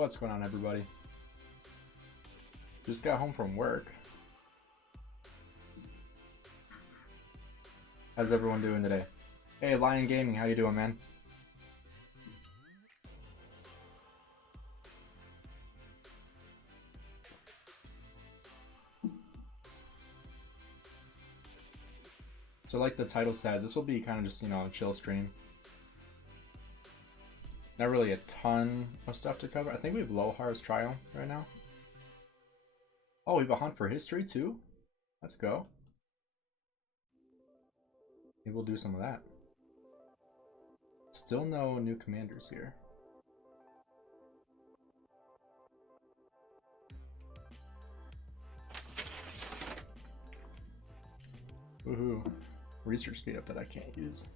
What's going on, everybody? Just got home from work. How's everyone doing today? Hey, Lion Gaming, how you doing, man? So like the title says, this will be kind of just, a chill stream. Not really a ton of stuff to cover. I think we have Lohar's trial right now. Oh, we have a hunt for history too? Let's go. Maybe we'll do some of that. Still no new commanders here. Woohoo. Research speed up that I can't use.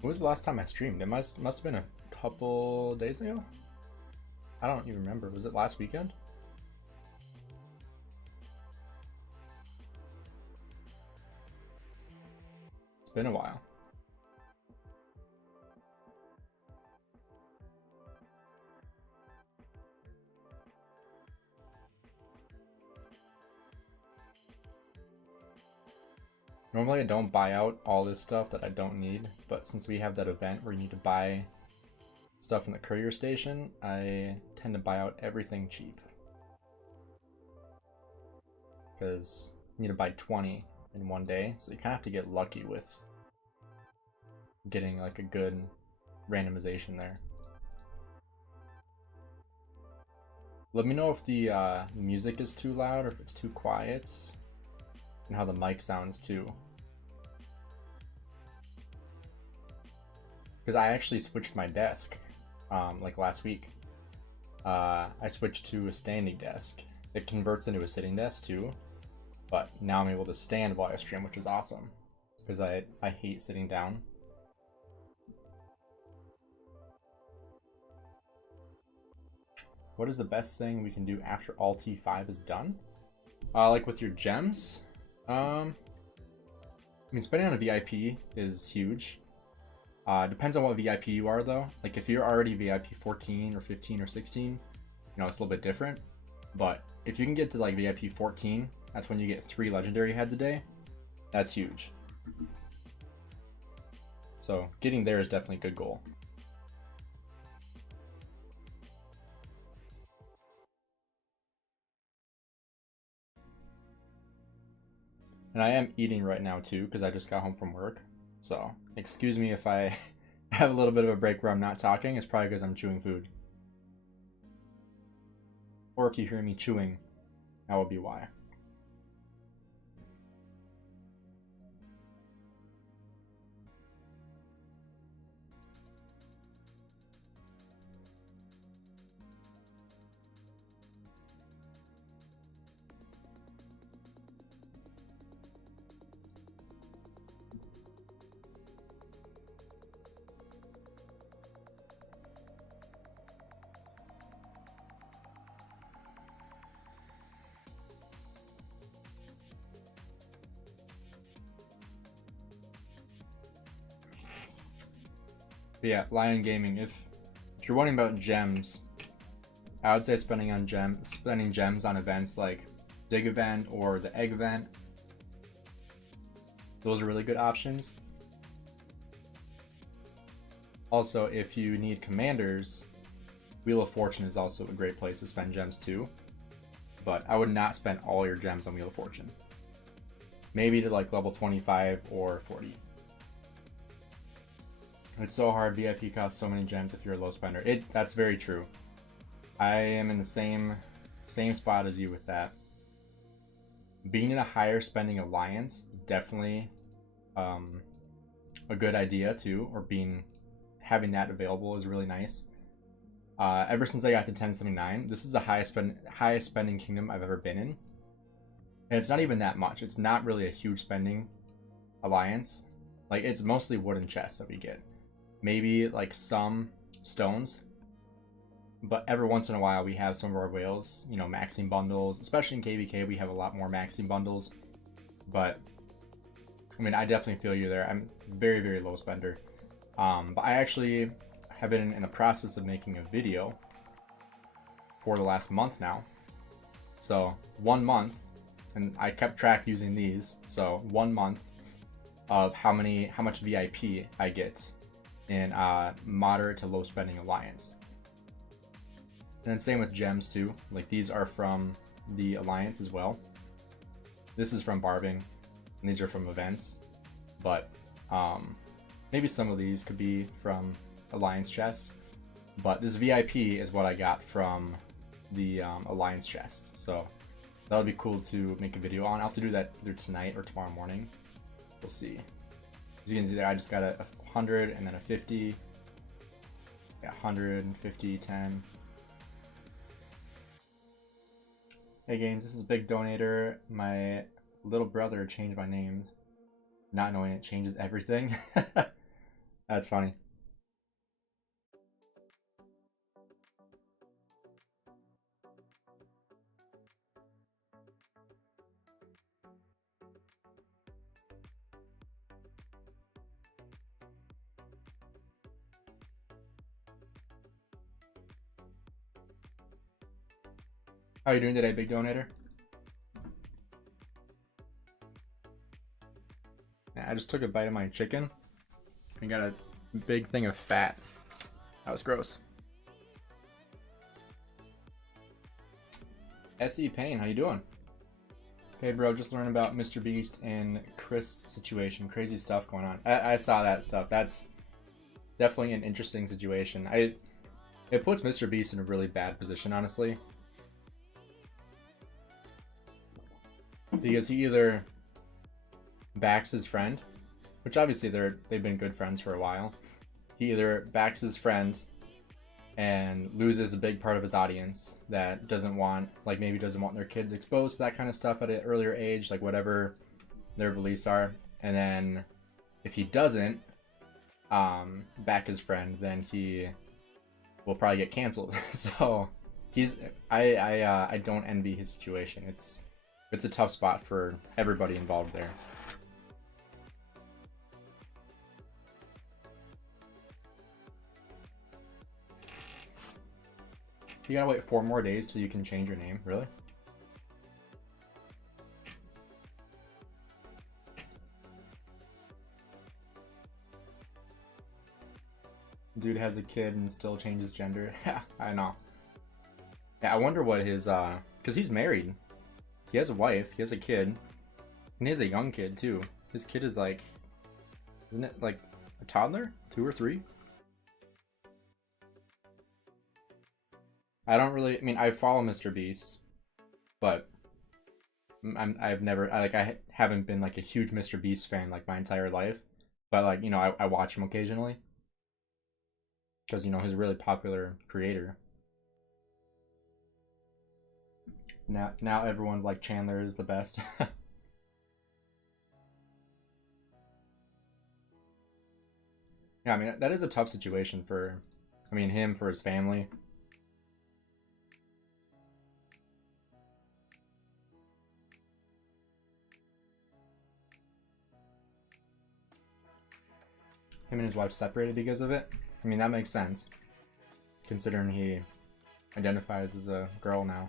When was the last time I streamed? It must have been a couple days ago? I don't even remember. Was it last weekend? It's been a while. Normally I don't buy out all this stuff that I don't need, but since we have that event where you need to buy stuff in the courier station, I tend to buy out everything cheap. Because you need to buy 20 in one day, so you kind of have to get lucky with getting like a good randomization there. Let me know if the music is too loud or if it's too quiet, and how the mic sounds too. Because I actually switched my desk like last week. I switched to a standing desk. It converts into a sitting desk too, but now I'm able to stand while I stream, which is awesome because I hate sitting down. What is the best thing we can do after all T5 is done? Like with your gems? I mean, spending on a VIP is huge. Depends on what VIP you are though. Like if you're already VIP 14 or 15 or 16, it's a little bit different. But if you can get to like VIP 14, that's when you get 3 legendary heads a day. That's huge. So getting there is definitely a good goal. And I am eating right now too, because I just got home from work. So excuse me if I have a little bit of a break where I'm not talking. It's probably because I'm chewing food. Or if you hear me chewing, that will be why. But yeah, Lion Gaming. If you're wondering about gems, I would say spending gems on events like Dig Event or the Egg Event. Those are really good options. Also, if you need commanders, Wheel of Fortune is also a great place to spend gems too. But I would not spend all your gems on Wheel of Fortune. Maybe to like level 25 or 40. It's so hard. VIP costs so many gems if you're a low spender. That's very true. I am in the same spot as you with that. Being in a higher spending alliance is definitely a good idea too, or having that available is really nice. Ever since I got to 1079, this is the highest spending kingdom I've ever been in. And it's not even that much. It's not really a huge spending alliance. Like, it's mostly wooden chests that we get. maybe like some stones. But every once in a while, we have some of our whales, you know, maxing bundles. Especially in KVK, we have a lot more maxing bundles. But, I mean, I definitely feel you there. I'm very, very low spender. But I actually have been in the process of making a video for the last month now. So, 1 month, and I kept track using these. So, 1 month of how much VIP I get in moderate to low spending alliance. And then same with gems too. Like these are from the alliance as well. This is from barbing, and these are from events. But maybe some of these could be from alliance chests. But this VIP is what I got from the alliance chest. So that would be cool to make a video on. I'll have to do that either tonight or tomorrow morning. We'll see. As you can see there, I just got a 100 and then a 50. Yeah, 100, 50, 10. Hey Gainz, this is Big Donator. My little brother changed my name, not knowing it changes everything. That's funny. How are you doing today, Big Donator? I just took a bite of my chicken and got a big thing of fat. That was gross. SE Payne, how you doing? Hey bro, just learned about Mr. Beast and Chris situation. Crazy stuff going on. I saw that stuff. That's definitely an interesting situation. It puts Mr. Beast in a really bad position, honestly. Because he either backs his friend, which obviously they've been good friends for a while. He either backs his friend and loses a big part of his audience that doesn't want, like maybe doesn't want their kids exposed to that kind of stuff at an earlier age, like whatever their beliefs are. And then if he doesn't back his friend, then he will probably get canceled. So I don't envy his situation. It's a tough spot for everybody involved there. You gotta wait 4 more days till you can change your name, really? Dude has a kid and still changes gender. Yeah, I know. Yeah, I wonder what his, cause he's married. He has a wife, he has a kid, and he has a young kid too. His kid is like, isn't it like a toddler? 2 or 3? I don't really, I mean, I follow Mr. Beast, but I haven't been like a huge Mr. Beast fan like my entire life. But like, you know, I watch him occasionally. Because, you know, he's a really popular creator. Now everyone's like Chandler is the best. Yeah, I mean that is a tough situation for, I mean him, for his family. Him and his wife separated because of it. I mean that makes sense, considering he identifies as a girl now.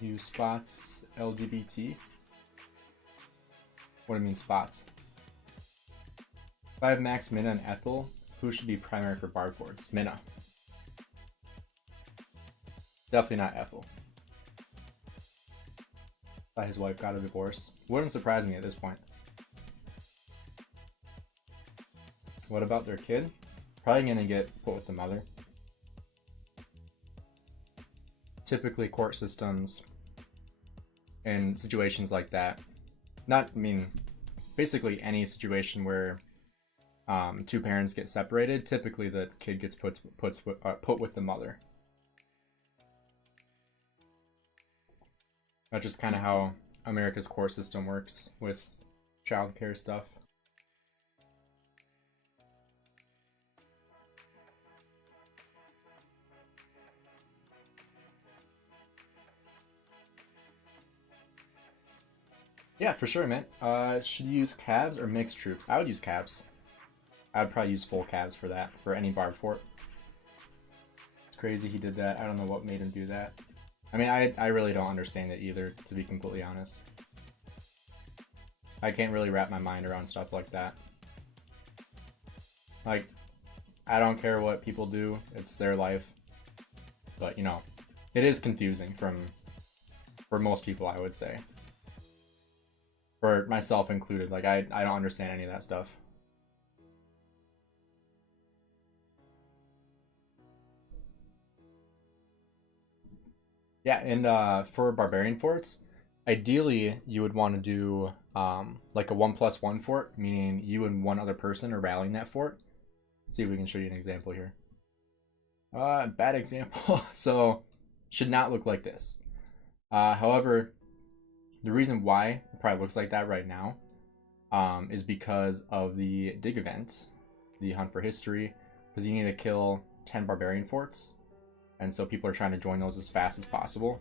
Use spots LGBT? What do you mean spots? If I have max Minna and Ethel, who should be primary for bar boards? Minna. Definitely not Ethel. Thought his wife got a divorce. Wouldn't surprise me at this point. What about their kid? Probably gonna get put with the mother. Typically court systems in situations like that, not, I mean, basically any situation where 2 parents get separated, typically the kid gets put with the mother. That's just kind of how America's court system works with childcare stuff. Yeah, for sure, man. Should you use calves or mixed troops? I would use calves. I would probably use full calves for that, for any barb fort. It's crazy he did that. I don't know what made him do that. I mean, I really don't understand it either, to be completely honest. I can't really wrap my mind around stuff like that. Like, I don't care what people do. It's their life. But, you know, it is confusing for most people, I would say. For myself included. Like, I don't understand any of that stuff. Yeah, and for barbarian forts, ideally you would want to do like a 1+1 fort, meaning you and one other person are rallying that fort. Let's see if we can show you an example here. Bad example. So, should not look like this. However, the reason why it probably looks like that right now is because of the dig event, the hunt for history, because you need to kill 10 barbarian forts. And so people are trying to join those as fast as possible.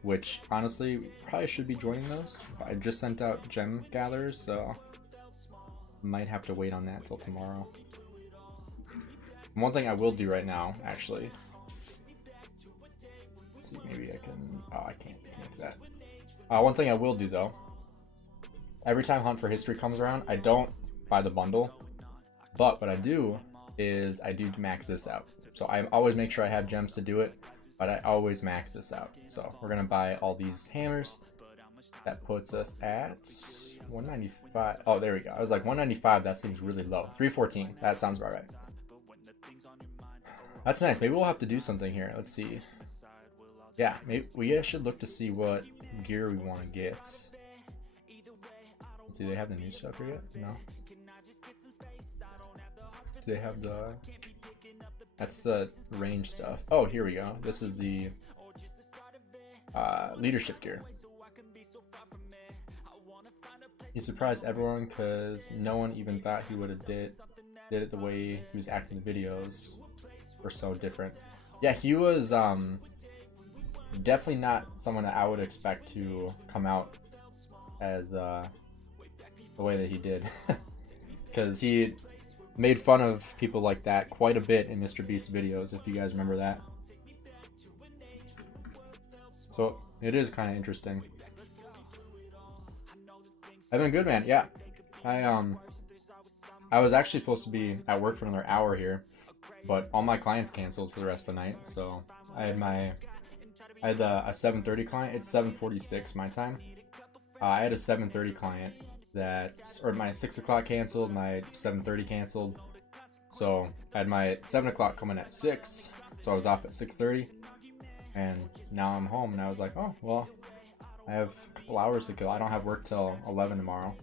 Which, honestly, probably should be joining those. I just sent out gem gatherers, so might have to wait on that till tomorrow. One thing I will do right now, actually. Let's see, maybe I can... Oh, I can't connect that. One thing I will do, though. Every time Hunt for History comes around, I don't buy the bundle. But what I do is I do max this out. So I always make sure I have gems to do it, but I always max this out. So we're gonna buy all these hammers. That puts us at 195. Oh, there we go. I was like 195. That seems really low. 314. That sounds about right. That's nice. Maybe we'll have to do something here. Let's see. Yeah, maybe we should look to see what gear we want to get. Let's see. They have the new stuff here yet? No. Do they have the... That's the range stuff. Oh, here we go. This is the leadership gear. He surprised everyone because no one even thought he would have did it the way he was acting in the videos. Were so different. Yeah, he was definitely not someone that I would expect to come out as the way that he did. Because he made fun of people like that quite a bit in Mr. Beast's videos, if you guys remember that. So it is kind of interesting. I've been good, man. Yeah, I was actually supposed to be at work for another hour here, but all my clients canceled for the rest of the night. So I had a 7:30 client. It's 7:46 my time. I had a 7:30 client or my 6 o'clock canceled, my 7:30 canceled. So I had my 7 o'clock coming at 6, so I was off at 6:30, and now I'm home. And I was like, oh well, I have a couple hours to kill. I don't have work till 11 tomorrow,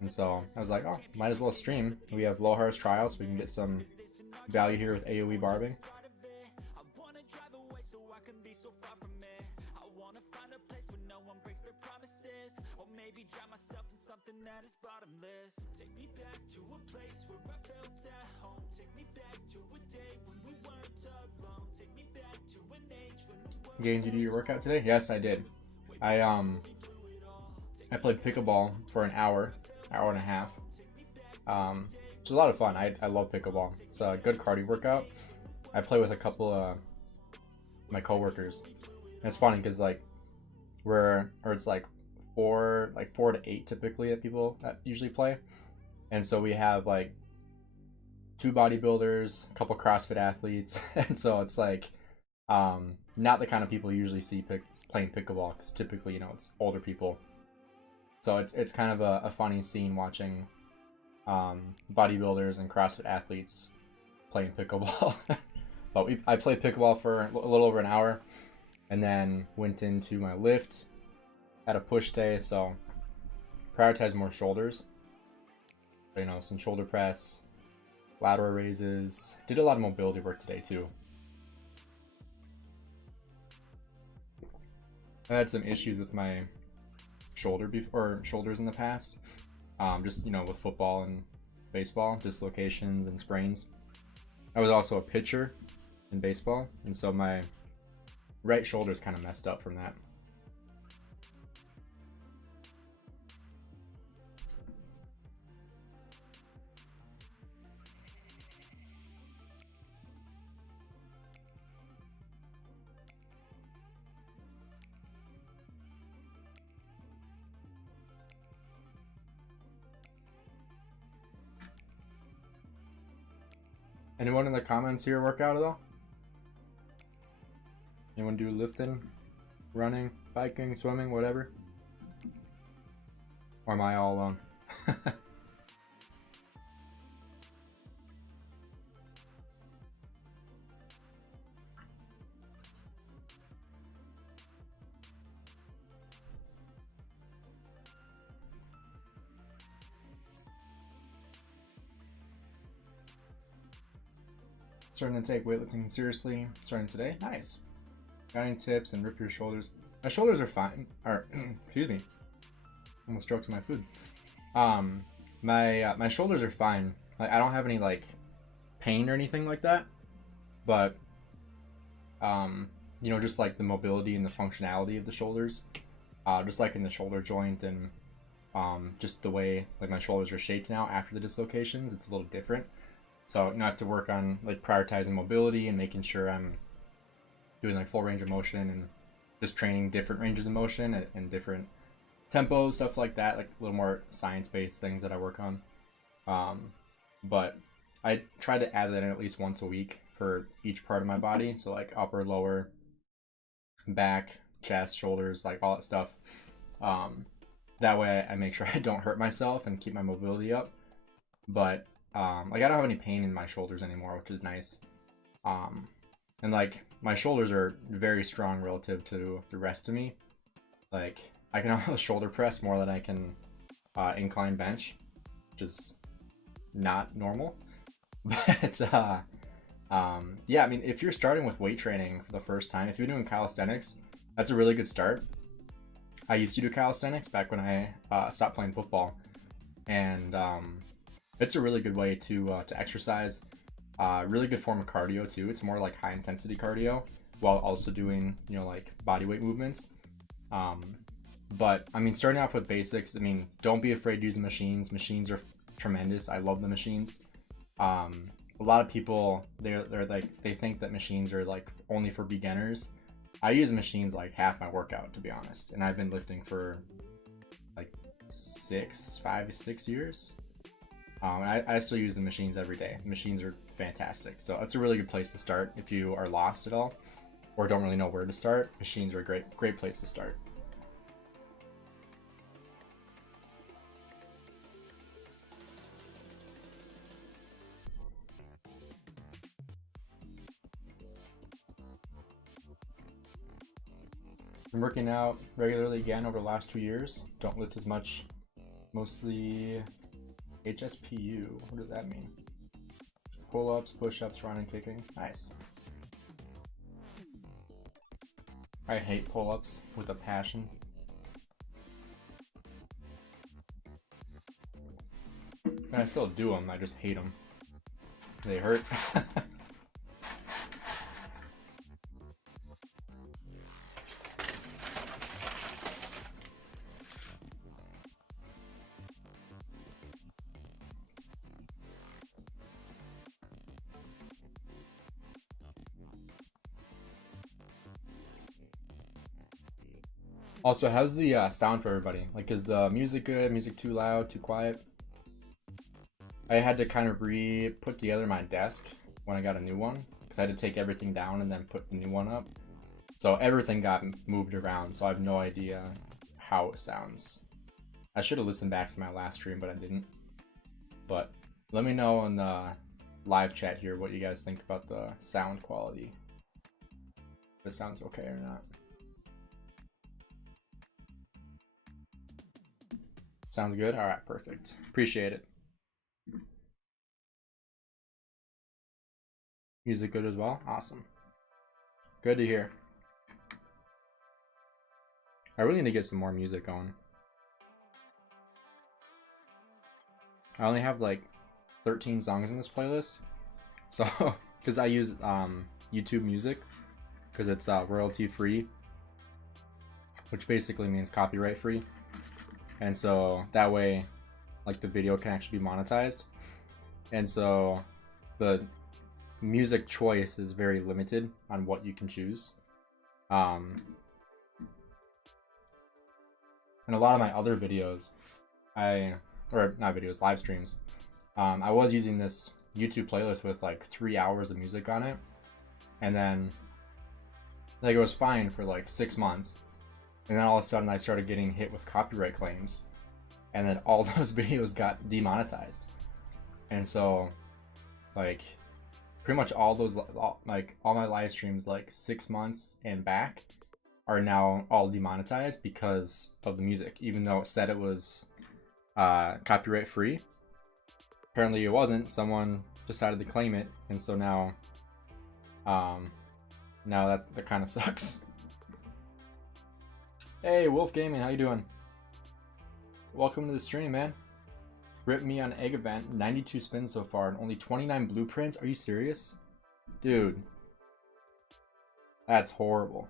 and so I was like, oh, might as well stream. We have low hearts trials, so we can get some value here with AoE barbing. Gainz, you do your workout today? Yes, I did. I played pickleball for an hour and a half. Which is a lot of fun. I love pickleball. It's a good cardio workout. I play with a couple of my coworkers. And it's funny because like it's like 4 to 8 typically that people that usually play. And so we have like 2 bodybuilders, a couple CrossFit athletes, and so it's like not the kind of people you usually see playing pickleball, because typically, you know, it's older people. So it's kind of a funny scene watching bodybuilders and CrossFit athletes playing pickleball. But I played pickleball for a little over an hour, and then went into my lift, had a push day, so prioritize more shoulders. You know, some shoulder press, lateral raises. Did a lot of mobility work today too. I had some issues with my shoulders in the past. Just, you know, with football and baseball, dislocations and sprains. I was also a pitcher in baseball, and so my right shoulder's kind of messed up from that. Anyone in the comments here work out at all? Anyone do lifting, running, biking, swimming, whatever? Or am I all alone? Starting to take weightlifting seriously, starting today. Nice. Got any tips and rip your shoulders? My shoulders are fine. Or excuse me. Almost choked my food. My shoulders are fine. Like, I don't have any like pain or anything like that. But you know, just like the mobility and the functionality of the shoulders. Just like in the shoulder joint and just the way like my shoulders are shaped now after the dislocations, it's a little different. So, you know, I have to work on like prioritizing mobility and making sure I'm doing like full range of motion and just training different ranges of motion and different tempos, stuff like that, like a little more science-based things that I work on. But I try to add that in at least once a week for each part of my body. So like upper, lower, back, chest, shoulders, like all that stuff. That way I make sure I don't hurt myself and keep my mobility up. But like I don't have any pain in my shoulders anymore, which is nice. And like my shoulders are very strong relative to the rest of me. Like I can almost shoulder press more than I can incline bench, which is not normal. But yeah, I mean, if you're starting with weight training for the first time, if you're doing calisthenics, that's a really good start. I used to do calisthenics back when I stopped playing football, and it's a really good way to exercise. Really good form of cardio too. It's more like high intensity cardio while also doing, you know, like body weight movements. But I mean, starting off with basics, I mean, don't be afraid using machines. Machines are tremendous. I love the machines. A lot of people, they're like, they think that machines are like only for beginners. I use machines like half my workout, to be honest. And I've been lifting for like 5 to 6 years. I still use the machines every day. The machines are fantastic. So it's a really good place to start if you are lost at all or don't really know where to start. Machines are a great place to start. I'm working out regularly again over the last 2 years. Don't lift as much, mostly HSPU. What does that mean? Pull-ups, push-ups, running, kicking. Nice. I hate pull-ups with a passion. And I still do them, I just hate them. They hurt. Also, how's the sound for everybody? Like, is the music good? Music too loud? Too quiet? I had to kind of put together my desk when I got a new one because I had to take everything down and then put the new one up. So everything got moved around, so I have no idea how it sounds. I should have listened back to my last stream, but I didn't. But let me know in the live chat here what you guys think about the sound quality. If it sounds okay or not. Sounds good? All right, perfect. Appreciate it. Music good as well? Awesome. Good to hear. I really need to get some more music going. I only have like 13 songs in this playlist. So, because I use YouTube Music, because it's royalty free, which basically means copyright free. And so that way, like, the video can actually be monetized. And so the music choice is very limited on what you can choose. And a lot of my other videos, live streams, I was using this YouTube playlist with like 3 hours of music on it, and then like it was fine for like 6 months, and then all of a sudden I started getting hit with copyright claims, and then all those videos got demonetized. And so like pretty much all my live streams like 6 months and back are now all demonetized because of the music, even though it said it was copyright free. Apparently it wasn't. Someone decided to claim it, and so now that kind of sucks. Hey, Wolf Gaming, how you doing? Welcome to the stream, man. Rip me on egg event, 92 spins so far and only 29 blueprints. Are you serious? Dude, that's horrible.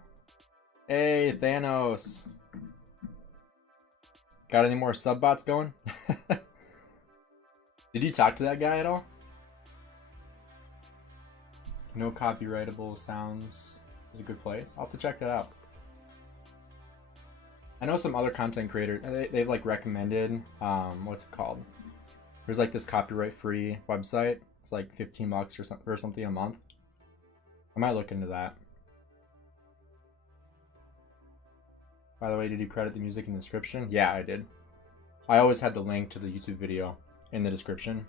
Hey, Thanos. Got any more sub bots going? Did you talk to that guy at all? No copyrightable sounds is a good place. I'll have to check that out. I know some other content creators, they've like recommended, what's it called? There's like this copyright free website. It's like 15 bucks or something a month. I might look into that. By the way, did you credit the music in the description? Yeah, I did. I always had the link to the YouTube video in the description.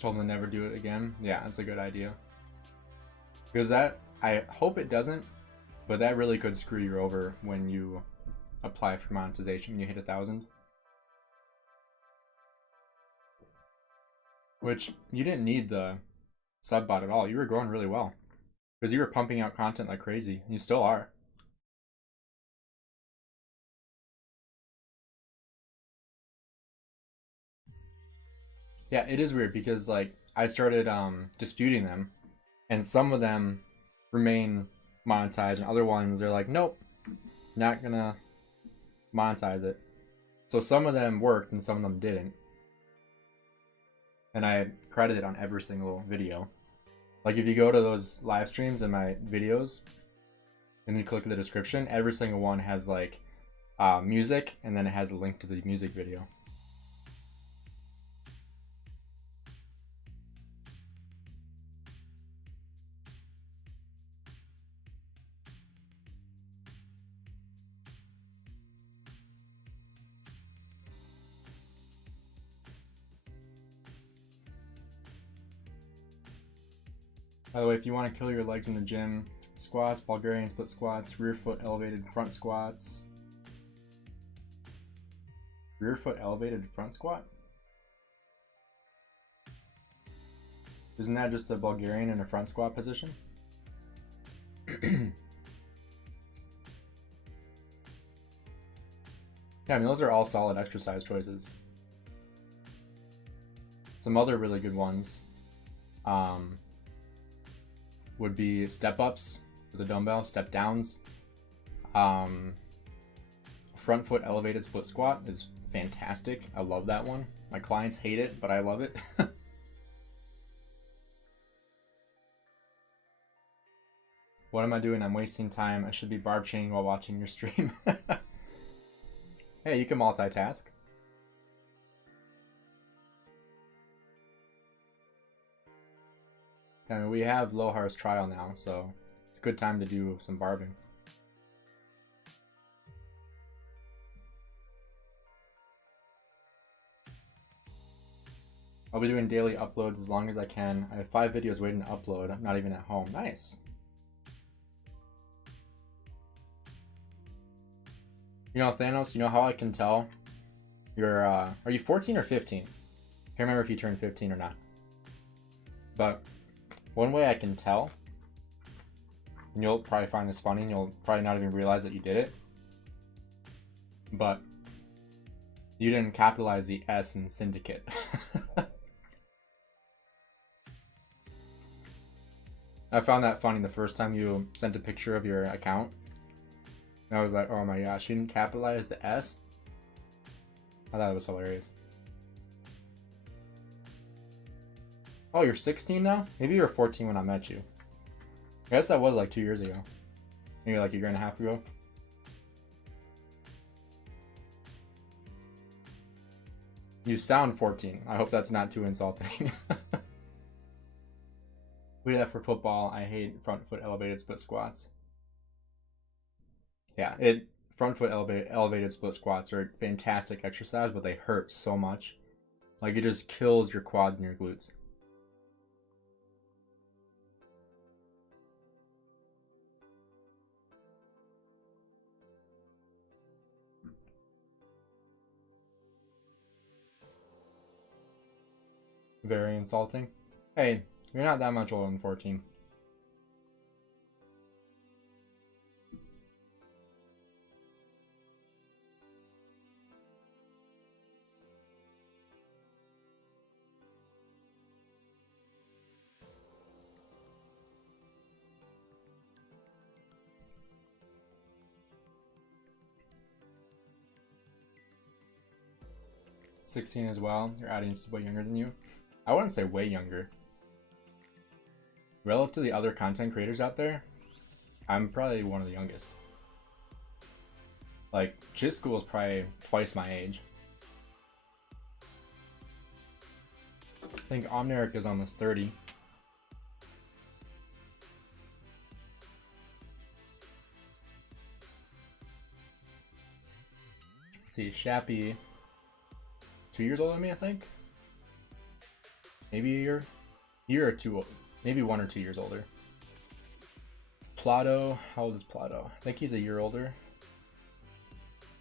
Told him to never do it again. Yeah, that's a good idea. Because that, I hope it doesn't, but that really could screw you over when you apply for monetization when you hit 1,000. Which, you didn't need the sub bot at all. You were growing really well. Because you were pumping out content like crazy, and you still are. Yeah, it is weird because like I started disputing them, and some of them remain monetized, and other ones they're like, nope, not gonna monetize it. So some of them worked and some of them didn't, and I credited on every single video. Like if you go to those live streams and my videos, and you click the description, every single one has like music, and then it has a link to the music video. By the way, if you want to kill your legs in the gym, squats, Bulgarian split squats, rear foot elevated front squats. Rear foot elevated front squat? Isn't that just a Bulgarian in a front squat position? Yeah, I mean, those are all solid exercise choices. Some other really good ones would be step ups with a dumbbell, step downs. Front foot elevated split squat is fantastic. I love that one. My clients hate it, but I love it. What am I doing? I'm wasting time. I should be barb chaining while watching your stream. Hey, you can multitask. I mean, we have Lohar's trial now, so it's a good time to do some barbing. I'll be doing daily uploads as long as I can. I have 5 videos waiting to upload. I'm not even at home. Nice. You know, Thanos, you know how I can tell you're, are you 14 or 15? Can't remember if you turned 15 or not. But one way I can tell, and you'll probably find this funny, and you'll probably not even realize that you did it, but you didn't capitalize the S in syndicate. I found that funny the first time you sent a picture of your account. And I was like, oh my gosh, you didn't capitalize the S? I thought it was hilarious. Oh, you're 16 now? Maybe you were 14 when I met you. I guess that was like 2 years ago. Maybe like a year and a half ago. You sound 14. I hope that's not too insulting. We do that for football. I hate front foot elevated split squats. Yeah, front foot elevated split squats are a fantastic exercise, but they hurt so much. Like, it just kills your quads and your glutes. Very insulting. Hey, you're not that much older than 14. "16 as well. Your audience is way younger than you." I wouldn't say way younger. Relative to the other content creators out there, I'm probably one of the youngest. Like, Chill School is probably twice my age. I think Omneric is almost 30. Let's see, Shappy, 2 years older than me, I think. Maybe a year or two, maybe 1 or 2 years older. Plato, how old is Plato? I think he's a year older.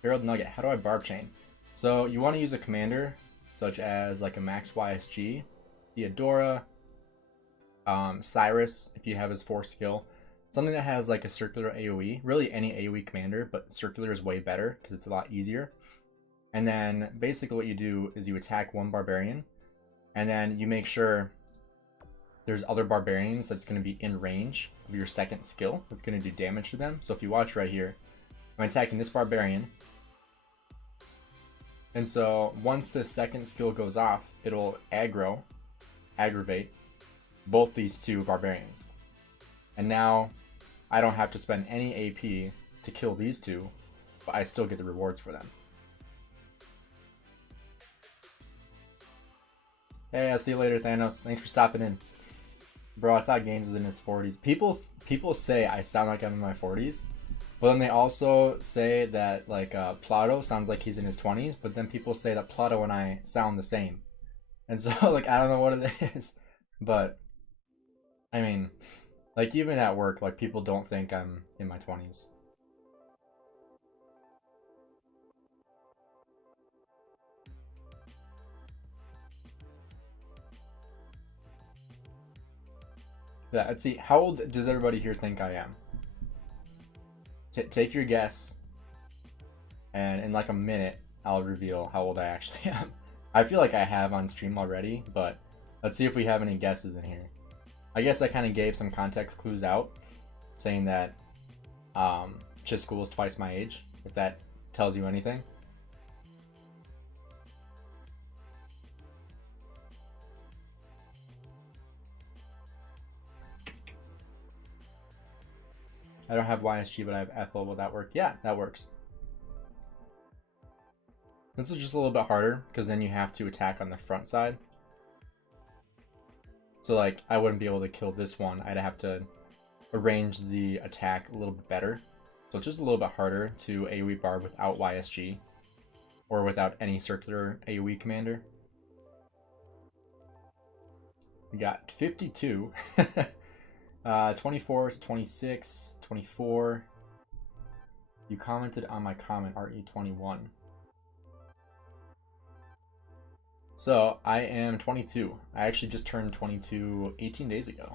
Harold Nugget, how do I barb chain? So you want to use a commander such as like a Max YSG, Theodora, Cyrus, if you have his 4 skill. Something that has like a circular AoE, really any AoE commander, but circular is way better because it's a lot easier. And then basically what you do is you attack one barbarian, and then you make sure there's other barbarians that's going to be in range of your second skill that's going to do damage to them. So if you watch right here, I'm attacking this barbarian, and so once the second skill goes off, it'll aggravate both these two barbarians. And now I don't have to spend any AP to kill these two, but I still get the rewards for them. Hey, I'll see you later, Thanos. Thanks for stopping in. Bro, I thought Gainz was in his 40s. People say I sound like I'm in my 40s, but then they also say that like Plato sounds like he's in his 20s, but then people say that Plato and I sound the same. And so like I don't know what it is, but I mean, like even at work, like people don't think I'm in my 20s. Yeah, let's see. How old does everybody here think I am? Take your guess, and in like a minute, I'll reveal how old I actually am. I feel like I have on stream already, but let's see if we have any guesses in here. I guess I kind of gave some context clues out, saying that Chill School is twice my age, if that tells you anything. I don't have YSG, but I have Ethel. Will that work? Yeah, that works. This is just a little bit harder, because then you have to attack on the front side. So, like, I wouldn't be able to kill this one. I'd have to arrange the attack a little bit better. So it's just a little bit harder to AoE barb without YSG, or without any circular AoE commander. We got 52. 24 to 26, 24. You commented on my comment, RE21. So, I am 22. I actually just turned 22 18 days ago.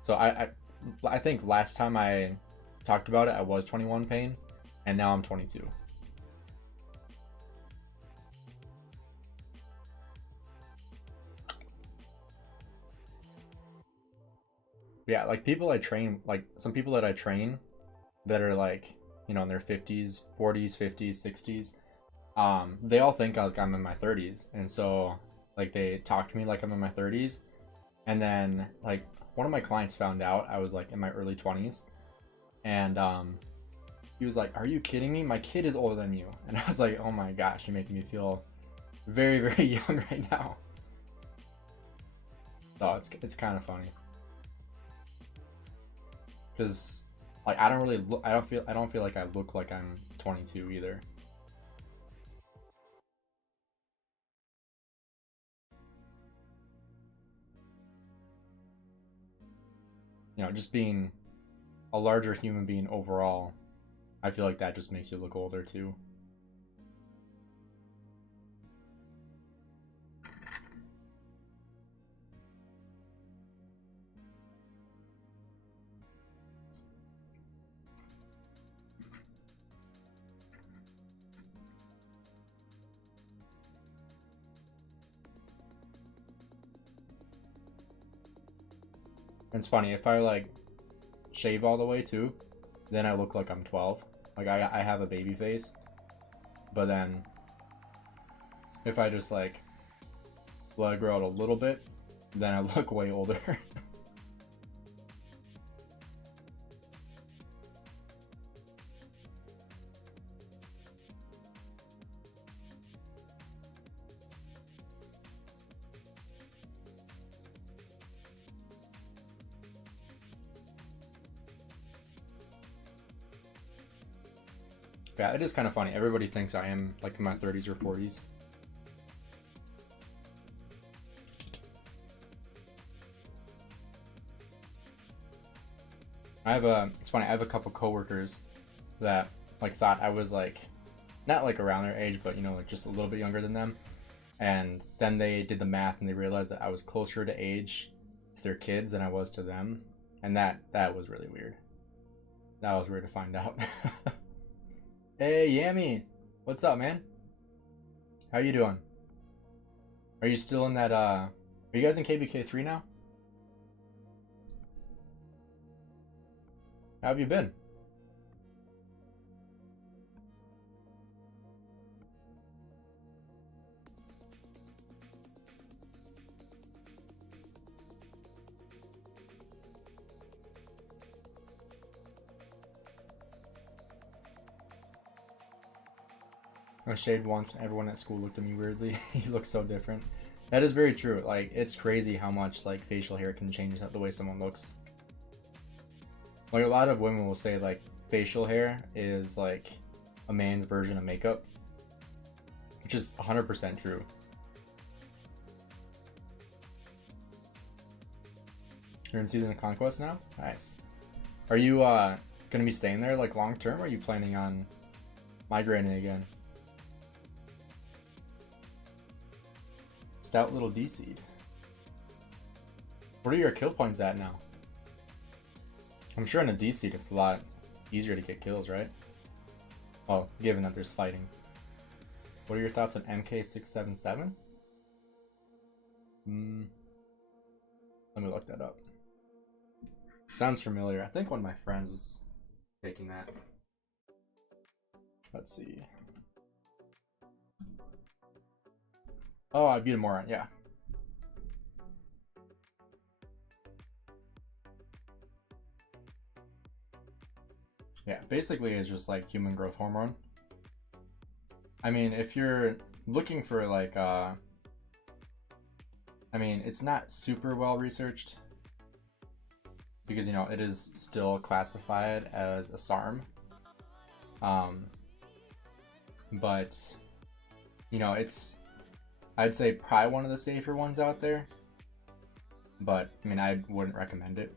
So I think last time I talked about it, I was 21 Pain, and now I'm 22. Yeah, like people I train, like some people that I train that are like, you know, in their 50s, 40s, 50s, 60s, they all think like I'm in my 30s. And so like they talk to me like I'm in my 30s. And then like one of my clients found out I was like in my early 20s. And he was like, "Are you kidding me? My kid is older than you." And I was like, "Oh my gosh, you're making me feel very, very young right now." So it's kind of funny. Because like I don't really look, I don't feel like I look like I'm 22 either. You know, just being a larger human being overall, I feel like that just makes you look older too. And it's funny, if I like shave all the way too, then I look like I'm 12. Like I have a baby face. But then if I just like let it grow out a little bit, then I look way older. Yeah, it is kind of funny. Everybody thinks I am like in my 30s or 40s. It's funny, I have a couple coworkers that like thought I was like, not like around their age, but you know, like just a little bit younger than them. And then they did the math and they realized that I was closer to age to their kids than I was to them. And that was really weird. That was weird to find out. Hey, Yami. What's up, man? How you doing? Are you still in that, are you guys in KBK3 now? How have you been? I shaved once and everyone at school looked at me weirdly. You look so different. That is very true. Like, it's crazy how much like facial hair can change the way someone looks. Like, a lot of women will say like facial hair is like a man's version of makeup, which is 100% true. You're in Season of Conquest now? Nice. Are you gonna be staying there like long term, or are you planning on migrating again? Stout little D-seed. What are your kill points at now? I'm sure in a D-seed it's a lot easier to get kills, right? Oh, given that there's fighting. What are your thoughts on MK677? Let me look that up. Sounds familiar. I think one of my friends was taking that. Let's see. Oh, I beat a moron, yeah. Yeah, basically it's just like human growth hormone. I mean, if you're looking for like, I mean, it's not super well researched because, you know, it is still classified as a SARM. But, you know, it's, I'd say probably one of the safer ones out there. But, I mean, I wouldn't recommend it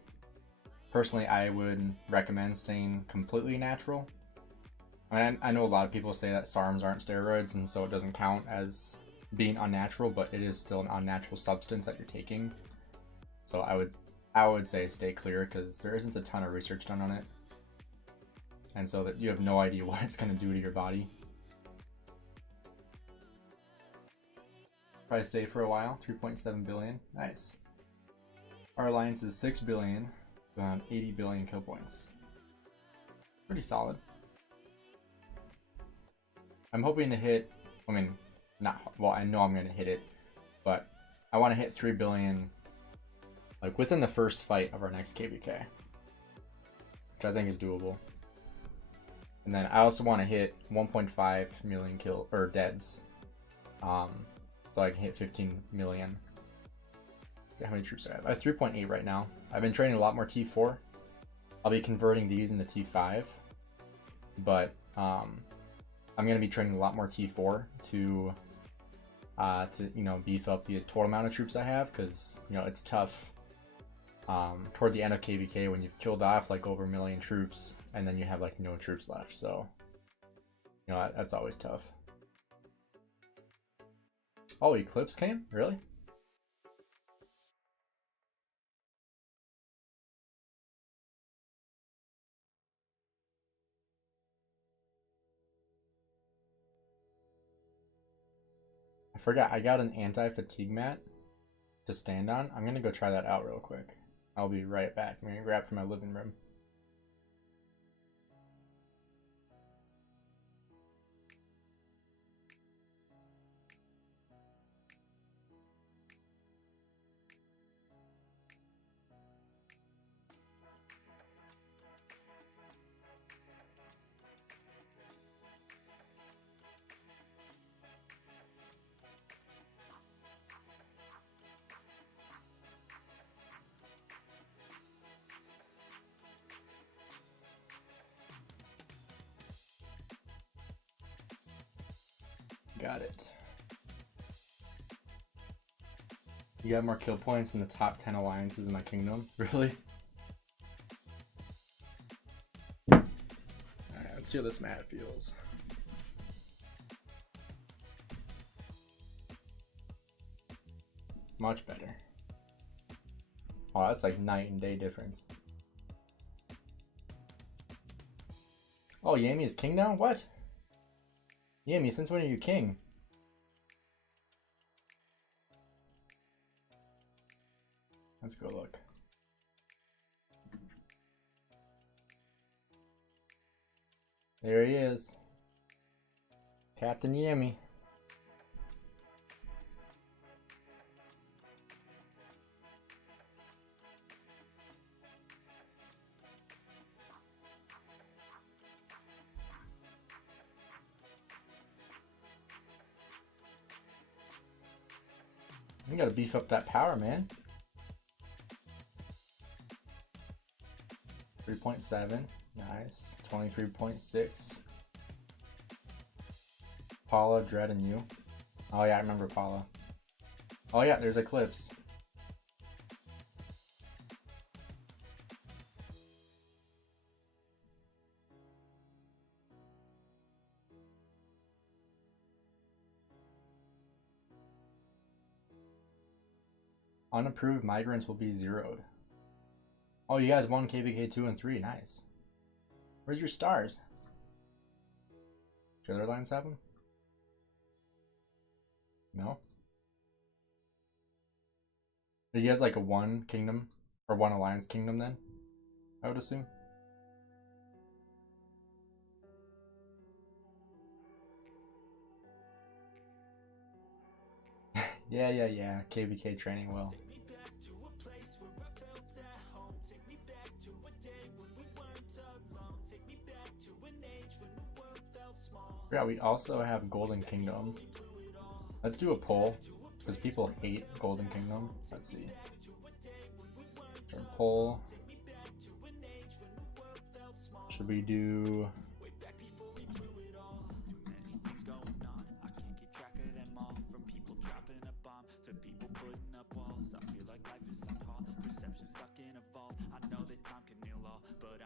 personally, I would recommend staying completely natural. I know a lot of people say that SARMs aren't steroids, and so it doesn't count as being unnatural, but it is still an unnatural substance that you're taking. So I would say stay clear, because there isn't a ton of research done on it, and so that you have no idea what it's going to do to your body. Probably stay for a while. 3.7 billion, nice. Our alliance is 6 billion, around 80 billion kill points. Pretty solid. I'm hoping to hit, I mean, not, well, I know I'm going to hit it, but I want to hit 3 billion like within the first fight of our next KVK, which I think is doable. And then I also want to hit 1.5 million kill or deads, so I can hit 15 million. How many troops do I have? I have 3.8 right now. I've been training a lot more T4. I'll be converting these into T5, but I'm going to be training a lot more T4 to you know, beef up the total amount of troops I have, because you know it's tough toward the end of KVK when you've killed off like over 1 million troops and then you have like no troops left. So you know that's always tough. Oh, Eclipse came? Really? I forgot I got an anti-fatigue mat to stand on. I'm gonna go try that out real quick. I'll be right back. I'm gonna grab from my living room. Got it. You got more kill points than the top 10 alliances in my kingdom? Really? Alright, let's see how this mat feels. Much better. Oh, that's like night and day difference. Oh, Yami is king now? What? Yami, since when are you king? Let's go look. There he is. Captain Yami. You gotta beef up that power, man. 3.7, nice. 23.6. Paula, Dread, and you. Oh yeah, I remember Paula. Oh yeah, there's Eclipse. Unapproved migrants will be zeroed. Oh, you guys won KVK 2 and 3. Nice. Where's your stars? Do other lines have them? No? Are you guys like a one kingdom or one alliance kingdom then? I would assume. Yeah. KVK training well. Yeah, we also have Golden Kingdom. Let's do a poll, because people hate Golden Kingdom. Let's see. Poll. Should we do...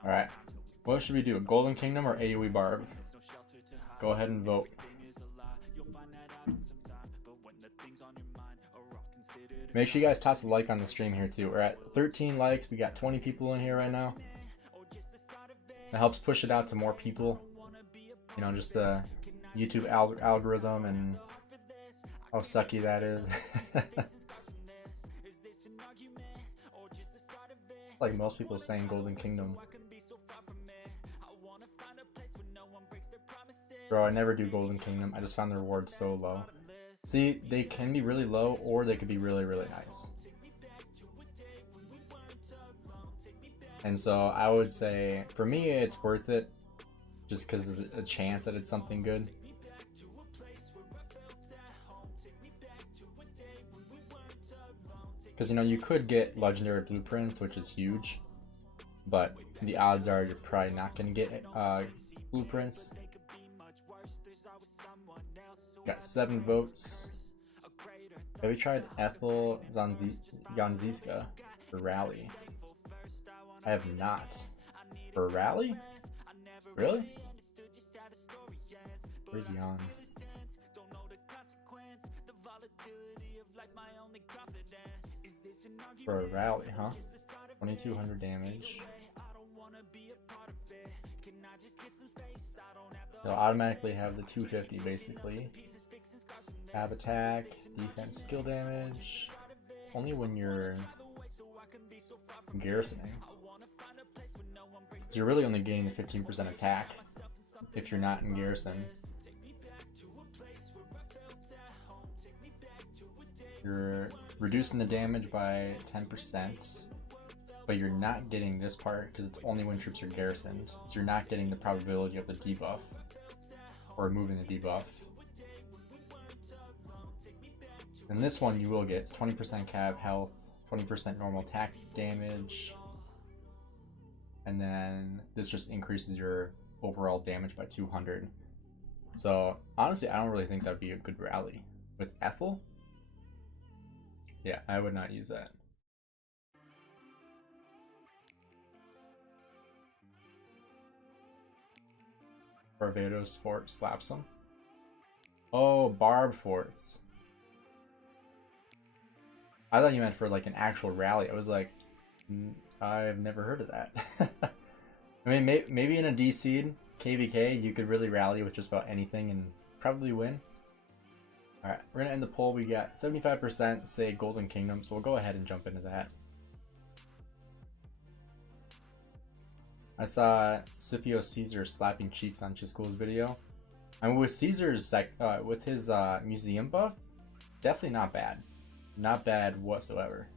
Alright. What should we do? Golden Kingdom or AoE Barb? Go ahead and vote. Make sure you guys toss a like on the stream here too. We're at 13 likes. We got 20 people in here right now. That helps push it out to more people. You know, just the YouTube algorithm and how sucky that is. Like most people saying Golden Kingdom. Bro, I never do Golden Kingdom. I just found the rewards so low. See, they can be really low or they could be really, really nice. And so I would say, for me, it's worth it just because of a chance that it's something good. Because, you know, you could get legendary blueprints, which is huge, but the odds are you're probably not going to get blueprints. Got 7 votes. Have we tried Ethel Ganziska for Rally? I have not. For Rally? Really? Where's Jan? For a Rally, huh? 2200 damage. They'll automatically have the 250 basically. Tab attack, defense, skill damage. Only when you're garrisoning. So you're really only getting the 15% attack if you're not in garrison. You're reducing the damage by 10%, but you're not getting this part because it's only when troops are garrisoned. So you're not getting the probability of the debuff or removing the debuff. And this one you will get 20% cav health, 20% normal attack damage, and then this just increases your overall damage by 200. So honestly, I don't really think that'd be a good rally. With Ethel, yeah, I would not use that. Barbados Fort slaps them. Oh, Barb Forts. I thought you meant for like an actual rally. I was like, I've never heard of that. I mean, maybe in a D-seed KVK, you could really rally with just about anything and probably win. Alright, we're gonna end the poll. We got 75% say Golden Kingdom, so we'll go ahead and jump into that. I saw Scipio Caesar slapping cheeks on Chisco's video. I mean, with Caesar's with his museum buff, definitely not bad. Not bad whatsoever.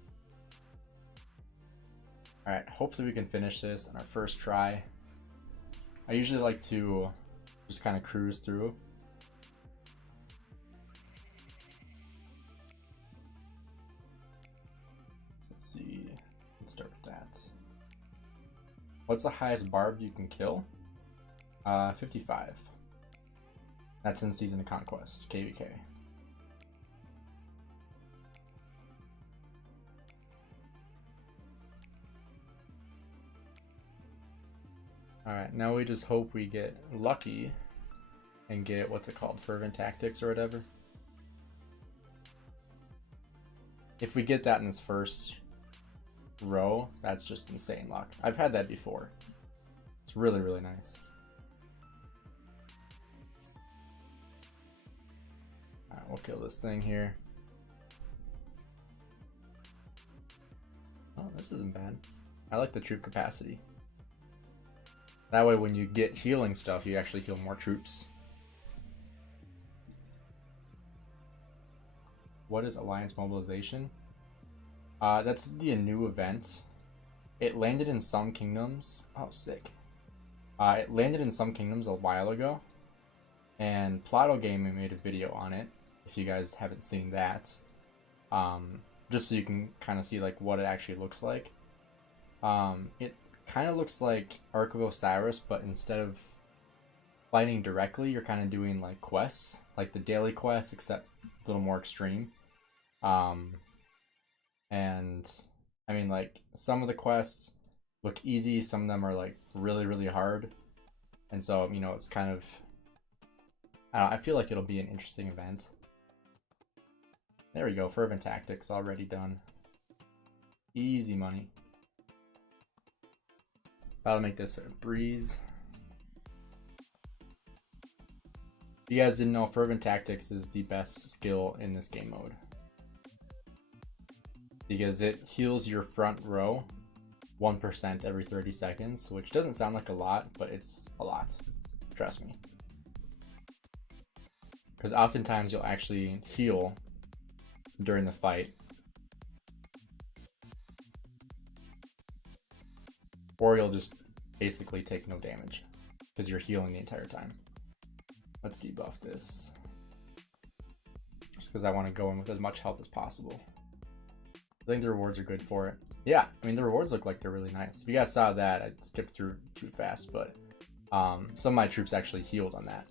Alright, hopefully we can finish this on our first try. I usually like to just kind of cruise through. Let's see. Let's start with that. What's the highest barb you can kill? 55. That's in Season of Conquest, KVK. Alright, now we just hope we get lucky and get, what's it called, Fervent Tactics or whatever. If we get that in this first row, that's just insane luck. I've had that before. It's really, really nice. Alright, we'll kill this thing here. Oh, this isn't bad. I like the troop capacity. That way when you get healing stuff, you actually heal more troops. What is Alliance Mobilization? That's the new event. It landed in some kingdoms. Oh, sick. It landed in some kingdoms a while ago. And Plato Gaming made a video on it, if you guys haven't seen that. Just so you can kind of see like what it actually looks like. It kind of looks like Ark of Osiris, but instead of fighting directly, you're kind of doing like quests, like the daily quests, except a little more extreme. And I mean, like some of the quests look easy. Some of them are like really, really hard. And so, you know, it's kind of, I feel like it'll be an interesting event. There we go, Fervent Tactics already done. Easy money. About to make this a breeze. If you guys didn't know, Fervent Tactics is the best skill in this game mode, because it heals your front row 1% every 30 seconds, which doesn't sound like a lot, but it's a lot. Trust me. Because oftentimes you'll actually heal during the fight, or you'll just basically take no damage because you're healing the entire time. Let's debuff this, just because I want to go in with as much health as possible. I think the rewards are good for it. Yeah, I mean, the rewards look like they're really nice. If you guys saw that, I skipped through too fast, but some of my troops actually healed on that.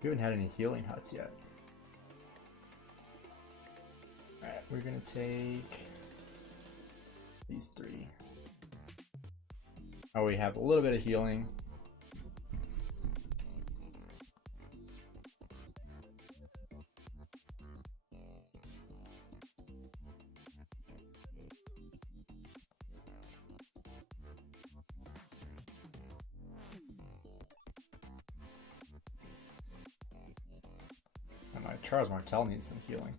We haven't had any healing huts yet. Alright, we're gonna take these 3. Oh, we have a little bit of healing. And my Charles Martel needs some healing.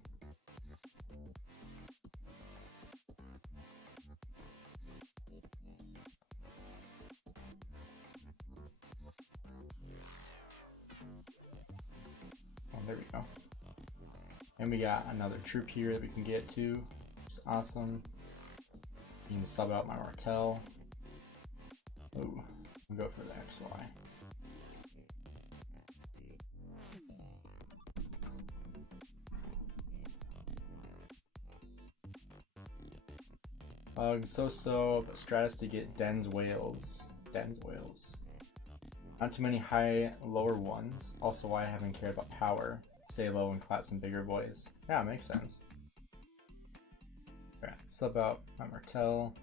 There we go. And we got another troop here that we can get to, which is awesome. You can sub out my Martel. Ooh, we'll go for the XY. So, but Stratus to get Den's Whales. Not too many high, lower ones. Also why I haven't cared about power. Stay low and clap some bigger boys. Yeah, makes sense. Alright, sub out my Martel.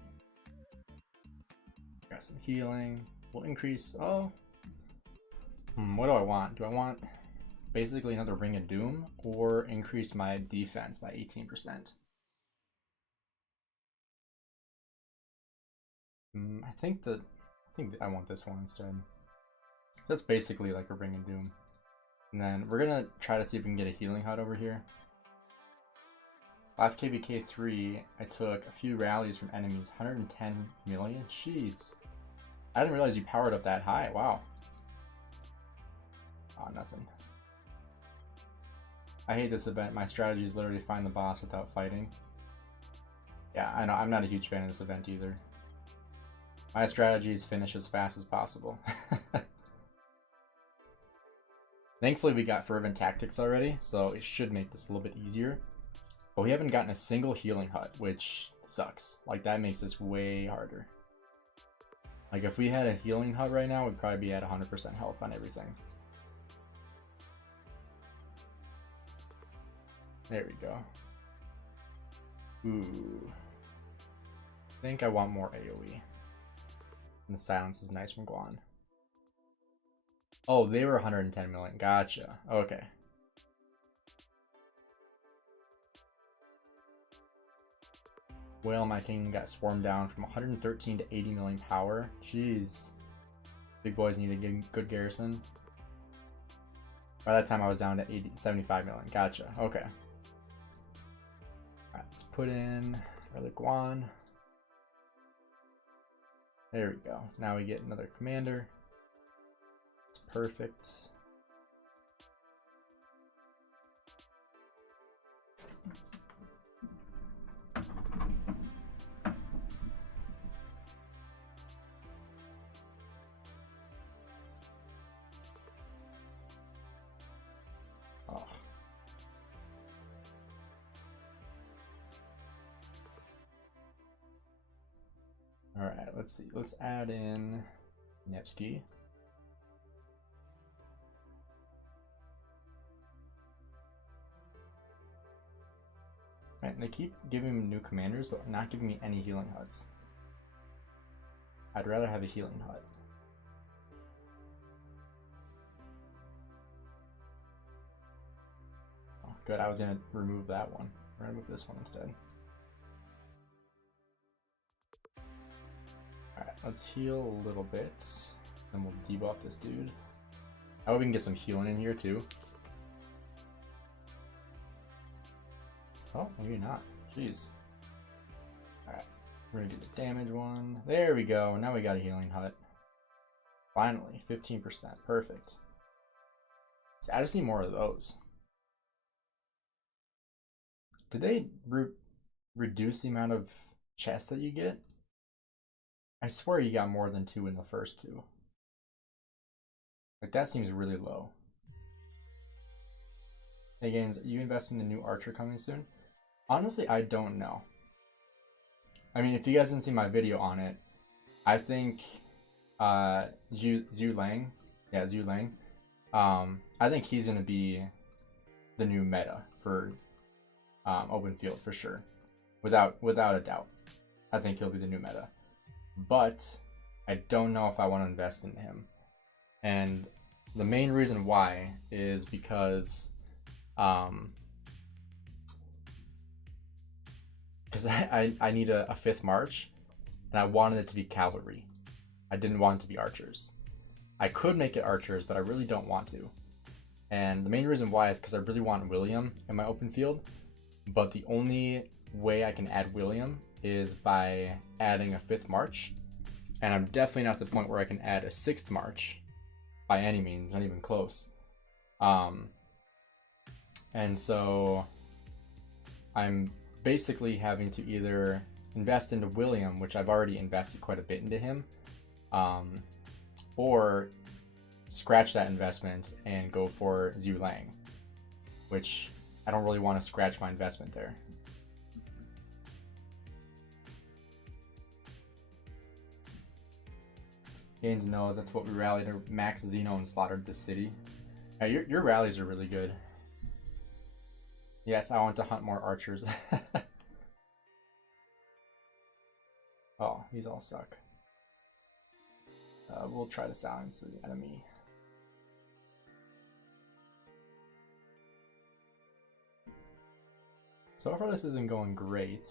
Got some healing. We'll increase, what do I want? Do I want basically another Ring of Doom or increase my defense by 18%? I think I want this one instead. That's basically like a Ring of Doom. And then we're gonna try to see if we can get a healing hut over here. Last KVK 3, I took a few rallies from enemies. 110 million? Jeez. I didn't realize you powered up that high. Wow. Oh, nothing. I hate this event. My strategy is literally find the boss without fighting. Yeah, I know. I'm not a huge fan of this event either. My strategy is finish as fast as possible. Thankfully, we got Fervent Tactics already, so it should make this a little bit easier. But we haven't gotten a single healing hut, which sucks. Like, that makes this way harder. Like, if we had a healing hut right now, we'd probably be at 100% health on everything. There we go. Ooh. I think I want more AoE. And the silence is nice from Guan. Oh, they were 110 million. Gotcha. Okay. Whale, my king, got swarmed down from 113 to 80 million power. Jeez. Big boys need a good garrison. By that time, I was down to 75 million. Gotcha. Okay. Alright, let's put in Relic Guan. There we go. Now we get another commander. It's perfect. Oh. All right, let's see. Let's add in Nevsky. Right, they keep giving me new commanders, but not giving me any healing huts. I'd rather have a healing hut. Oh, good, I was gonna remove that one. We're gonna move this one instead. Alright, let's heal a little bit. Then we'll debuff this dude. I hope we can get some healing in here too. Oh, maybe not. Jeez. Alright, we're gonna do the damage one. There we go. Now we got a healing hut. Finally, 15%. Perfect. So I just need more of those. Did they reduce the amount of chests that you get? I swear you got more than 2 in the first 2. Like, that seems really low. Hey Gainz, are you investing in a new archer coming soon? Honestly, I don't know. I mean, if you guys didn't see my video on it, I think Zhu Lang, I think he's gonna be the new meta for open field for sure, without a doubt. I think he'll be the new meta, but I don't know if I want to invest in him, and the main reason why is because I need a 5th march, and I wanted it to be cavalry. I didn't want it to be archers. I could make it archers, but I really don't want to. And the main reason why is because I really want William in my open field, but the only way I can add William is by adding a 5th march, and I'm definitely not at the point where I can add a 6th march by any means, not even close. And so I'm basically having to either invest into William, which I've already invested quite a bit into him, or scratch that investment and go for Zhu Lang, which I don't really want to scratch my investment there. Gainz knows that's what we rallied to max Xeno and slaughtered the city. Your rallies are really good. Yes, I want to hunt more archers. Oh, these all suck. We'll try to silence the enemy. So far this isn't going great.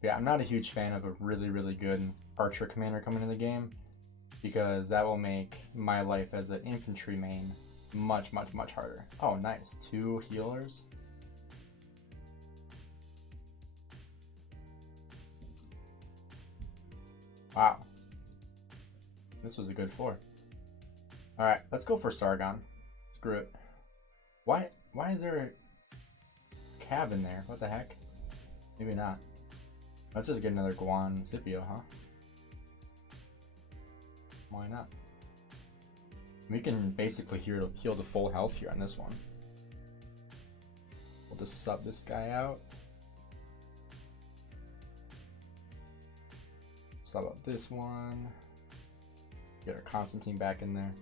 Yeah, I'm not a huge fan of a really good archer commander coming in the game, because that will make my life as an infantry main much harder. Oh, nice. 2 healers. Wow. This was a good 4. Alright, let's go for Sargon. Screw it. Why is there a cabin there? What the heck? Maybe not. Let's just get another Guan Scipio, huh? Why not? We can basically heal the full health here on this one. We'll just sub this guy out. Sub out this one. Get our Constantine back in there.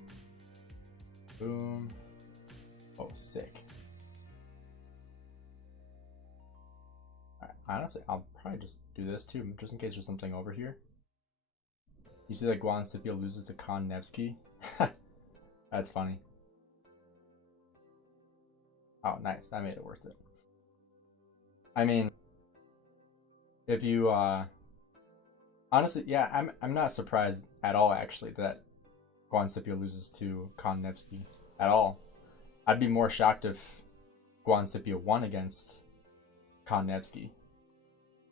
Boom. Oh, sick. Alright, honestly, I'll probably just do this too, just in case there's something over here. You see that Guan Scipio loses to Khan Nevsky? That's funny. Oh, nice. That made it worth it. I mean, if you, honestly, yeah, I'm not surprised at all, actually, that Guan Scipio loses to Khan Nevsky at all. I'd be more shocked if Guan Scipio won against Khan Nevsky.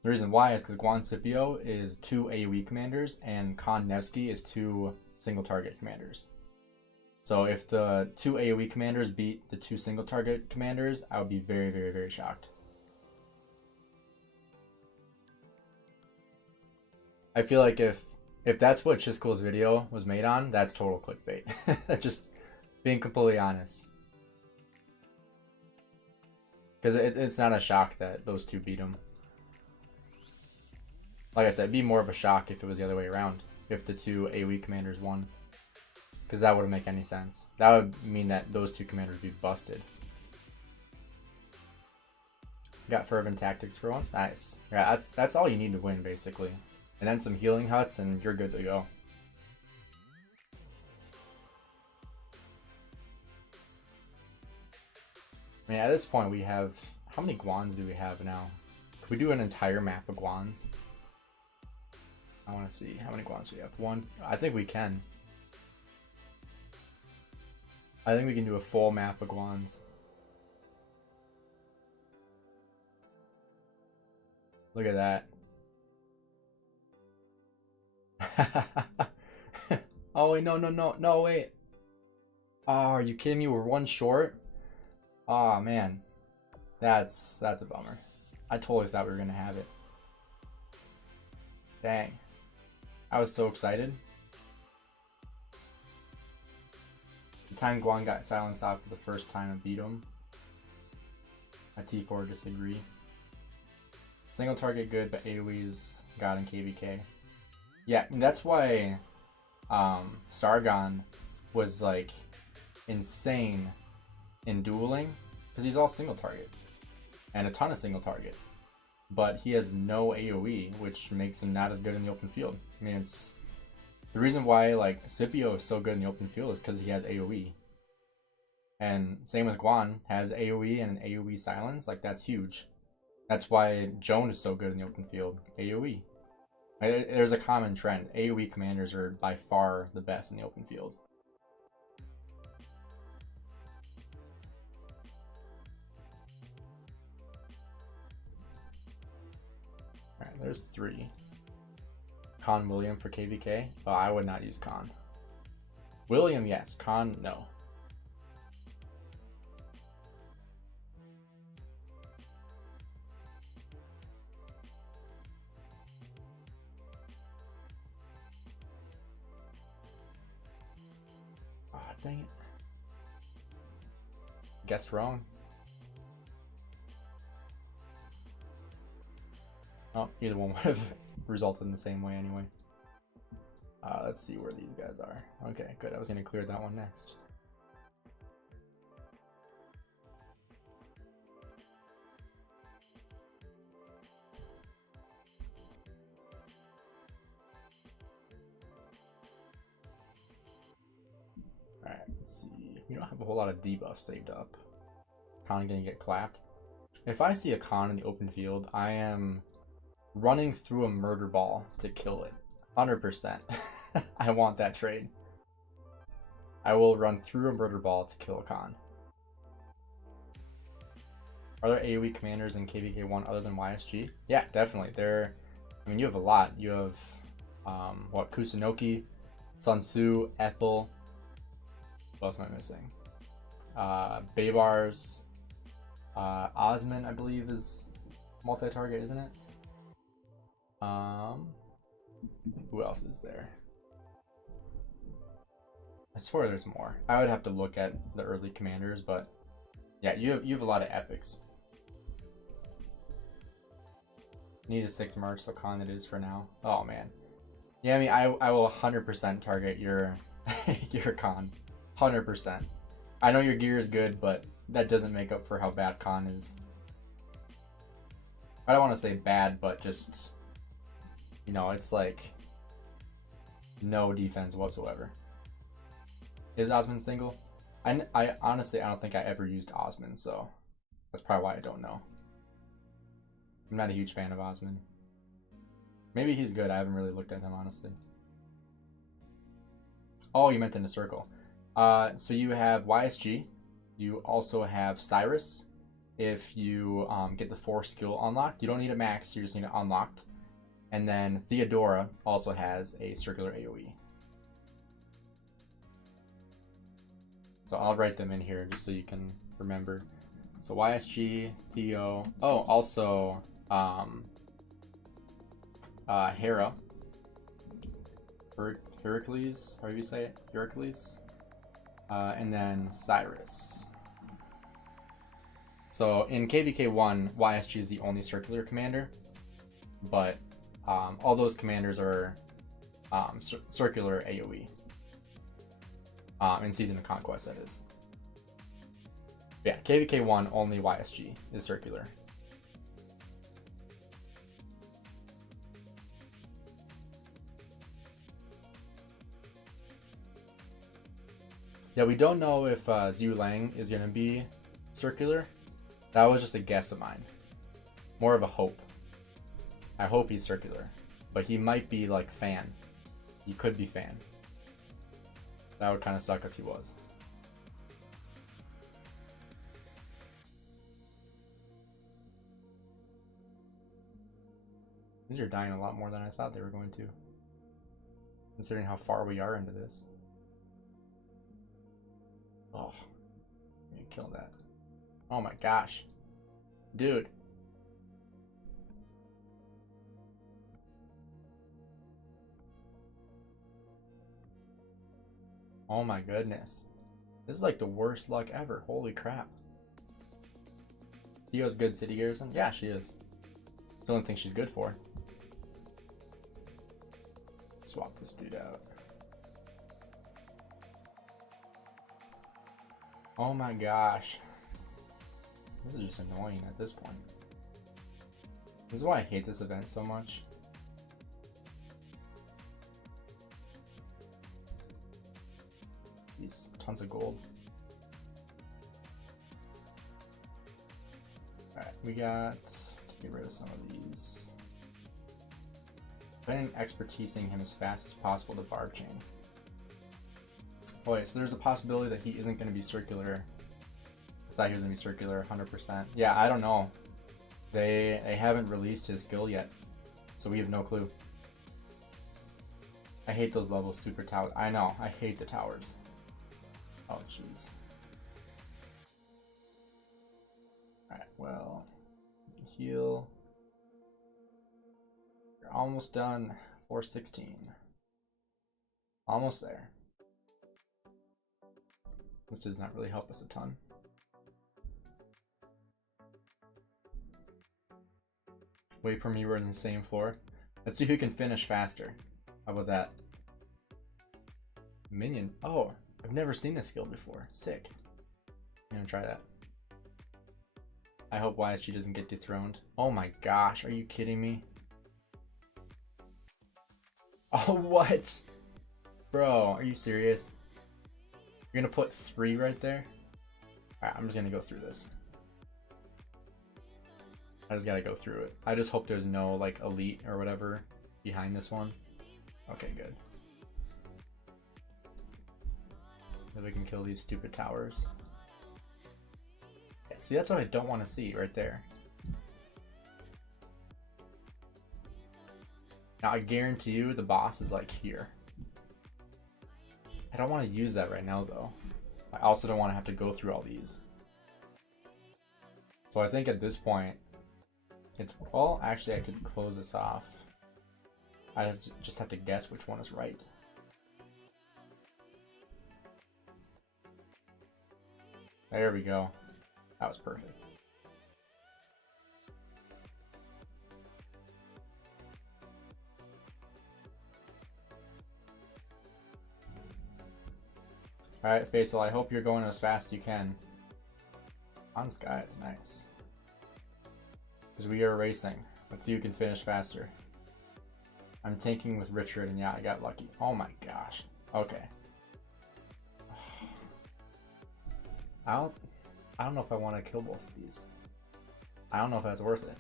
The reason why is because Guan Scipio is 2 AoE commanders and Khan Nevsky is 2 single target commanders. So if the 2 AoE commanders beat the 2 single target commanders, I would be very shocked. I feel like if that's what Chisco's video was made on, that's total clickbait. Just being completely honest. Because it's not a shock that those two beat him. Like I said, it'd be more of a shock if it was the other way around. If the two AoE commanders won. Because that wouldn't make any sense. That would mean that those two commanders would be busted. Got Fervent Tactics for once. Nice. Yeah, that's all you need to win, basically. And then some healing huts, and you're good to go. I mean, at this point, we have... How many Guans do we have now? Could we do an entire map of Guans? I want to see how many Guans we have. One. I think we can. I think we can do a full map of Guans. Look at that. Oh, wait, no, wait. Oh, are you kidding me? We're one short? Oh, man. That's a bummer. I totally thought we were going to have it. Dang. I was so excited. The time Guan got silenced out for the first time and beat him. I T4 disagree. Single target good, but AoE's God in KVK. Yeah, that's why Sargon was like insane in dueling, because he's all single target and a ton of single target, but he has no AoE, which makes him not as good in the open field. I mean, it's the reason why like Scipio is so good in the open field is because he has AoE, and same with Guan, has AoE and an AoE silence. Like, that's huge. That's why Joan is so good in the open field. AoE. There's a common trend. AoE commanders are by far the best in the open field. Alright, there's 3. Con William for KVK. Oh, I would not use Con. William, yes. Con, no. Dang it. Guessed wrong. Oh, either one would have resulted in the same way anyway. Let's see where these guys are. Okay, good. I was going to clear that one next. Alright, let's see. We don't have a whole lot of debuffs saved up. Con gonna get clapped. If I see a Con in the open field, I am running through a murder ball to kill it. 100%. I want that trade. I will run through a murder ball to kill a Con. Are there AoE commanders in KVK1 other than YSG? Yeah, definitely. I mean, you have a lot. You have, what, Kusunoki, Sun Tzu, Ethel. What else am I missing? Baybars. Osman, I believe, is multi-target, isn't it? Who else is there? I swear there's more. I would have to look at the early commanders, but yeah, you have a lot of epics. Need a 6th march, so Con it is for now. Oh man. Yeah, I mean, I will 100% target your your Con. 100%. I know your gear is good, but that doesn't make up for how bad Con is. I don't want to say bad, but just, you know, it's like no defense whatsoever. Is Osman single? I honestly, I don't think I ever used Osman, so that's probably why I don't know. I'm not a huge fan of Osman. Maybe he's good. I haven't really looked at him, honestly. Oh, you meant in a circle. So you have YSG. You also have Cyrus. If you get the 4 skill unlocked, you don't need a max, you just need it unlocked. And then Theodora also has a circular AoE. So I'll write them in here just so you can remember. So YSG, Theo. Oh, also Hera. Heracles, how do you say it? Heracles. And then Cyrus. So in KVK1, YSG is the only circular commander, but all those commanders are circular AoE. In Season of Conquest, that is. Yeah, KVK1, only YSG is circular. Yeah, we don't know if Zhu Lang is going to be circular. That was just a guess of mine. More of a hope. I hope he's circular. But he might be like fan. He could be fan. That would kind of suck if he was. These are dying a lot more than I thought they were going to. Considering how far we are into this. Oh, I'm gonna kill that. Oh my gosh. Dude. Oh my goodness. This is like the worst luck ever. Holy crap. Theo's good city garrison? Yeah, she is. Still don't think she's good for. Swap this dude out. Oh my gosh. This is just annoying at this point. This is why I hate this event so much. These tons of gold. Alright, we got to get rid of some of these. Planning expertising him as fast as possible to barb chain. Oh wait, so there's a possibility that he isn't going to be circular. I thought he was going to be circular 100%. Yeah, I don't know. They haven't released his skill yet, so we have no clue. I hate those level super towers. I know, I hate the towers. Oh jeez. Alright, well, heal. You're almost done. 416. Almost there. This does not really help us a ton. Wait for me, we're on the same floor. Let's see who can finish faster. How about that? Minion. Oh, I've never seen this skill before. Sick. I'm gonna try that. I hope YSG doesn't get dethroned. Oh my gosh, are you kidding me? Oh, what? Bro, are you serious? You're gonna put 3 right there? Alright, I'm just gonna go through this. I just gotta go through it. I just hope there's no, like, elite or whatever behind this one. Okay, good. Then we can kill these stupid towers. Yeah, see, that's what I don't want to see right there. Now, I guarantee you the boss is, like, here. I don't want to use that right now, though. I also don't want to have to go through all these. So I think at this point, it's... Well, actually, I could close this off. I just have to guess which one is right. There we go. That was perfect. Alright, Faisal, I hope you're going as fast as you can. On Sky, nice. Because we are racing. Let's see who can finish faster. I'm tanking with Richard, and yeah, I got lucky. Oh my gosh. Okay. I don't know if I want to kill both of these. I don't know if that's worth it.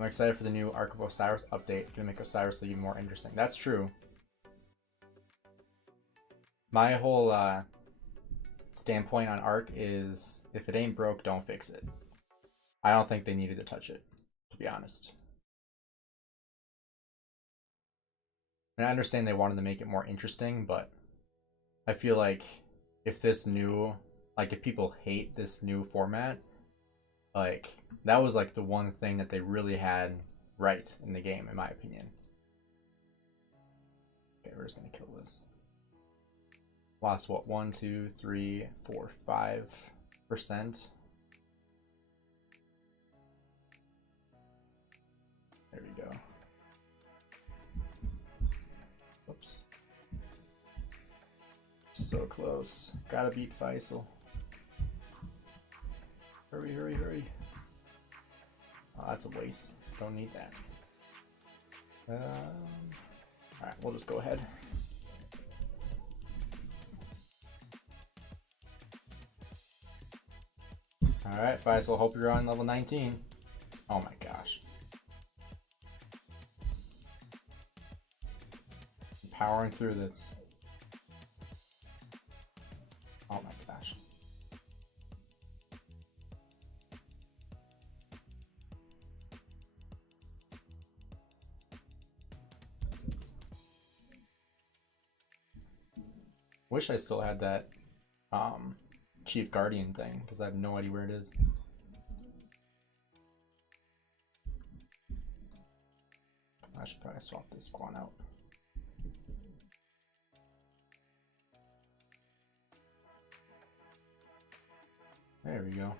I'm excited for the new Arc of Osiris update. It's going to make Osiris even more interesting. That's true. My whole standpoint on Arc is, if it ain't broke, don't fix it. I don't think they needed to touch it, to be honest. And I understand they wanted to make it more interesting, but I feel like if this new, like, if people hate this new format, like, that was like the one thing that they really had right in the game, in my opinion. Okay, we're just gonna kill this. Lost what? 1, 2, 3, 4, 5 There we go. Whoops. So close. Gotta beat Faisal. Hurry, hurry, hurry. Oh, that's a waste. Don't need that. Alright, we'll just go ahead. Alright, Faisal, hope you're on level 19. Oh my gosh. I'm powering through this. Oh my gosh. Wish I still had that Chief Guardian thing, because I have no idea where it is. I should probably swap this Squan out. There we go.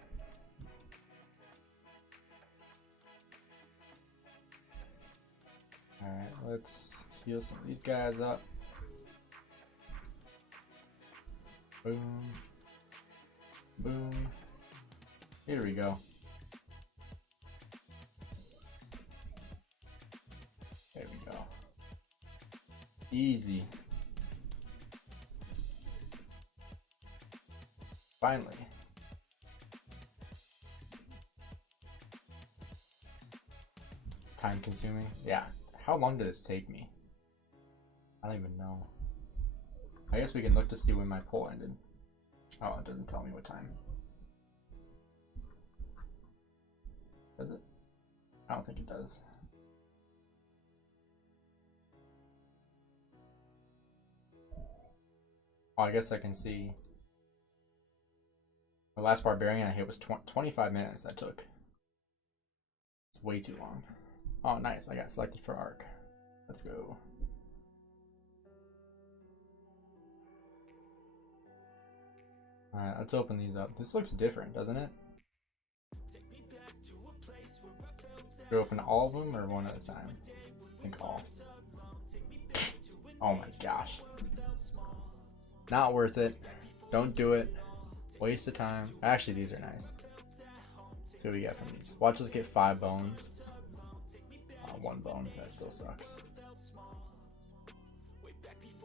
Alright, let's heal some of these guys up. Boom. Boom. Here we go. There we go. Easy. Finally. Time consuming? Yeah. How long did this take me? I don't even know. I guess we can look to see when my poll ended. Oh, it doesn't tell me what time. Does it? I don't think it does. Oh, I guess I can see. The last barbarian I hit was 25 minutes that took. It's way too long. Oh, nice. I got selected for ARC. Let's go. Alright, let's open these up. This looks different, doesn't it? Should we open all of them or one at a time? I think all. Oh my gosh. Not worth it. Don't do it. Waste of time. Actually, these are nice. Let's see what we get from these. Watch us get 5 bones. 1 bone. That still sucks.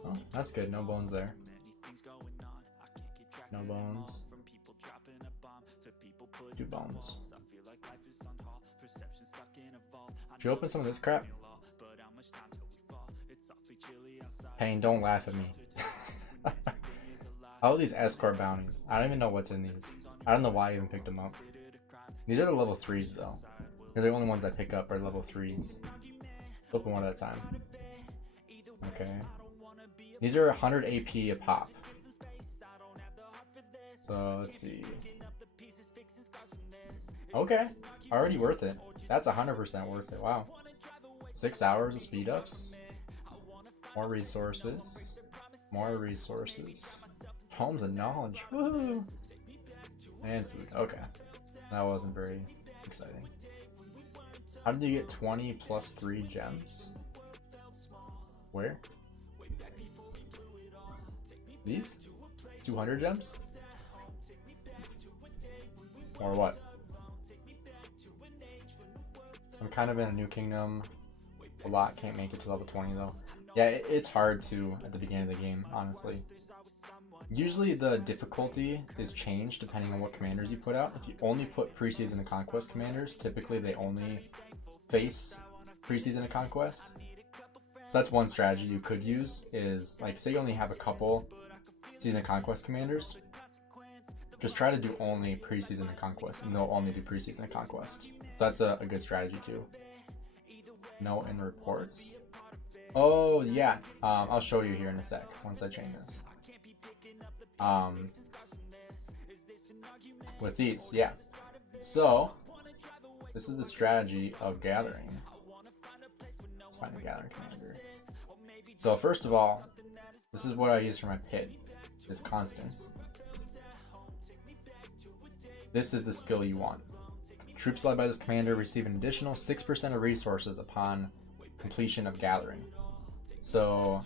Oh, that's good. No bones there. No bones. 2 bones. Should you open some of this crap? Pain, don't laugh at me. All these escort bounties. I don't even know what's in these. I don't know why I even picked them up. These are the level 3s though. They're the only ones I pick up are level 3s. Open one at a time. Okay. These are 100 AP a pop. So let's see. Okay, already worth it. That's 100% worth it. Wow. 6 hours of speed ups. More resources. More resources. Homes and knowledge. Woohoo! And food. Okay. That wasn't very exciting. How did you get 20 plus 3 gems? Where? These? 200 gems? Or what? I'm kind of in a new kingdom. A lot can't make it to level 20 though. Yeah, it's hard to at the beginning of the game, honestly. Usually the difficulty is changed depending on what commanders you put out. If you only put preseason and conquest commanders, typically they only face preseason and conquest. So that's one strategy you could use is, like, say you only have a couple season and conquest commanders, just try to do only preseason and conquest, and they'll only do preseason and conquest. So that's a good strategy too. No in reports. Oh yeah, I'll show you here in a sec once I change this. With these, yeah. So this is the strategy of gathering. Let's find a gathering commander. So first of all, this is what I use for my pit, is Constance. this is the skill you want. Troops led by this commander receive an additional 6% of resources upon completion of gathering. So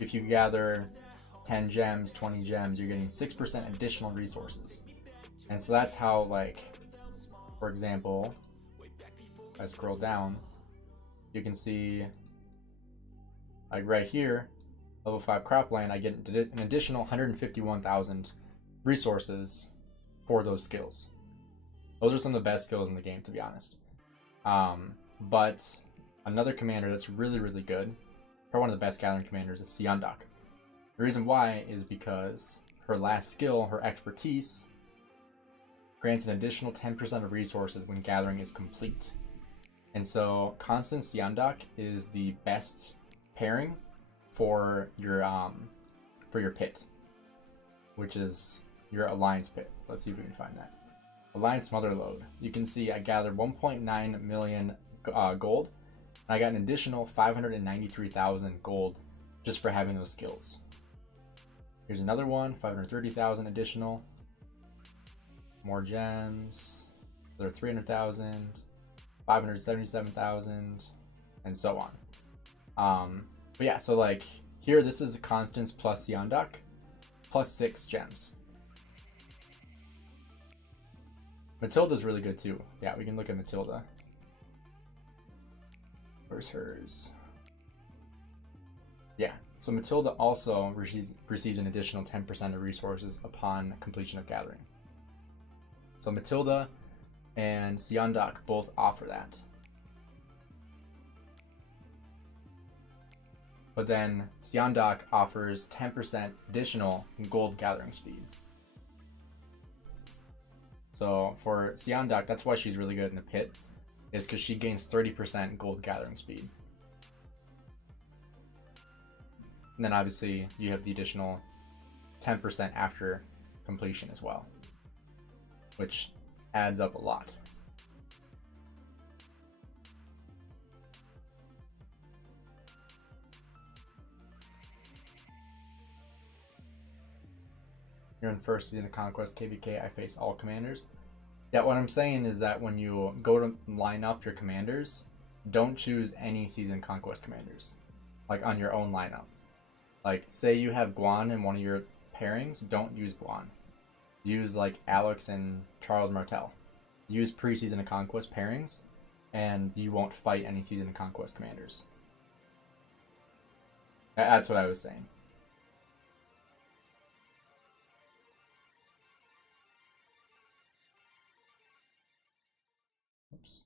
if you gather 10 gems, 20 gems, you're getting 6% additional resources. And so that's how, like, for example, if I scroll down, you can see, like right here, level 5 cropland, I get an additional 151,000 resources for those skills. Those are some of the best skills in the game, to be honest. But another commander that's really, really good, probably one of the best gathering commanders, is Seondeok. The reason why is because her last skill, her expertise, grants an additional 10% of resources when gathering is complete. And so Constant Seondeok is the best pairing for your pit, which is your alliance pit. So let's see if we can find that. Alliance Motherlode. You can see I gathered 1.9 million gold, and I got an additional 593,000 gold just for having those skills. Here's another one, 530,000 additional. More gems. There are 300,000, 577,000, and so on. But yeah, so like here, this is Constance plus Seondeok plus 6 gems. Matilda's really good too. Yeah, we can look at Matilda. Where's hers? Yeah, so Matilda also receives an additional 10% of resources upon completion of gathering. So Matilda and Seondeok both offer that. But then Seondeok offers 10% additional gold gathering speed. So for Seondeok, that's why she's really good in the pit, is because she gains 30% gold gathering speed. And then obviously you have the additional 10% after completion as well, which adds up a lot. You're in first season of Conquest KVK, I face all commanders. Yeah, what I'm saying is that when you go to line up your commanders, don't choose any season Conquest commanders, like on your own lineup. Like, say you have Guan in one of your pairings, don't use Guan. Use like Alex and Charles Martel. Use pre-season of Conquest pairings, and you won't fight any season of Conquest commanders. That's what I was saying. Oops.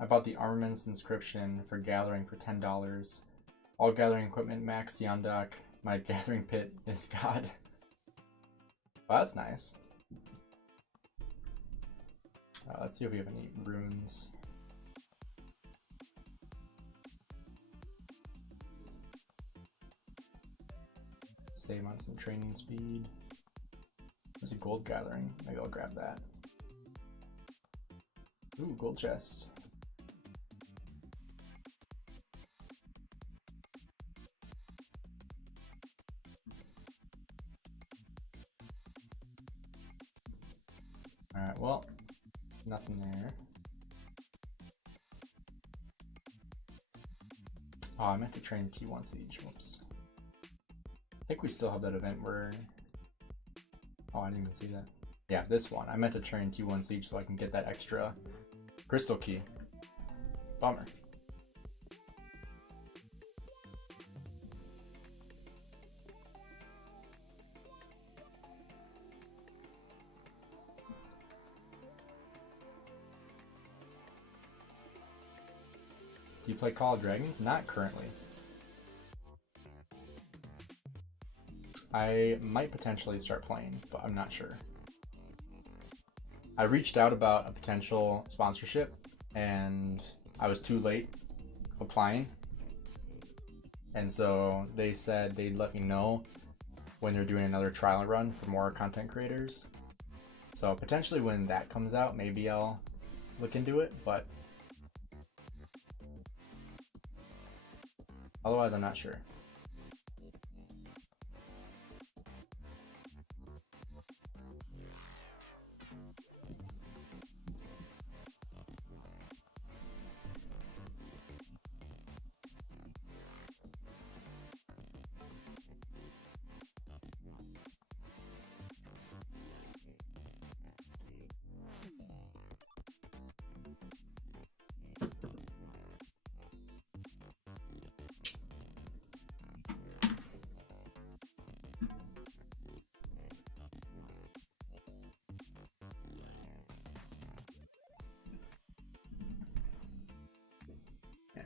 I bought the Armaments Inscription for gathering for $10. All gathering equipment max Seondeok. My gathering pit is God. Wow, that's nice. Let's see if we have any runes. Save on some training speed. There's a gold gathering. Maybe I'll grab that. Ooh, gold chest. Alright, well, nothing there. Oh, I meant to train T1 Siege. Whoops. I think we still have that event where... Oh, I didn't even see that. Yeah, this one. I meant to train T1 Siege so I can get that extra crystal key. Bummer. Do you play Call of Dragons? Not currently. I might potentially start playing, but I'm not sure. I reached out about a potential sponsorship, and I was too late applying. And so they said they'd let me know when they're doing another trial run for more content creators. So potentially when that comes out, maybe I'll look into it, but otherwise I'm not sure.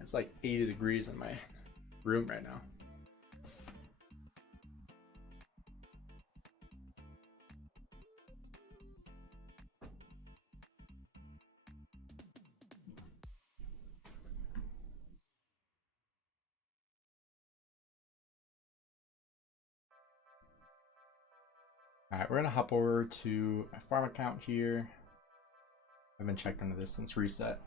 It's like 80 degrees in my room right now. All right, we're gonna hop over to my farm account here. I haven't checked into this since reset.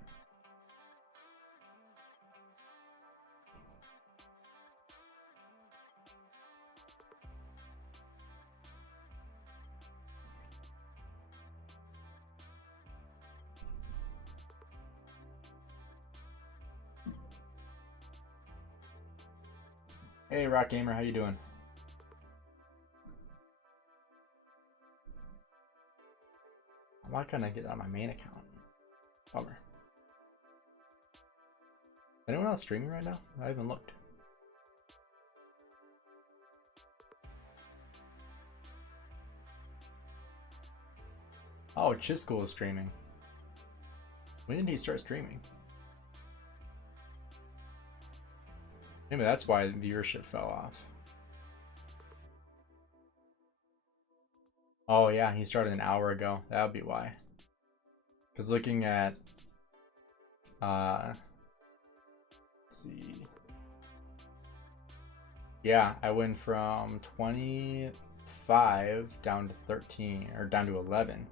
Hey, Rock Gamer, how you doing? Why can't I get on my main account? Bummer. Anyone else streaming right now? I haven't looked. Oh, Chisco is streaming. When did he start streaming? Maybe that's why the viewership fell off. Oh yeah, he started an hour ago. That would be why. Because looking at, let's see. Yeah, I went from 25 down to 13, or down to 11.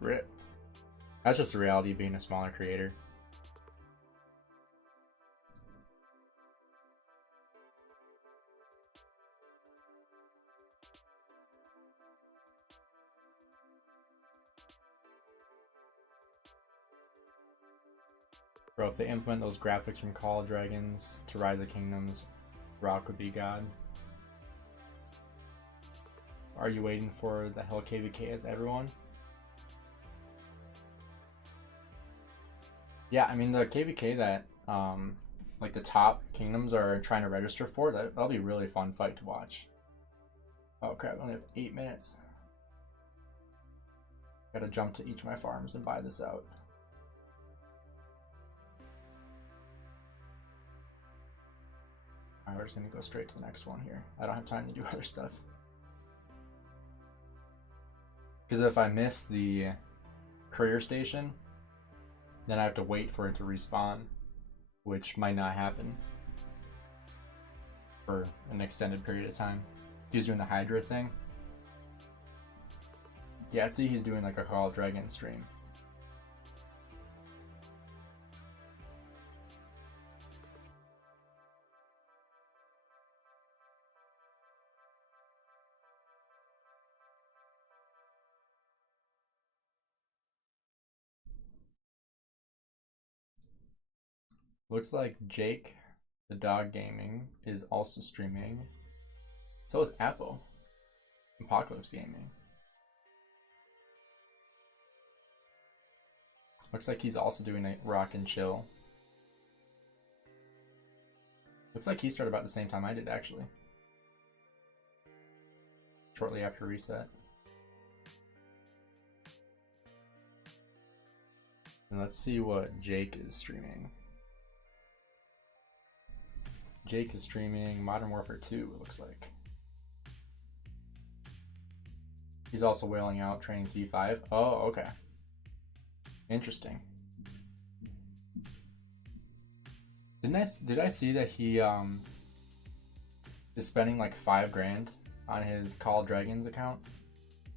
Rip. That's just the reality of being a smaller creator. Bro, if they implement those graphics from Call of Dragons to Rise of Kingdoms, ROK would be God. Are you waiting for the Hell KVK as everyone? Yeah, I mean the KVK that like the top kingdoms are trying to register for, that'll be a really fun fight to watch. Oh crap, I only have 8 minutes. Gotta jump to each of my farms and buy this out. Alright, we're just gonna go straight to the next one here. I don't have time to do other stuff. Because if I miss the career station, then I have to wait for it to respawn, which might not happen for an extended period of time. He's doing the Hydra thing. Yeah, see, he's doing like a Call of Dragon stream. Looks like Jake, the dog gaming, is also streaming. So is Apple, Apocalypse Gaming. Looks like he's also doing a ROK and Chill. Looks like he started about the same time I did, actually. Shortly after reset. And let's see what Jake is streaming. Jake is streaming Modern Warfare 2, it looks like. He's also wailing out training T5. Oh, okay. Interesting. Did I see that he is spending like $5,000 on his Call of Dragons account,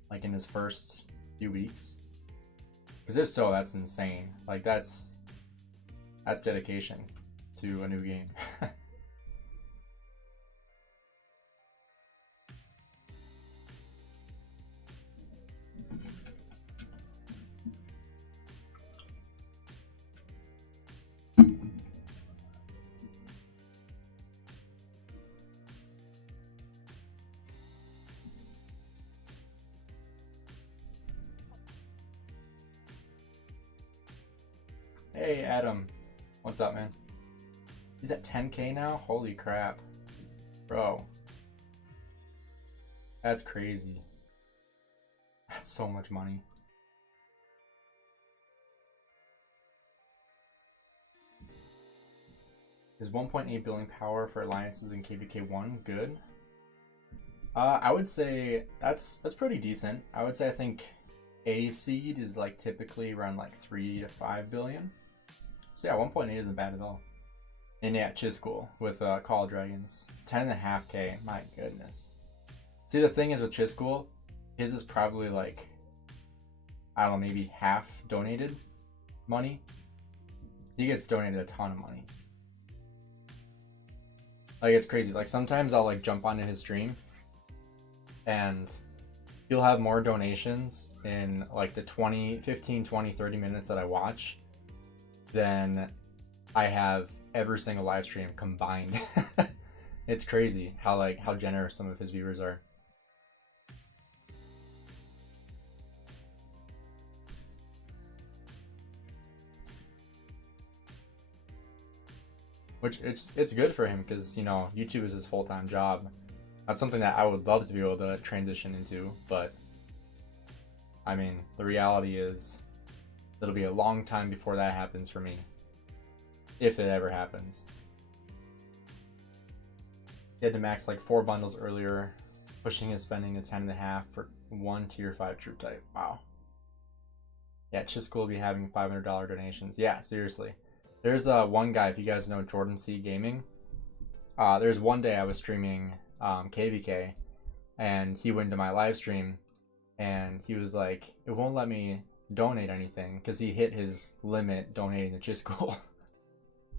like in his first few weeks? Because if so, that's insane. Like that's dedication to a new game. Hey Adam, what's up, man? He's at 10K now? Holy crap. Bro. That's crazy. That's so much money. Is 1.8 billion power for alliances in KVK1 good? I would say that's pretty decent. I would say I think A seed is like typically around like 3 to 5 billion. So yeah, 1.8 isn't bad at all. And yeah, Chiscool with Call of Dragons. 10.5k, my goodness. See, the thing is with Chiscool, his is probably like, I don't know, maybe half donated money. He gets donated a ton of money. Like, it's crazy. Like, sometimes I'll like jump onto his stream and he'll have more donations in like the 15, 20, 30 minutes that I watch than I have every single live stream combined. It's crazy how generous some of his viewers are. Which it's good for him because, you know, YouTube is his full-time job. That's something that I would love to be able to transition into, but I mean, the reality is it'll be a long time before that happens for me. If it ever happens. He had to max like 4 bundles earlier, pushing his spending to 10.5 for 1 tier 5 troop type. Wow. Yeah, Chisco will be having $500 donations. Yeah, seriously. There's one guy, if you guys know Jordan C Gaming. There's one day I was streaming KVK, and he went to my live stream, and he was like, it won't let me donate anything because he hit his limit donating to Chisco.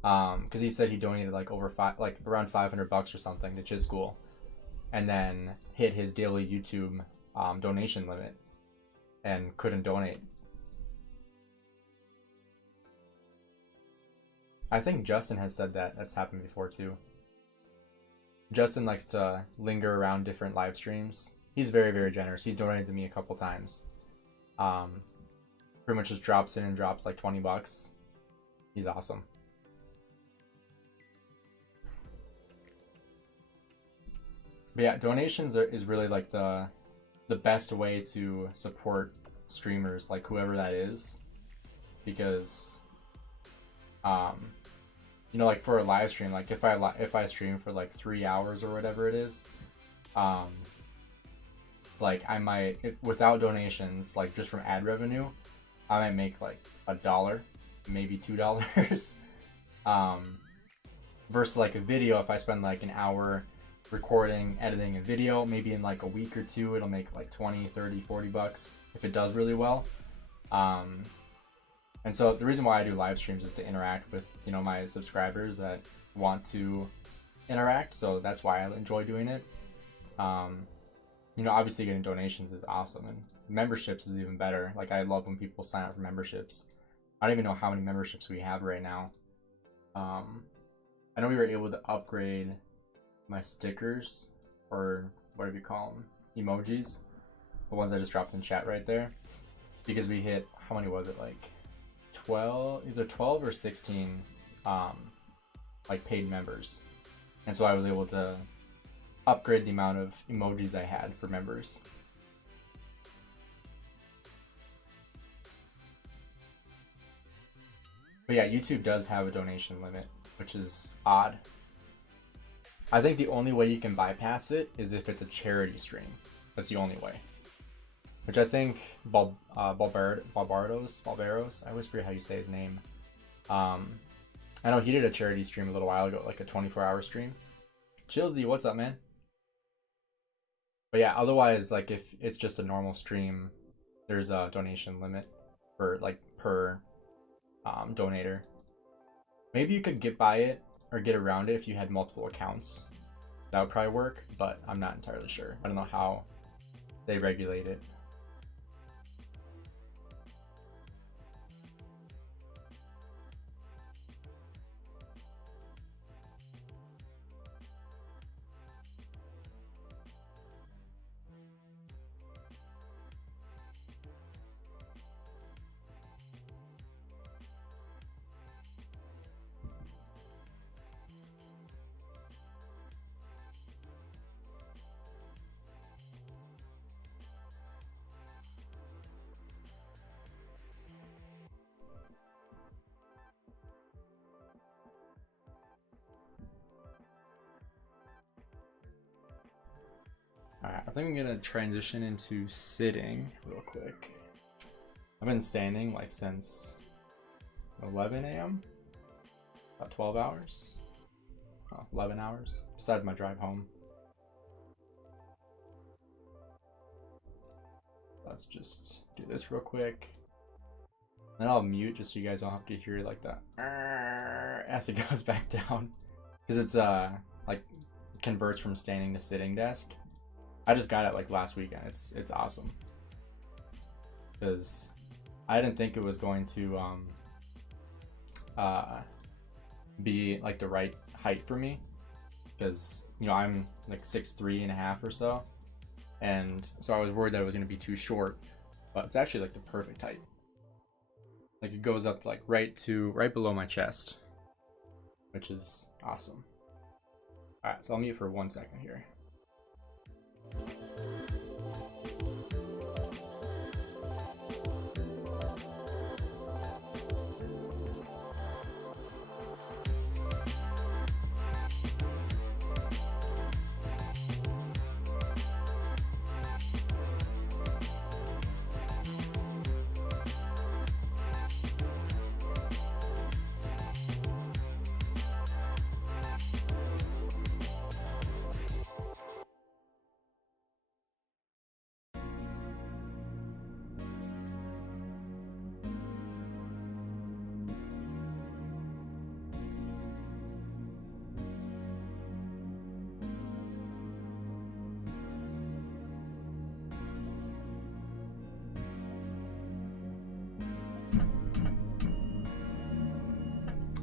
Because he said he donated like around $500 or something to Chisco, and then hit his daily YouTube donation limit and couldn't donate. I think Justin has said that. That's happened before too. Justin likes to linger around different live streams. He's very, very generous. He's donated to me a couple times. Pretty much just drops in and drops like $20. He's awesome. But yeah, donations is really like the best way to support streamers, like whoever that is, because you know, like for a live stream, like if I stream for like 3 hours or whatever it is, like I might, without donations, like just from ad revenue, I might make like $1, maybe $2. Versus like a video, if I spend like an hour recording, editing a video, maybe in like a week or two, it'll make like 20, 30, $40 if it does really well. And so the reason why I do live streams is to interact with, you know, my subscribers that want to interact. So that's why I enjoy doing it. You know, obviously getting donations is awesome, and memberships is even better. Like, I love when people sign up for memberships. I don't even know how many memberships we have right now. I know we were able to upgrade my stickers, or whatever you call them, emojis, the ones I just dropped in chat right there, because we hit, how many was it, like 12, either 12 or 16 like paid members, and so I was able to upgrade the amount of emojis I had for members. But yeah, YouTube does have a donation limit, which is odd. I think the only way you can bypass it is if it's a charity stream. That's the only way. Which I think Balberos, I always forget how you say his name. I know he did a charity stream a little while ago, like a 24-hour stream. Chillsy, what's up, man? But yeah, otherwise, like if it's just a normal stream, there's a donation limit for like per donator. Maybe you could get by it or get around it if you had multiple accounts. That would probably work, but I'm not entirely sure. I don't know how they regulate it. think I'm gonna transition into sitting real quick. I've been standing like since 11 a.m. About 12 hours. Oh, 11 hours, besides my drive home. Let's just do this real quick. Then I'll mute just so you guys don't have to hear like that as it goes back down. Because it's like converts from standing to sitting desk. I just got it like last weekend. It's awesome. Because I didn't think it was going to be like the right height for me. Because, you know, I'm like 6'3.5" or so. And so I was worried that it was going to be too short. But it's actually like the perfect height. Like it goes up like right below my chest, which is awesome. All right, so I'll mute for 1 second here.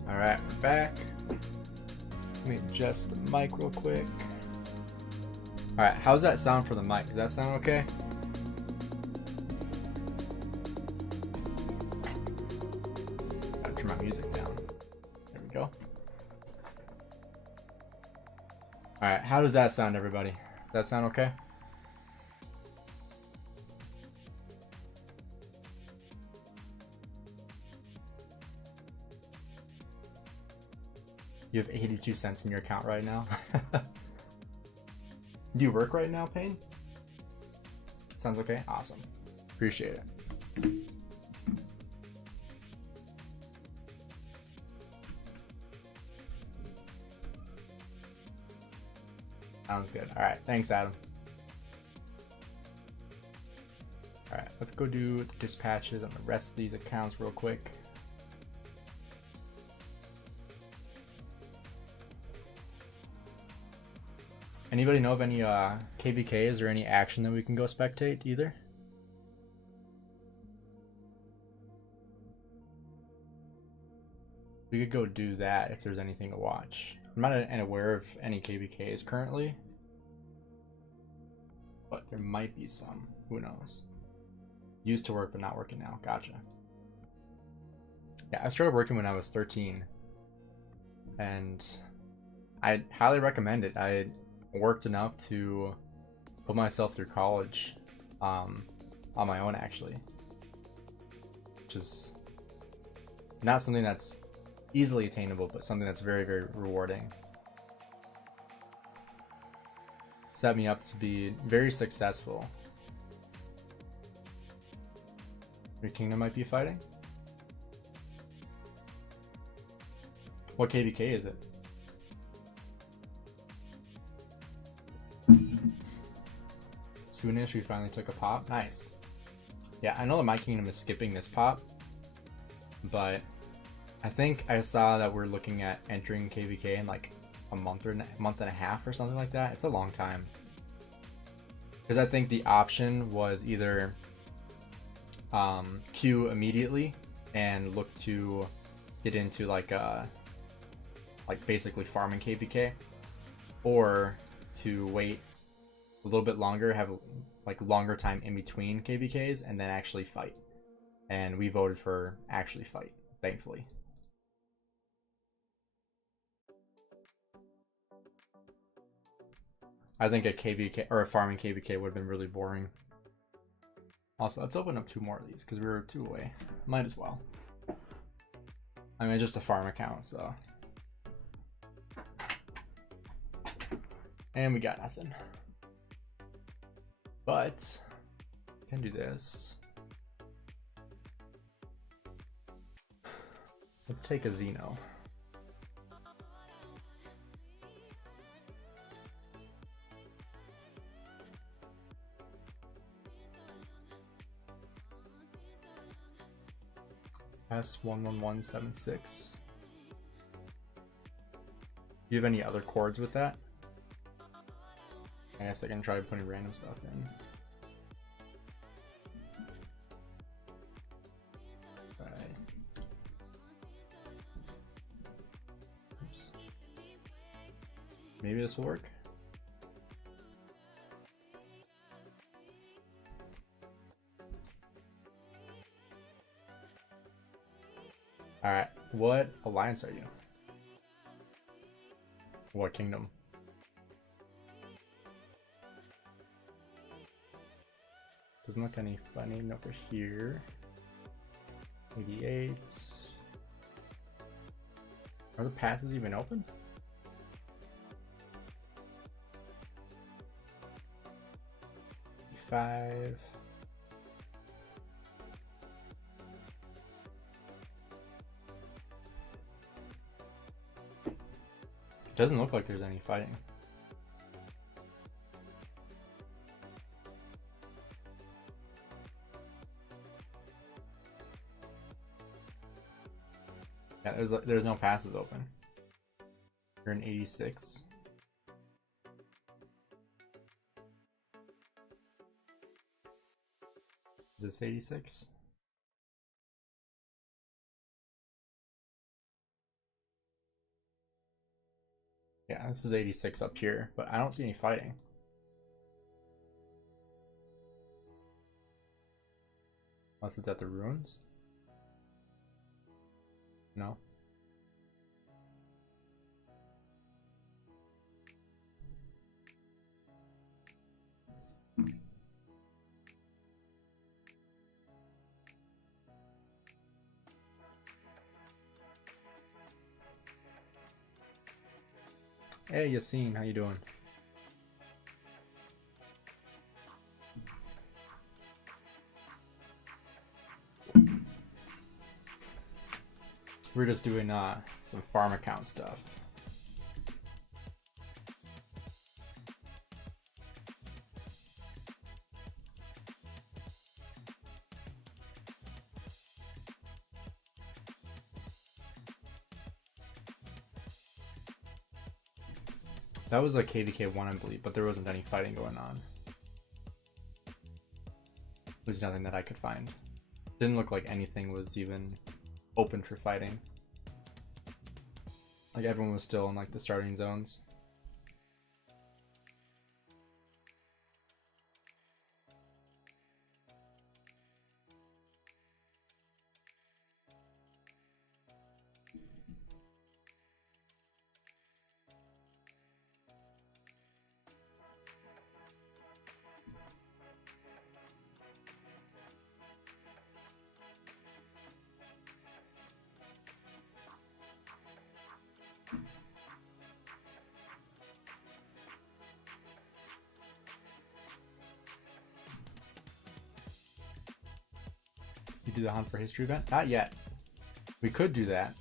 All right, we're back. Let me adjust the mic real quick. All right, how's that sound for the mic? Does that sound okay? Gotta turn my music down. There we go. All right, how does that sound, everybody? Does that sound okay? You have 82 cents in your account right now. Do you work right now, Payne? Sounds okay? Awesome. Appreciate it. Sounds good. All right. Thanks, Adam. All right. Let's go do the dispatches on the rest of these accounts real quick. Anybody know of any KVKs or any action that we can go spectate either? We could go do that if there's anything to watch. I'm not aware of any KVKs currently, but there might be some. Who knows? Used to work, but not working now. Gotcha. Yeah, I started working when I was 13, and I highly recommend it. I worked enough to put myself through college on my own, actually, which is not something that's easily attainable, but something that's very, very rewarding. Set me up to be very successful. Your kingdom might be fighting? What KVK is it? Soonish, we finally took a pop. Nice. Yeah, I know that my kingdom is skipping this pop, but I think I saw that we're looking at entering KVK in like a month and a half or something like that. It's a long time. Because I think the option was either queue immediately and look to get into like basically farming KVK, or to wait a little bit longer, have like longer time in between KVKs, and then actually fight. And we voted for actually fight, thankfully. I think a KVK or a farming KVK would have been really boring. Also, let's open up 2 more of these because we were 2 away. Might as well. I mean, just a farm account, so. And we got nothing. But I can do this. Let's take a Xeno. S11176. Do you have any other chords with that? I guess I can try putting random stuff in. Right. Oops. Maybe this will work. Alright, what alliance are you? What kingdom? Doesn't look any funny over here. 88. Are the passes even open? Five. Doesn't look like there's any fighting. Yeah, there's no passes open. You're in 86. Is this 86? Yeah, this is 86 up here, but I don't see any fighting. Unless it's at the ruins? No. Hey Yassine, how you doing? We're just doing some farm account stuff. That was a KVK 1, I believe, but there wasn't any fighting going on. There's nothing that I could find. Didn't look like anything was even open for fighting. Like everyone was still in like the starting zones. You do the hunt for history event? Not yet. We could do that.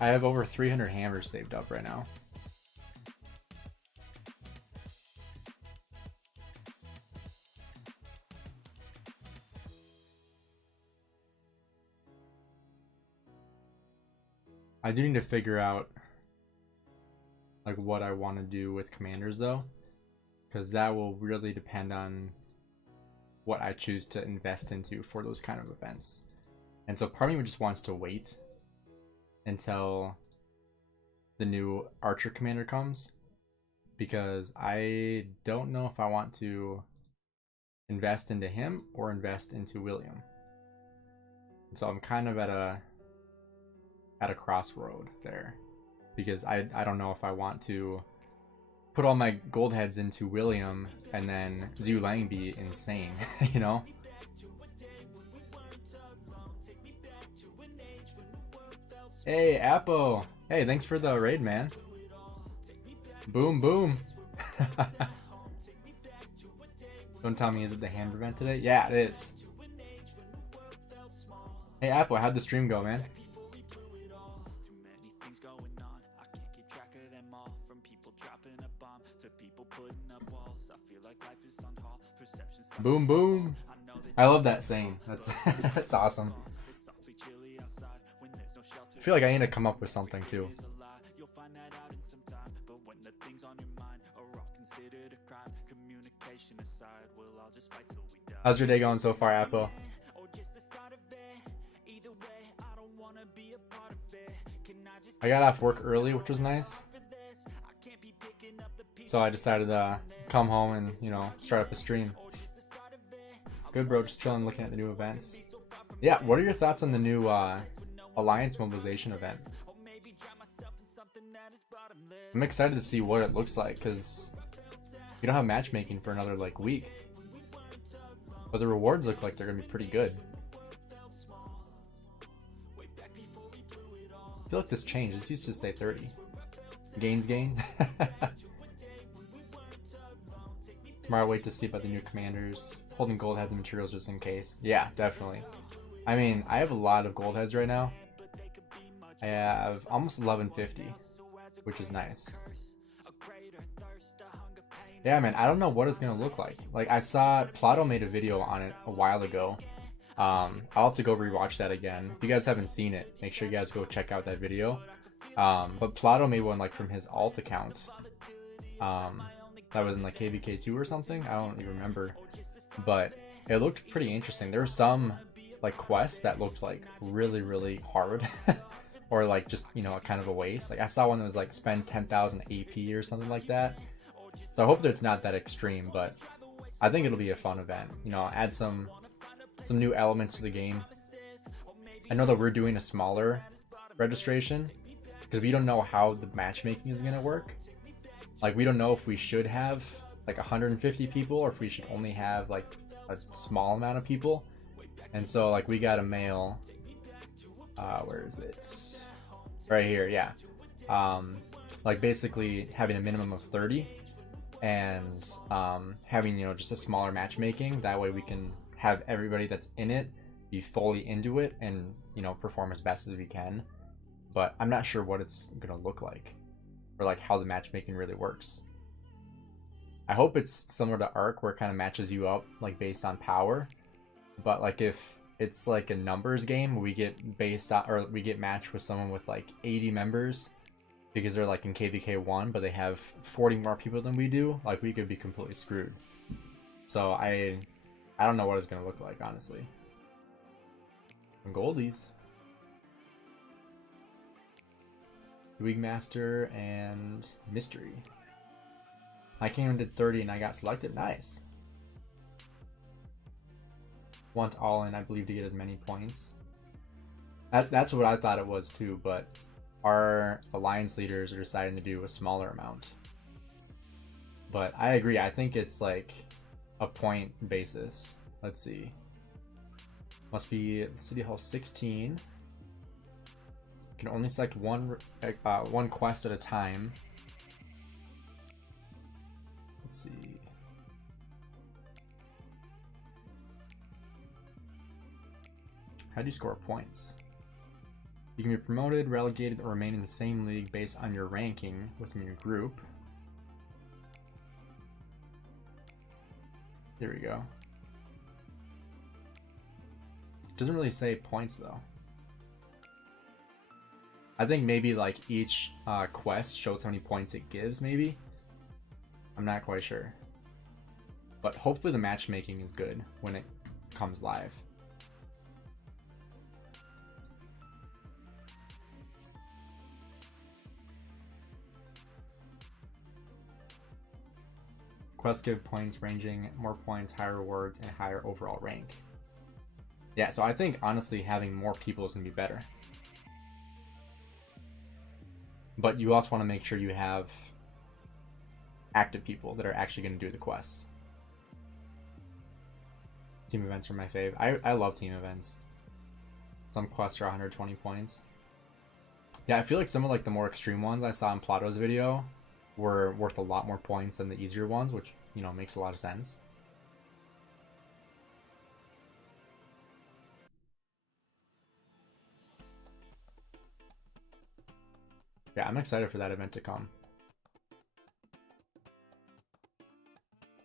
I have over 300 hammers saved up right now. I do need to figure out like what I want to do with commanders though, because that will really depend on what I choose to invest into for those kind of events. And so part of me just wants to wait until the new archer commander comes, because I don't know if I want to invest into him or invest into William. And so I'm kind of at a crossroad there, because I don't know if I want to put all my gold heads into William and then Zhu Lang be insane, you know? Hey, Appo! Hey, thanks for the raid, man. Boom, boom. Don't tell me, is it the hammer event today? Yeah, it is. Hey, Apple, how'd the stream go, man? Boom, boom. I love that saying. That's that's awesome. I feel like I need to come up with something too. How's your day going so far, Apple? I got off work early, which was nice. So I decided to come home and, you know, start up a stream. Good, bro. Just chilling, looking at the new events. Yeah, what are your thoughts on the new Alliance Mobilization event? I'm excited to see what it looks like, because you don't have matchmaking for another, like, week. But the rewards look like they're going to be pretty good. I feel like this changed. This used to say 30. Gainz. Tomorrow, wait to see about the new commanders. Holding gold heads and materials just in case. Yeah, definitely. I mean, I have a lot of gold heads right now. I have almost 1150, which is nice. Yeah, man, I don't know what it's going to look like. Like, I saw Plato made a video on it a while ago. I'll have to go rewatch that again. If you guys haven't seen it, make sure you guys go check out that video. But Plato made one like from his alt account. That was in like KVK2 or something. I don't even remember. But it looked pretty interesting. There were some like quests that looked like really hard. Or like just, you know, kind of a waste. Like I saw one that was like spend 10,000 AP or something like that. So I hope that it's not that extreme, but I think it'll be a fun event. You know, add some new elements to the game. I know that we're doing a smaller registration because we don't know how the matchmaking is going to work. Like, we don't know if we should have like 150 people or if we should only have like a small amount of people. And so like we got a mail, where is it? Right here, yeah. Like basically having a minimum of 30 and having, you know, just a smaller matchmaking. That way we can have everybody that's in it be fully into it and, you know, perform as best as we can. But I'm not sure what it's gonna look like or like how the matchmaking really works. I hope it's similar to ARK where it kind of matches you up like based on power. But like if it's like a numbers game, we get based on, or we get matched with someone with like 80 members because they're like in KVK1, but they have 40 more people than we do, like we could be completely screwed. So I don't know what it's gonna look like, honestly. Some goldies. Wigmaster and Mystery. I came in did 30 and I got selected. Nice. Want all in, I believe, to get as many points. That's what I thought it was too, but our alliance leaders are deciding to do a smaller amount. But I agree, I think it's like a point basis. Let's see. Must be City Hall 16. Can only select one quest at a time. Let's see. How do you score points? You can be promoted, relegated, or remain in the same league based on your ranking within your group. Here we go. Doesn't really say points though. I think maybe like each quest shows how many points it gives, maybe. I'm not quite sure. But hopefully the matchmaking is good when it comes live. Quests give points ranging, more points, higher rewards, and higher overall rank. Yeah, so I think honestly having more people is going to be better. But you also want to make sure you have active people that are actually going to do the quests. Team events are my fave. I love team events. Some quests are 120 points. Yeah, I feel like some of like the more extreme ones I saw in Plato's video were worth a lot more points than the easier ones, which, you know, makes a lot of sense. Yeah, I'm excited for that event to come.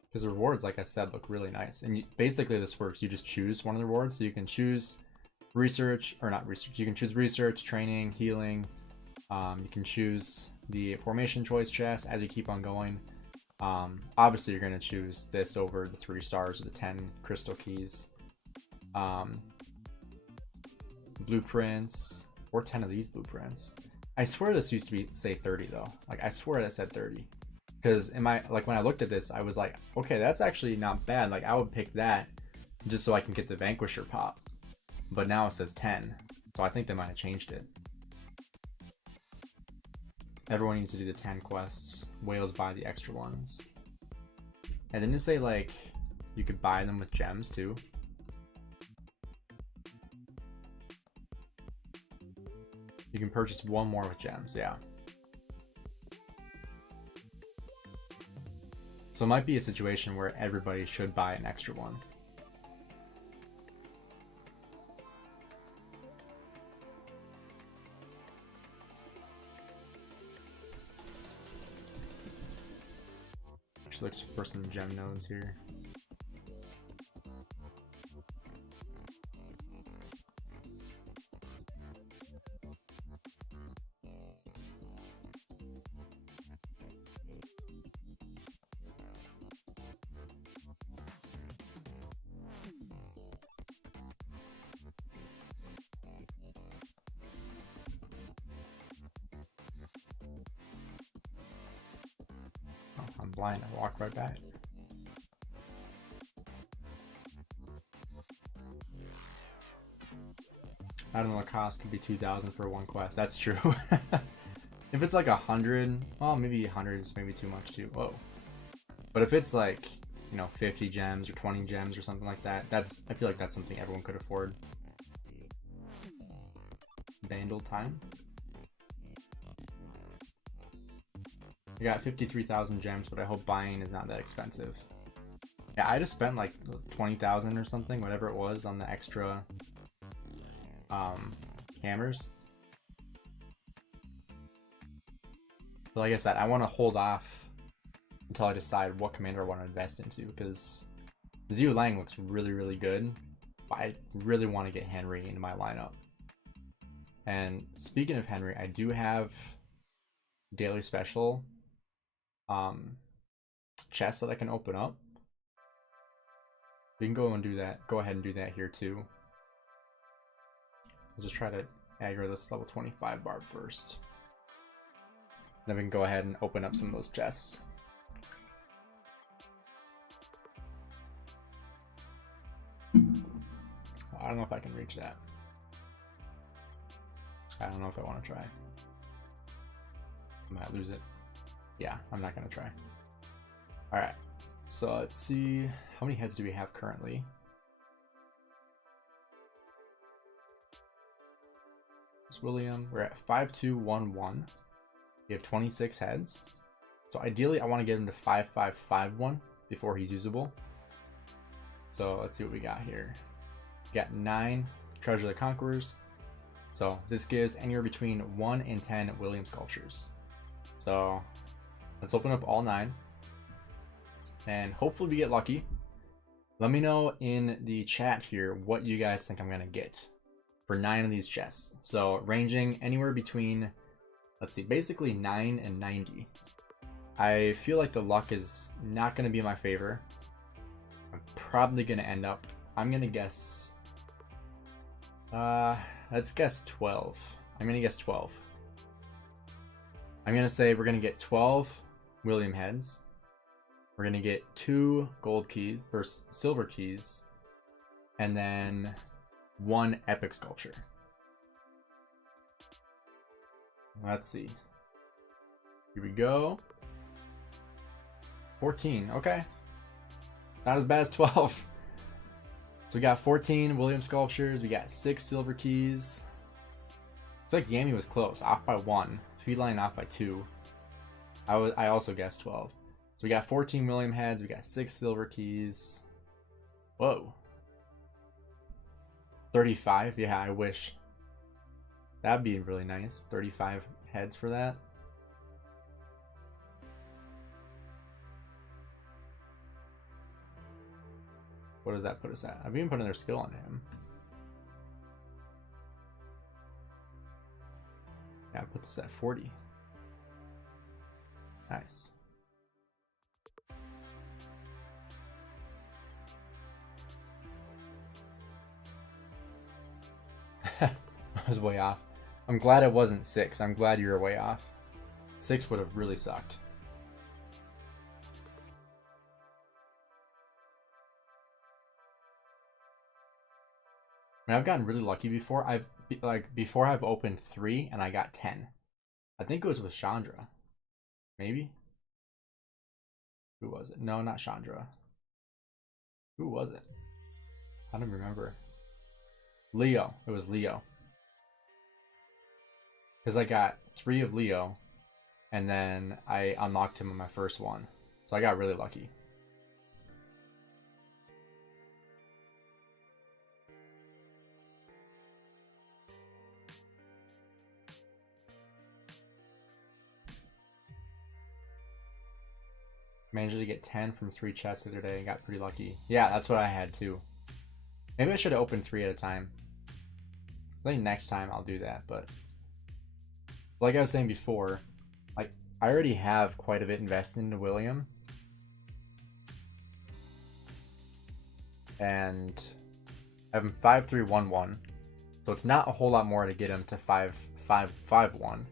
Because the rewards, like I said, look really nice. And basically this works. You just choose one of the rewards. So you can choose research, or not research. You can choose research, training, healing. You can choose the formation choice chest as you keep on going. Obviously, you're going to choose this over the 3 stars or the 10 crystal keys. Blueprints, or 10 of these blueprints. I swear this used to be, say, 30 though. Like, I swear that said 30. Because in my, like, when I looked at this, I was like, okay, that's actually not bad. Like, I would pick that just so I can get the Vanquisher pop. But now it says 10. So I think they might have changed it. Everyone needs to do the 10 quests. Whales buy the extra ones. And didn't it say, like, you could buy them with gems too? You can purchase one more with gems, yeah. So it might be a situation where everybody should buy an extra one. Actually looks for some gem nodes here. I'm blind, I walk right back. I don't know, the cost could be 2,000 for one quest. That's true. If it's like 100, well, maybe 100 is maybe too much too. Whoa. But if it's like, you know, 50 gems or 20 gems or something like that, that's, I feel like that's something everyone could afford. Vandal time. I got 53,000 gems, but I hope buying is not that expensive. Yeah, I just spent like 20,000 or something, whatever it was, on the extra hammers. But like I said, I want to hold off until I decide what commander I want to invest into, because Ziu Lang looks really, really good, but I really want to get Henry into my lineup. And speaking of Henry, I do have daily special chests that I can open up. We can go and do that. Go ahead and do that here too. I'll just try to aggro this level 25 barb first. Then we can go ahead and open up some of those chests. I don't know if I can reach that. I don't know if I want to try. I might lose it. Yeah, I'm not going to try. Alright, so let's see. How many heads do we have currently? It's William. We're at 5211. We have 26 heads. So ideally, I want to get him to 5551 before he's usable. So let's see what we got here. We got 9 Treasure of the Conquerors. So this gives anywhere between 1 and 10 William sculptures. So let's open up all 9. And hopefully we get lucky. Let me know in the chat here what you guys think I'm going to get for 9 of these chests. So ranging anywhere between, let's see, basically 9 and 90. I feel like the luck is not going to be in my favor. I'm probably going to end up, I'm going to guess, let's guess 12. I'm going to guess 12. I'm going to say we're going to get 12 William heads. We're going to get 2 gold keys, or silver keys, and then 1 epic sculpture. Let's see. Here we go. 14, okay. Not as bad as 12. So we got 14 William sculptures, we got 6 silver keys. It's like Yami was close, off by 1. Feline off by 2. I also guessed 12. So we got 14 William heads. We got 6 silver keys. Whoa. 35? Yeah, I wish. That'd be really nice. 35 heads for that. What does that put us at? I've even put another skill on him. Yeah, it puts us at 40. Nice. I was way off. I'm glad it wasn't 6. I'm glad you were way off. 6 would have really sucked. I mean, I've gotten really lucky before. Before I've opened 3 and I got 10. I think it was with Chandra. Maybe? Who was it? No, not Chandra. Who was it? I don't remember. Leo. It was Leo. Because I got 3 of Leo, and then I unlocked him on my first one. So I got really lucky. Managed to get 10 from 3 chests the other day and got pretty lucky. Yeah, that's what I had too. Maybe I should have opened 3 at a time. I think next time I'll do that, but like I was saying before, like I already have quite a bit invested into William. And I have him 5-3-1-1. So it's not a whole lot more to get him to 5-5-5-1.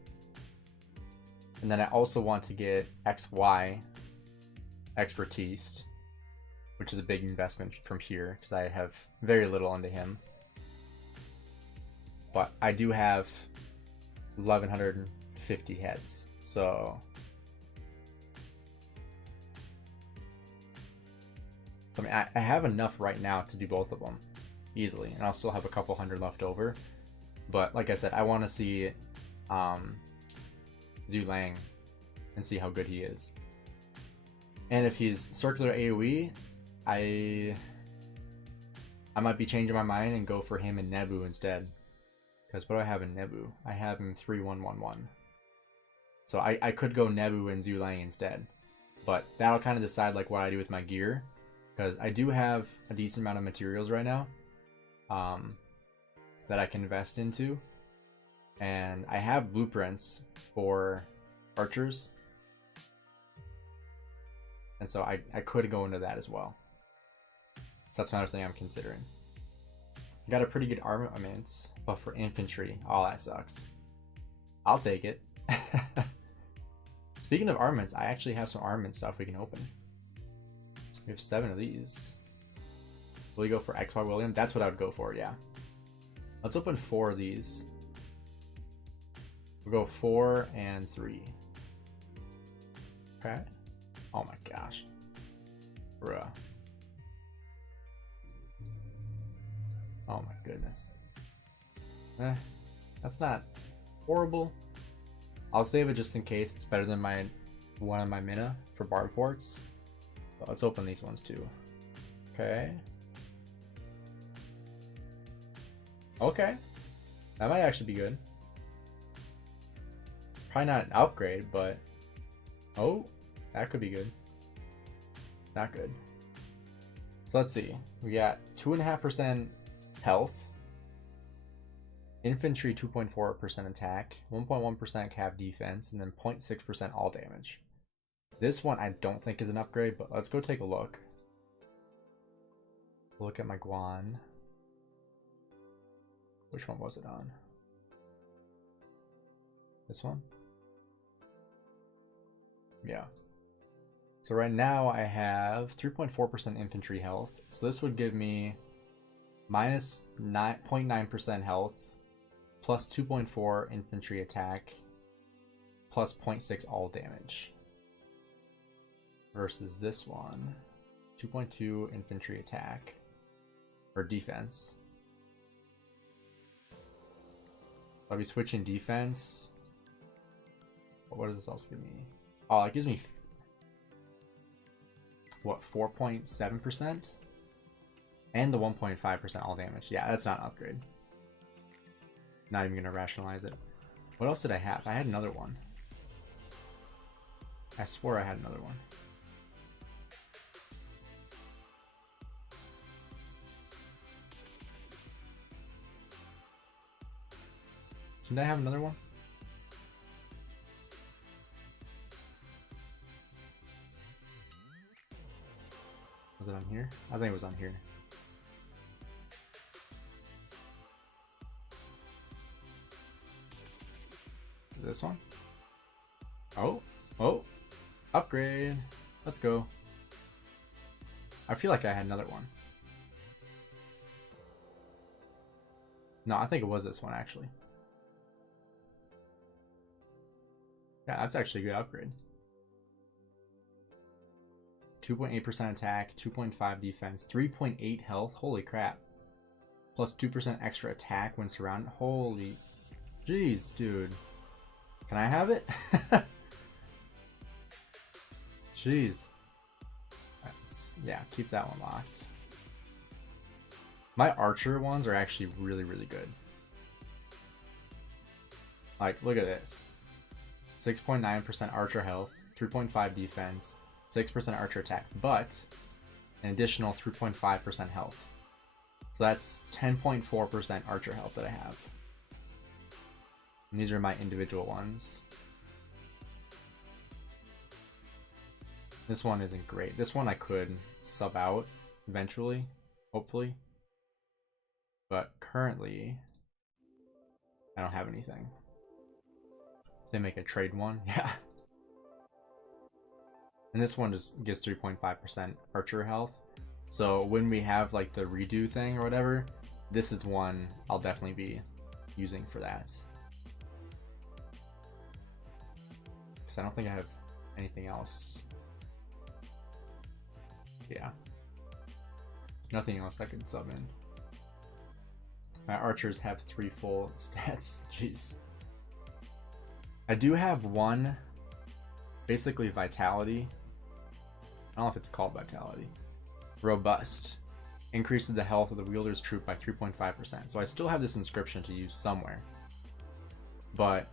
And then I also want to get XY expertise, which is a big investment from here because I have very little into him. But I do have 1,150 heads, so I mean, I have enough right now to do both of them easily, and I'll still have a couple hundred left over. But like I said, I want to see Zhu Lang and see how good he is. And if he's circular AoE, I might be changing my mind and go for him and Nebu instead. Because what do I have in Nebu? I have him 3-1-1-1. So I could go Nebu and Zhu Lang instead. But that'll kind of decide like what I do with my gear. Because I do have a decent amount of materials right now that I can invest into. And I have blueprints for archers. And so I could go into that as well. So that's another thing I'm considering. I got a pretty good armament, but for infantry, oh, that sucks. I'll take it. Speaking of armaments, I actually have some armament stuff we can open. We have 7 of these. Will you go for XY William? That's what I would go for, yeah. Let's open 4 of these. We'll go 4 and 3. Okay. Oh my gosh. Bruh. Oh my goodness. That's not horrible. I'll save it just in case. It's better than my one of my mina for bar ports. But let's open these ones too. Okay. Okay. That might actually be good. Probably not an upgrade, but oh, that could be good. Not good. So let's see. We got 2.5% health, infantry 2.4% attack, 1.1% cav defense, and then 0.6% all damage. This one I don't think is an upgrade, but let's go take a look. Look at my Guan. Which one was it on? This one? Yeah. So right now I have 3.4% infantry health. So this would give me minus 0.9% health, plus 2.4 infantry attack, plus 0.6 all damage. Versus this one, 2.2 infantry attack, or defense. I'll be switching defense. What does this also give me? Oh, it gives me what, 4.7%? And the 1.5% all damage. Yeah, that's not an upgrade. Not even gonna rationalize it. What else did I have? I had another one. I swore I had another one. Didn't I have another one? Was it on here? I think it was on here. This one? Oh, upgrade. Let's go. I feel like I had another one. No, I think it was this one actually. Yeah, that's actually a good upgrade. 2.8% attack, 2.5 defense, 3.8 health. Holy crap. Plus 2% extra attack when surrounded. Holy jeez, dude. Can I have it? Jeez. Yeah, keep that one locked. My archer ones are actually really, really good. Like, look at this. 6.9% archer health, 3.5 defense, 6% archer attack, but an additional 3.5% health. So that's 10.4% archer health that I have. And these are my individual ones. This one isn't great. This one I could sub out eventually, hopefully. But currently, I don't have anything. So they make a trade one, yeah. And this one just gives 3.5% archer health. So when we have like the redo thing or whatever, this is one I'll definitely be using for that. Because I don't think I have anything else. Yeah. Nothing else I could sub in. My archers have 3 full stats. Jeez. I do have one, basically vitality. I don't know if it's called vitality. Robust. Increases the health of the wielder's troop by 3.5%. So I still have this inscription to use somewhere. But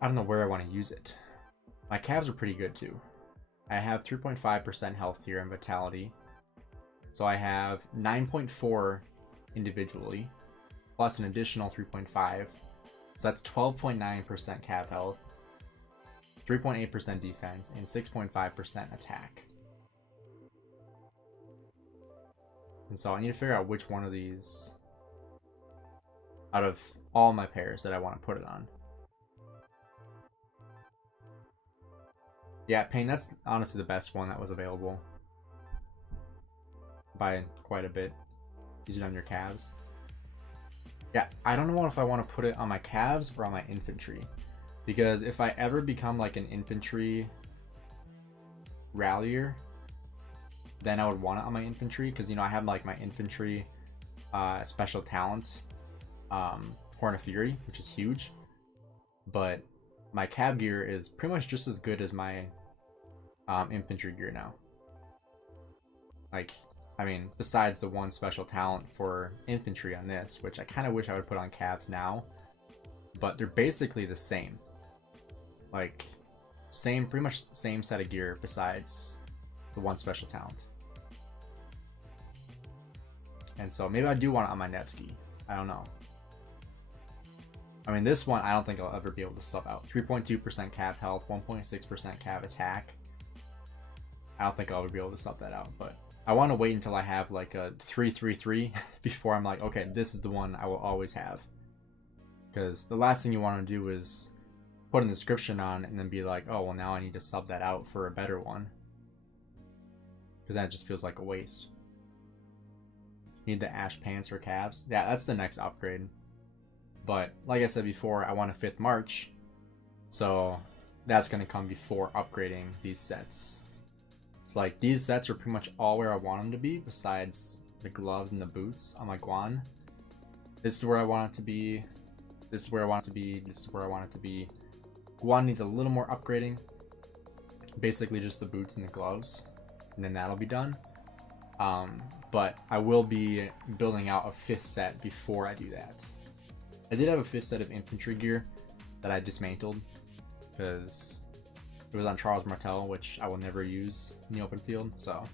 I don't know where I want to use it. My calves are pretty good too. I have 3.5% health here in vitality. So I have 9.4 individually, plus an additional 3.5. So that's 12.9% cav health, 3.8% defense, and 6.5% attack. And so I need to figure out which one of these out of all my pairs that I want to put it on. Yeah, Pain, that's honestly the best one that was available. By quite a bit. Use it on your calves. Yeah, I don't know if I want to put it on my calves or on my infantry. Because if I ever become like an infantry rallier, then I would want it on my infantry. Because, you know, I have like my infantry special talent, Horn of Fury, which is huge. But my cav gear is pretty much just as good as my infantry gear now. Like, I mean, besides the one special talent for infantry on this, which I kind of wish I would put on calves now, but they're basically the same. Like, pretty much same set of gear besides the one special talent. And so maybe I do want it on my Nevsky. I don't know. I mean, this one I don't think I'll ever be able to sub out. 3.2% cav health, 1.6% cav attack. I don't think I'll ever be able to sub that out, but I want to wait until I have like a 3-3-3 before I'm like, okay, this is the one I will always have. Because the last thing you want to do is put an inscription on and then be like, oh, well, now I need to sub that out for a better one. Because then it just feels like a waste. Need the ash pants or calves. Yeah, that's the next upgrade. But like I said before, I want a 5th March. So that's going to come before upgrading these sets. It's like these sets are pretty much all where I want them to be, besides the gloves and the boots on my Guan. This is where I want it to be. This is where I want it to be. This is where I want it to be. Guan needs a little more upgrading. Basically just the boots and the gloves, and then that'll be done. But I will be building out a 5th set before I do that. I did have a 5th set of infantry gear that I dismantled because it was on Charles Martel, which I will never use in the open field, so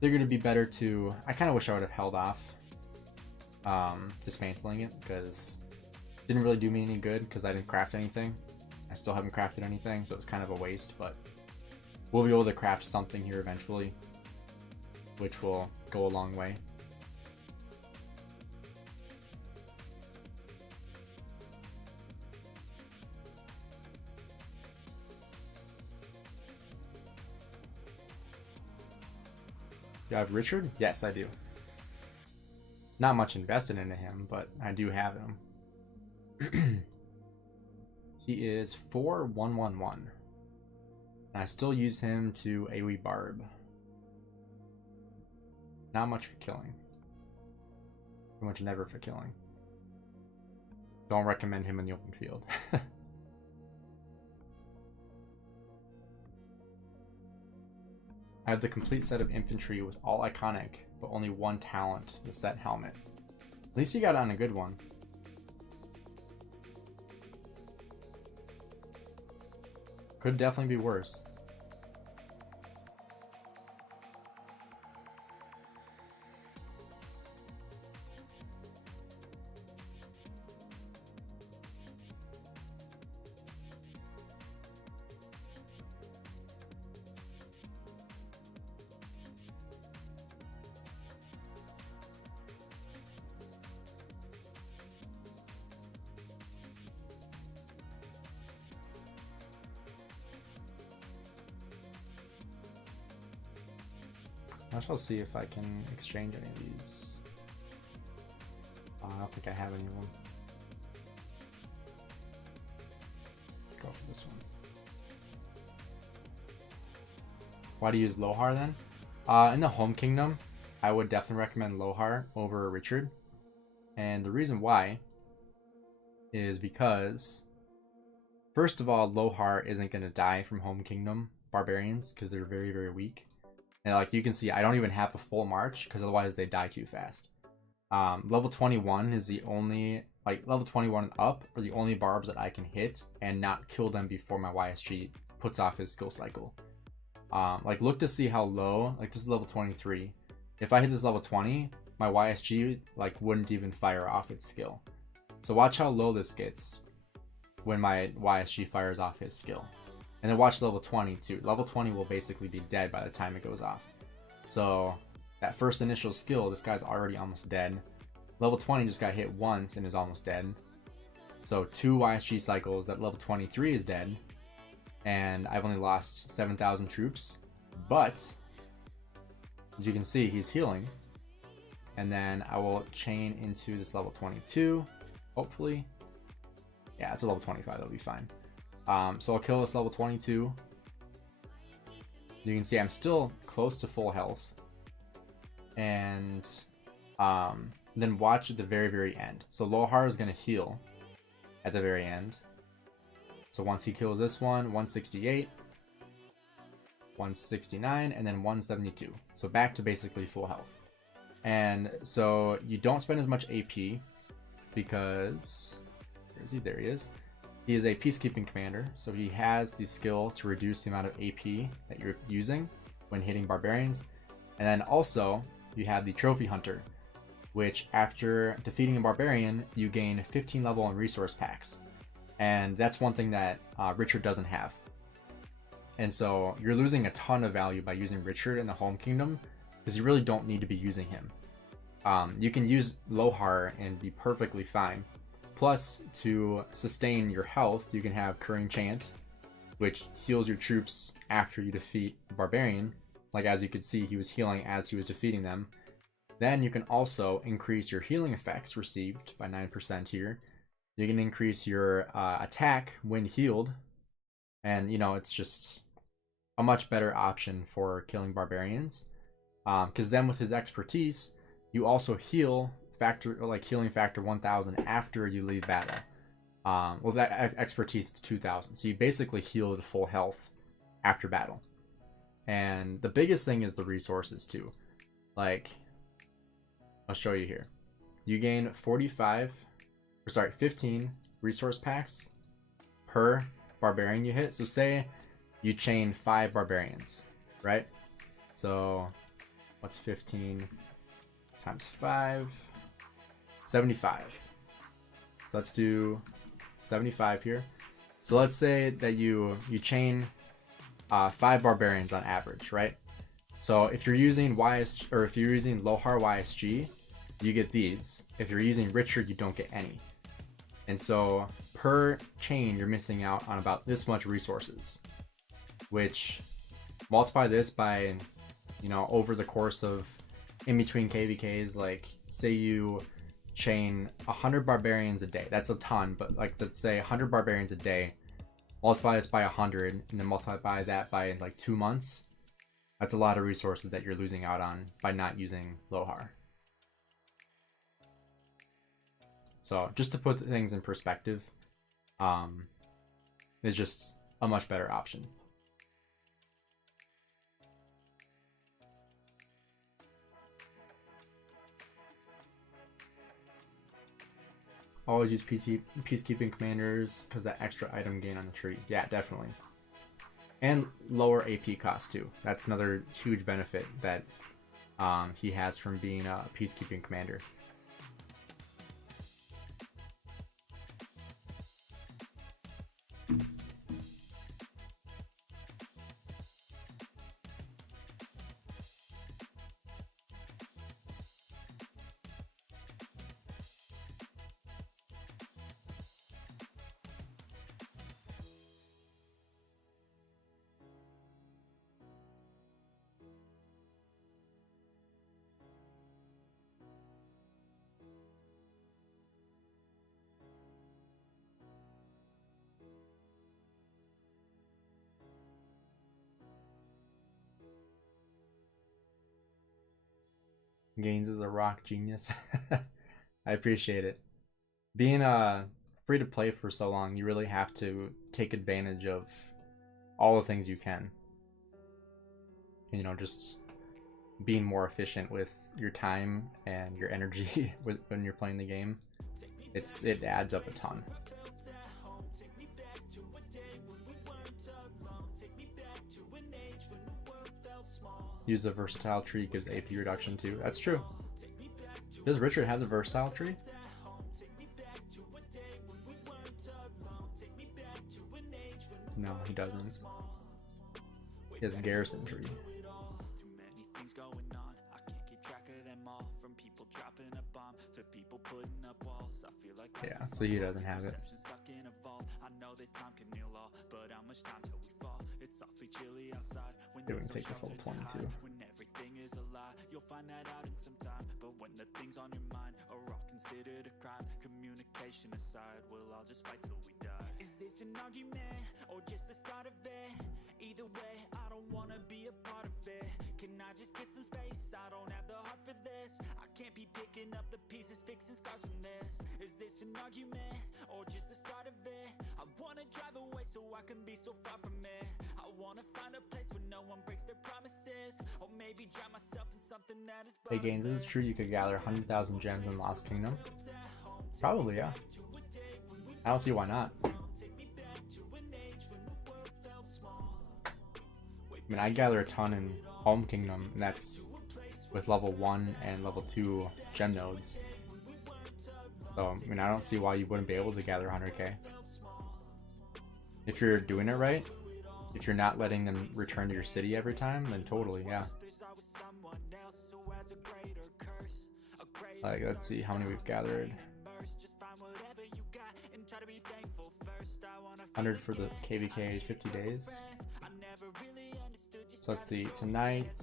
figured it'd be better to... I kind of wish I would have held off dismantling it, because it didn't really do me any good because I didn't craft anything. I still haven't crafted anything, so it's kind of a waste, but we'll be able to craft something here eventually, which will go a long way. Do I have Richard? Yes, I do. Not much invested into him, but I do have him. He is 4111. And I still use him to AoE Barb. Not much for killing. Pretty much never for killing. Don't recommend him in the open field. I have the complete set of infantry with all iconic, but only one talent, the set helmet. At least you got on a good one. Could definitely be worse. I shall see if I can exchange any of these. I don't think I have any of them. Let's go for this one. Why do you use Lohar then? In the home kingdom, I would definitely recommend Lohar over Richard. And the reason why is because, first of all, Lohar isn't going to die from home kingdom barbarians because they're very, very weak. And like you can see, I don't even have a full march because otherwise they die too fast. Level 21 is the only, like level 21 and up are the only barbs that I can hit and not kill them before my YSG puts off his skill cycle. Like look to see how low, like this is level 23. If I hit this level 20, my YSG like wouldn't even fire off its skill. So watch how low this gets when my YSG fires off his skill. And then watch level 20 too. Level 20 will basically be dead by the time it goes off. So that first initial skill, this guy's already almost dead. Level 20 just got hit once and is almost dead. So 2 YSG cycles, that level 23 is dead. And I've only lost 7,000 troops. But, as you can see, he's healing. And then I will chain into this level 22, hopefully. Yeah, it's a level 25, that'll be fine. So I'll kill this level 22. You can see I'm still close to full health. And then watch at the very, very end. So Lohar is going to heal at the very end. So once he kills this one, 168, 169, and then 172. So back to basically full health. And so you don't spend as much AP because... Where is he? There he is. He is a peacekeeping commander, so he has the skill to reduce the amount of AP that you're using when hitting barbarians. And then also, you have the trophy hunter, which after defeating a barbarian, you gain 15 level and resource packs. And that's one thing that Richard doesn't have. And so you're losing a ton of value by using Richard in the home kingdom, because you really don't need to be using him. You can use Lohar and be perfectly fine. Plus, to sustain your health, you can have Curing Chant, which heals your troops after you defeat the barbarian. Like as you could see, he was healing as he was defeating them. Then you can also increase your healing effects received by 9% here. You can increase your attack when healed. And, you know, it's just a much better option for killing barbarians. Because then with his expertise, you also heal... healing factor 1000 after you leave battle. Well, that expertise is 2,000. So you basically heal to full health after battle. And the biggest thing is the resources too. Like, I'll show you here. You gain 15 resource packs per barbarian you hit. So say you chain 5 barbarians, right? So what's 15 times 5? 75. So let's do 75 here. So let's say that you chain 5 barbarians on average, right? So if you're using if you're using Lohar YSG, you get these. If you're using Richard, you don't get any. And so per chain, you're missing out on about this much resources, which multiply this by, you know, over the course of in between KVKs, like say you chain 100 barbarians a day. That's a ton, but like let's say 100 barbarians a day, multiply this by 100 and then multiply by that by like 2 months. That's a lot of resources that you're losing out on by not using Lohar. So just to put things in perspective, is just a much better option. Always use peacekeeping commanders because that extra item gain on the tree. Yeah, definitely. And lower AP cost too. That's another huge benefit that he has from being a peacekeeping commander. Gainz is a rock genius. I appreciate it. Being free to play for so long, you really have to take advantage of all the things you can. You know, just being more efficient with your time and your energy when you're playing the game. It adds up a ton. Use a versatile tree, gives AP reduction too. That's true. Does Richard have the versatile tree? No, he doesn't. He has a garrison tree. Yeah, so he doesn't have it. Yeah, we can take this level 22. You'll find that out in some time, but when the things on your mind are all considered a crime, communication aside, we'll all just fight till we die. Is this an argument or just the start of it? Either way, I don't wanna be a part of it. Can I just get some space? I don't have the heart for this. I can't be picking up the pieces, fixing scars from this. Is this an argument or just the start of it? I wanna drive away so I can be so far from it. I wanna find a place where no one breaks their promises, or maybe drown myself in something that is. Hey Gainz, is it true you could gather 100,000 gems in Lost Kingdom? Probably, yeah. I don't see why not. I mean, I gather a ton in Home Kingdom, and that's with level 1 and level 2 gem nodes. So, I mean, I don't see why you wouldn't be able to gather 100k. If you're doing it right, if you're not letting them return to your city every time, then totally, yeah. Like, let's see how many we've gathered. 100 for the KVK 50 days. So let's see, tonight,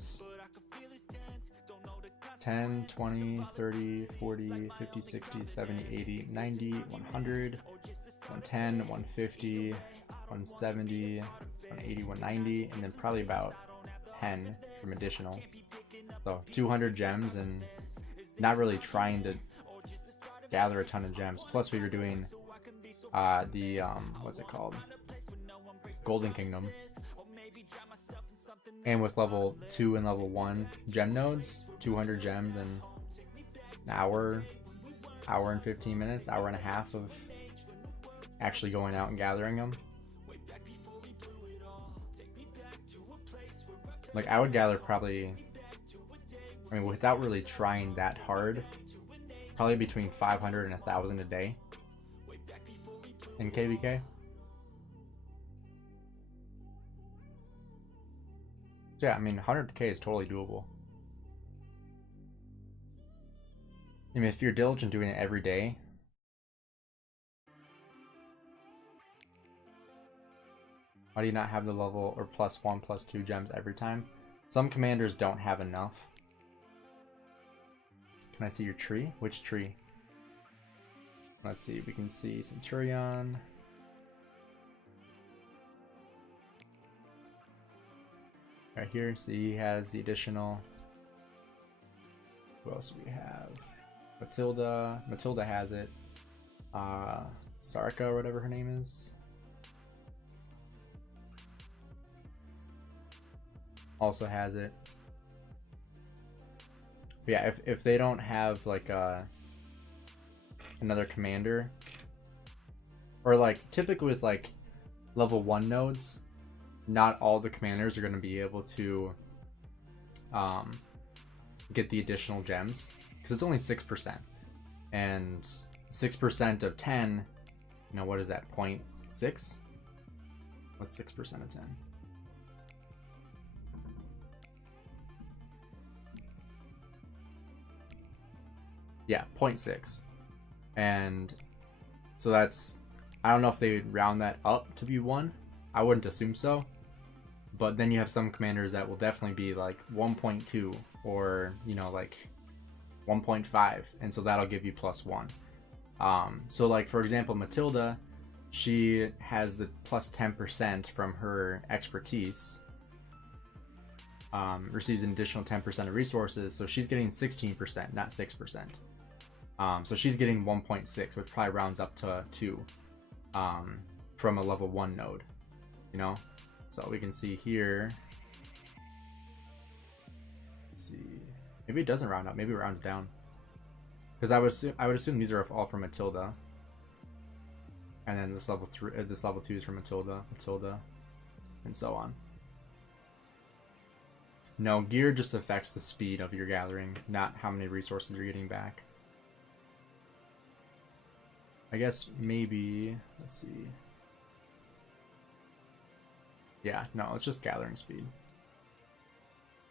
10, 20, 30, 40, 50, 60, 70, 80, 90, 100, 110, 150, 170, 180, 190, and then probably about 10 from additional. So 200 gems, and not really trying to gather a ton of gems. Plus we were doing the what's it called? Golden Kingdom. And with level 2 and level 1 gem nodes, 200 gems in an hour and 15 minutes, hour and a half of actually going out and gathering them. Like, I would gather probably, I mean, without really trying that hard, probably between 500 and 1,000 a day in KVK. So yeah, I mean, 100k is totally doable. I mean, if you're diligent doing it every day, why do you not have the level or +1, +2 gems every time? Some commanders don't have enough. Can I see your tree? Which tree? Let's see, we can see Centurion. Right here, see he has the additional. Who else do we have? Matilda. Matilda has it. Sarka, or whatever her name is, also has it. But yeah, if they don't have like another commander, or like typically with like level 1 nodes, not all the commanders are going to be able to get the additional gems, because it's only 6%, and 6% of 10, you know, what is that, 0.6? What's 6% of 10? Yeah, 0.6. And so that's, I don't know if they would round that up to be 1. I wouldn't assume so. But then you have some commanders that will definitely be like 1.2, or, you know, like 1.5, and so that'll give you +1. So like, for example, Matilda, she has the +10% from her expertise, receives an additional 10% of resources, so she's getting 16%, not 6%. So she's getting 1.6, which probably rounds up to 2 from a level 1 node, you know? So we can see here, let's see, maybe it doesn't round up, maybe it rounds down, because I would assume these are all from Matilda, and then this level 3, this level 2 is from Matilda, and so on. No, gear just affects the speed of your gathering, not how many resources you're getting back. I guess maybe, let's see. Yeah, no, it's just gathering speed.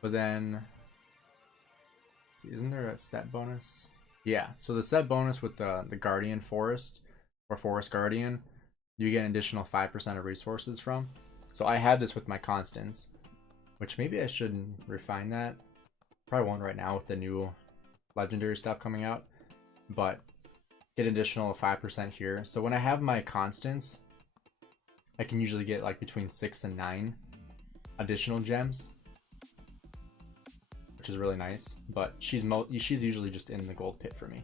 But then, let's see, isn't there a set bonus? Yeah, so the set bonus with the Guardian Forest, or Forest Guardian, you get an additional 5% of resources from. So I had this with my constants, which maybe I should refine that. Probably won't right now with the new legendary stuff coming out, but get additional 5% here. So when I have my constants, I can usually get like between 6 and 9 additional gems, which is really nice. But she's usually just in the gold pit for me,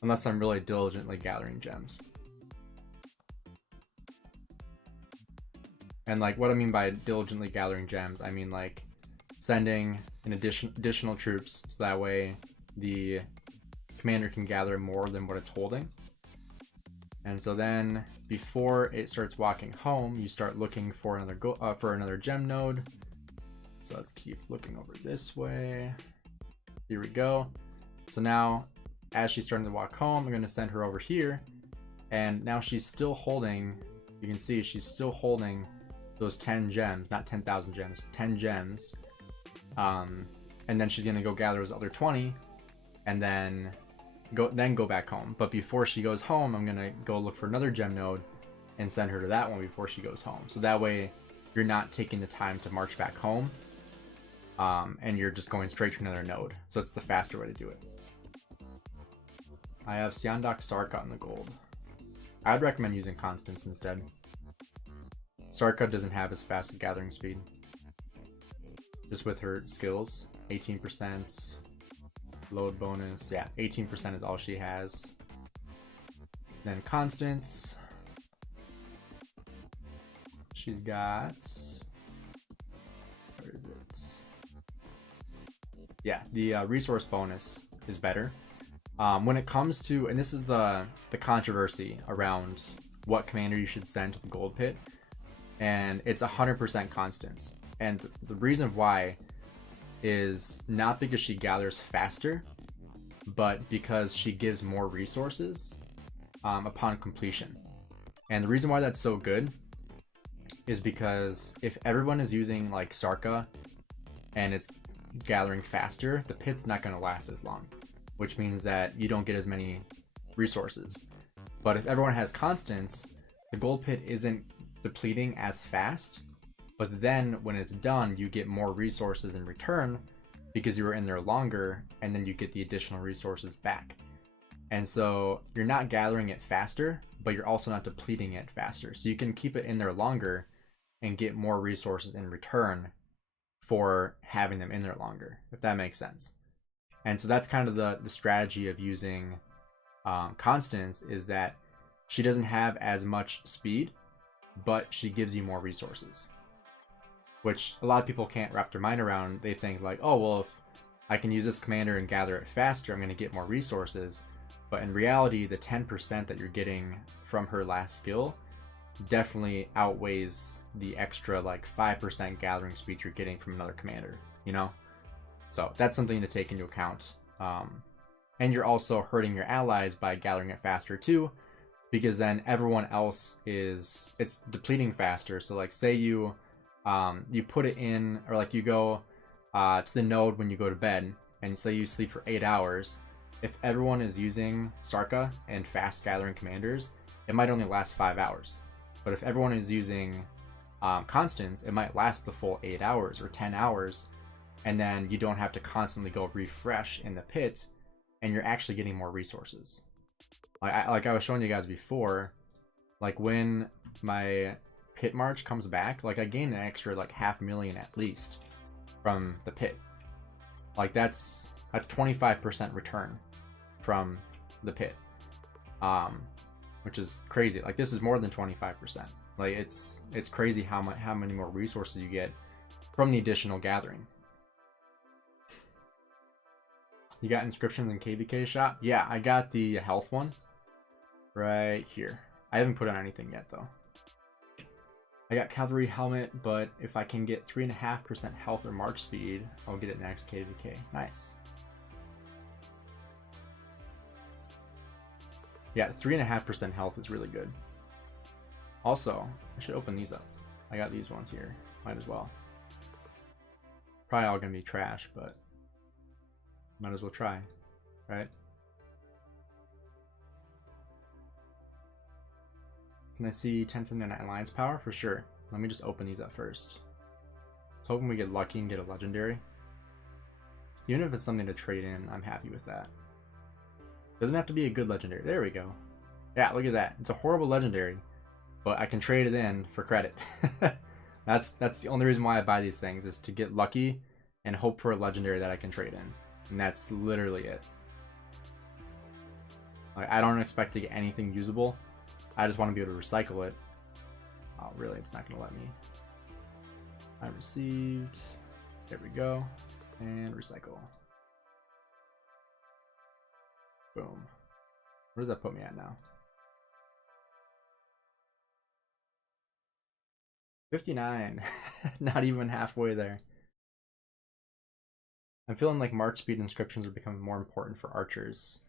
unless I'm really diligently gathering gems. And like, what I mean by diligently gathering gems, I mean like sending an additional troops, so that way the commander can gather more than what it's holding. And so then before it starts walking home, you start looking for another gem node. So let's keep looking over this way. Here we go. So now as she's starting to walk home, I'm going to send her over here, and now she's still holding, you can see she's still holding those 10 gems, not 10,000 gems, 10 gems. And then she's going to go gather those other 20, and then go back home. But before she goes home, I'm gonna go look for another gem node and send her to that one before she goes home. So that way you're not taking the time to march back home, and you're just going straight to another node. So it's the faster way to do it. I have Siandok Sarka on the gold. I'd recommend using constants instead. Sarka doesn't have as fast a gathering speed, just with her skills. 18% load bonus, yeah, 18% is all she has. Then Constance. She's got, where is it? Yeah, the resource bonus is better. When it comes to, and this is the controversy around what commander you should send to the gold pit, and it's 100% Constance. And the reason why is not because she gathers faster, but because she gives more resources upon completion. And the reason why that's so good is because if everyone is using like Sarka and it's gathering faster, the pit's not going to last as long, which means that you don't get as many resources. But if everyone has Constance, the gold pit isn't depleting as fast, but then when it's done, you get more resources in return because you were in there longer, and then you get the additional resources back. And so you're not gathering it faster, but you're also not depleting it faster. So you can keep it in there longer and get more resources in return for having them in there longer, if that makes sense. And so that's kind of the strategy of using Constance, is that she doesn't have as much speed, but she gives you more resources, which a lot of people can't wrap their mind around. They think like, oh, well, if I can use this commander and gather it faster, I'm going to get more resources. But in reality, the 10% that you're getting from her last skill definitely outweighs the extra like 5% gathering speed you're getting from another commander, you know? So that's something to take into account. And you're also hurting your allies by gathering it faster too, because then everyone else it's depleting faster. So like say you put it in, or like you go to the node when you go to bed, and say you sleep for 8 hours. If everyone is using Sarka and fast gathering commanders, it might only last 5 hours. But if everyone is using Constance, it might last the full 8 hours or 10 hours, and then you don't have to constantly go refresh in the pit, and you're actually getting more resources. Like I was showing you guys before, like when my pit march comes back, like I gain an extra like 500,000 at least from the pit. Like that's 25% return from the pit, which is crazy. Like this is more than 25%. Like it's crazy how many more resources you get from the additional gathering. You got inscriptions in KVK shop? Yeah, I got the health one right here. I haven't put on anything yet though. I got cavalry helmet, but if I can get 3.5% health or march speed, I'll get it next KVK. Nice. Yeah, 3.5% health is really good. Also, I should open these up. I got these ones here. Might as well. Probably all gonna be trash, but might as well try, right? Can I see 1079 Alliance power? For sure. Let me just open these up first. I was hoping we get lucky and get a legendary. Even if it's something to trade in, I'm happy with that. Doesn't have to be a good legendary. There we go. Yeah, look at that. It's a horrible legendary, but I can trade it in for credit. That's the only reason why I buy these things, is to get lucky and hope for a legendary that I can trade in. And that's literally it. Like, I don't expect to get anything usable. I just want to be able to recycle it. Oh, really? It's not going to let me. I received. There we go. And recycle. Boom. Where does that put me at now? 59. Not even halfway there. I'm feeling like March speed inscriptions are becoming more important for archers.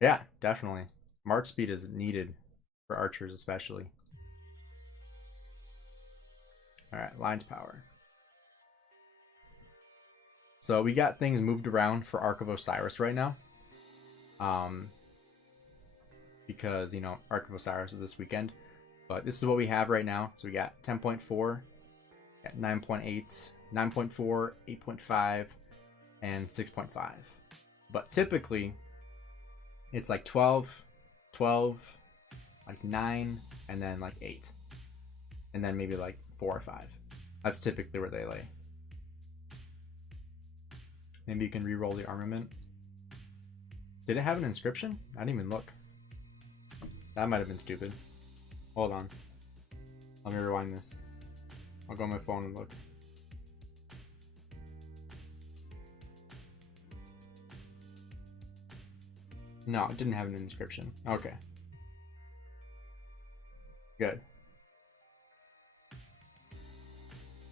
Yeah, definitely. March speed is needed for archers especially. Alright, lines power. So we got things moved around for Ark of Osiris right now. Because, you know, Ark of Osiris is this weekend. But this is what we have right now. So we got 10.4, got 9.8, 9.4, 8.5, and 6.5. But typically, it's like 12, 12, like 9, and then like 8. And then maybe like 4 or 5. That's typically where they lay. Maybe you can re-roll the armament. Did it have an inscription? I didn't even look. That might have been stupid. Hold on. Let me rewind this. I'll go on my phone and look. No, it didn't have an inscription. Okay. Good.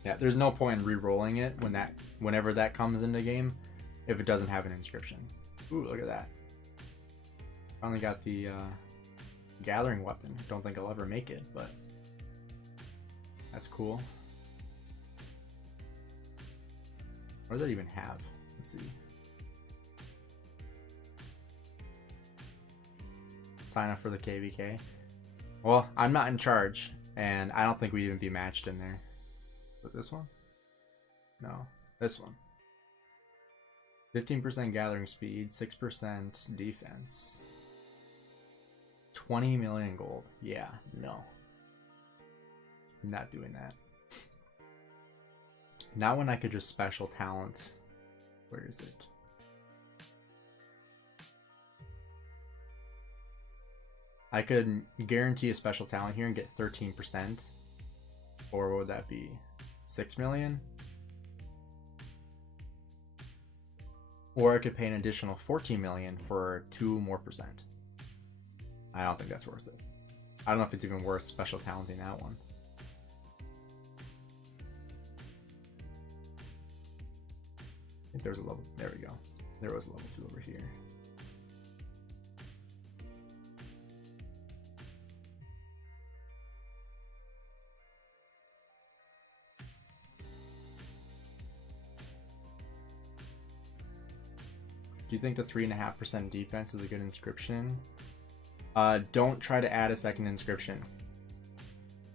Yeah, there's no point in re-rolling it whenever that comes into game if it doesn't have an inscription. Ooh, look at that. Finally got the gathering weapon. Don't think I'll ever make it, but that's cool. What does that even have? Let's see. Sign up for the KVK. Well, I'm not in charge, and I don't think we'd even be matched in there. But this one? No, this one. 15% gathering speed, 6% defense. 20 million gold. Yeah, no. I'm not doing that. Not when I could just special talent. Where is it? I could guarantee a special talent here and get 13%. Or what would that be? 6 million? Or I could pay an additional 14 million for 2 more percent. I don't think that's worth it. I don't know if it's even worth special talenting that one. I think there's a level. There we go. There was a level 2 over here. Do you think the 3.5% defense is a good inscription? Don't try to add a second inscription.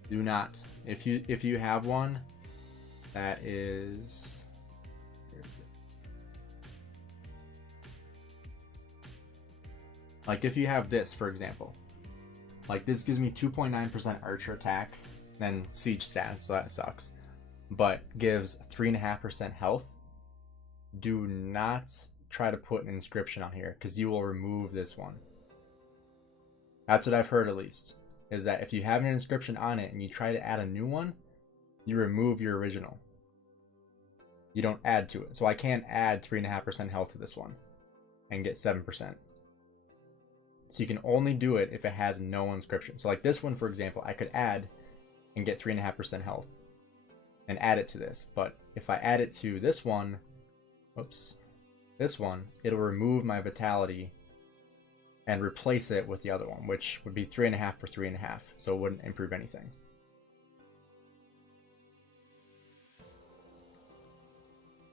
Do not. If you have one, that is. Where is it? Like if you have this, for example, like this gives me 2.9% archer attack, then siege stat, so that sucks, but gives 3.5% health. Do not try to put an inscription on here because you will remove this one. That's what I've heard, at least, is that if you have an inscription on it and you try to add a new one, you remove your original. You don't add to it. So I can't add 3.5% health to this one and get 7%. So you can only do it if it has no inscription. So like this one, for example, I could add and get 3.5% health and add it to this. But if I add it to this one, oops, this one, it'll remove my vitality and replace it with the other one, which would be 3.5 for 3.5, so it wouldn't improve anything.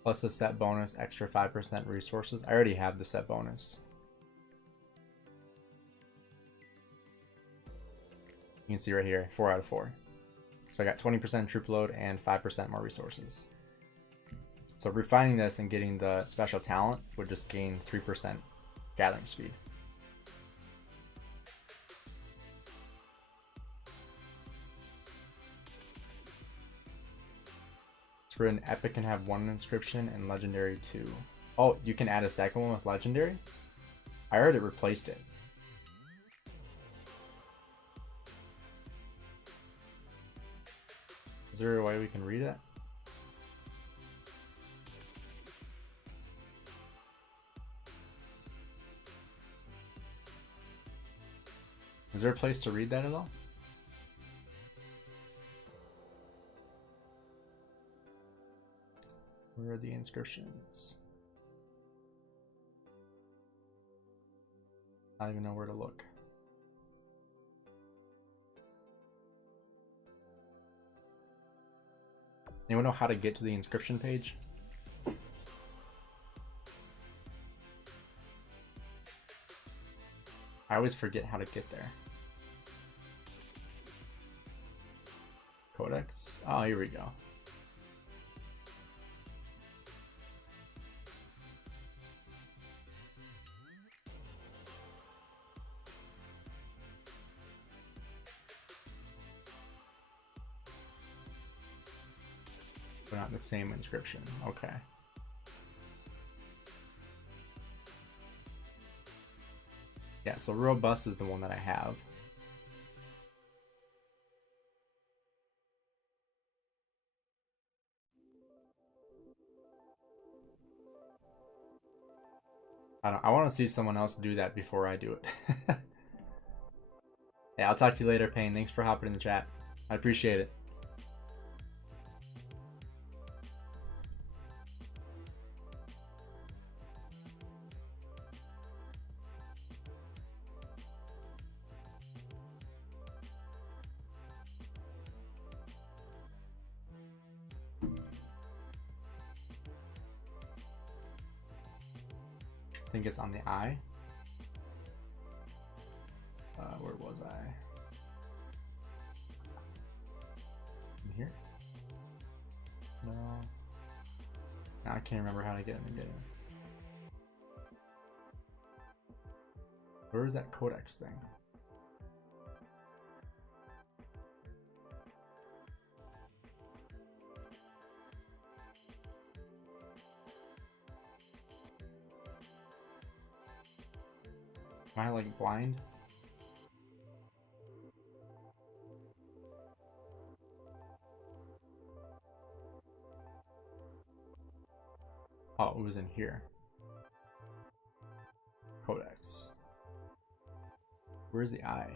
Plus the set bonus, extra 5% resources. I already have the set bonus. You can see right here, 4 out of 4. So I got 20% troop load and 5% more resources. So refining this and getting the special talent would just gain 3% gathering speed. So an epic can have 1 inscription and legendary 2. Oh, you can add a second one with legendary? I already replaced it. Is there a way we can read it? Is there a place to read that at all? Where are the inscriptions? I don't even know where to look. Anyone know how to get to the inscription page? I always forget how to get there. Codex? Oh, here we go. But not the same inscription. Okay. Yeah, so robust is the one that I have. I want to see someone else do that before I do it. Yeah, I'll talk to you later, Payne. Thanks for hopping in the chat. I appreciate it. I think it's on the eye. Where was I? In here? No. I can't remember how to get in the game. Where is that codex thing? Am I like blind? Oh, it was in here. Codex. Where's the eye?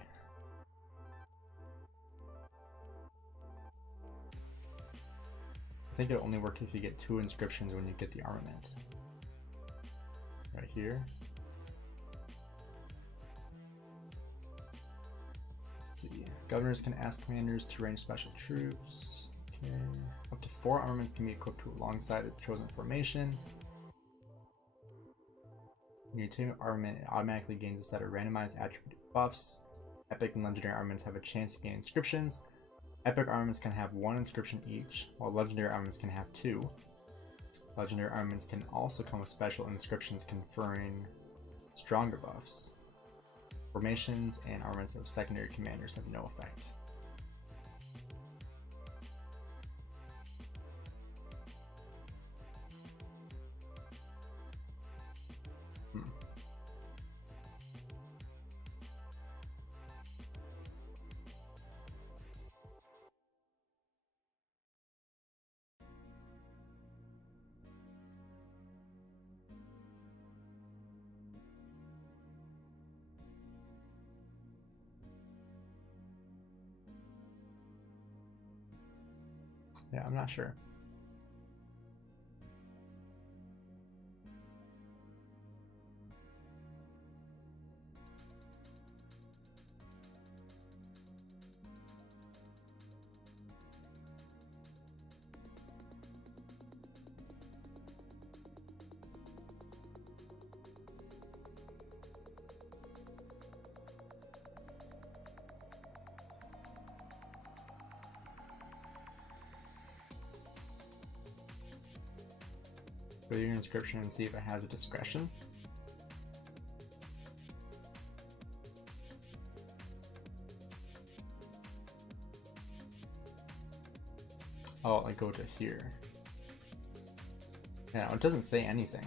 I think it'll only work if you get 2 inscriptions when you get the armament. Right here. Let's see. Governors can ask commanders to range special troops. Okay. Up to 4 armaments can be equipped alongside a chosen formation. When you attain armament, it automatically gains a set of randomized attribute buffs. Epic and legendary armaments have a chance to gain inscriptions. Epic armaments can have 1 inscription each, while legendary armaments can have 2. Legendary armaments can also come with special inscriptions conferring stronger buffs. Formations and armaments of secondary commanders have no effect. Yeah, I'm not sure. Go to your inscription and see if it has a discretion. Oh, I go to here. Yeah, it doesn't say anything.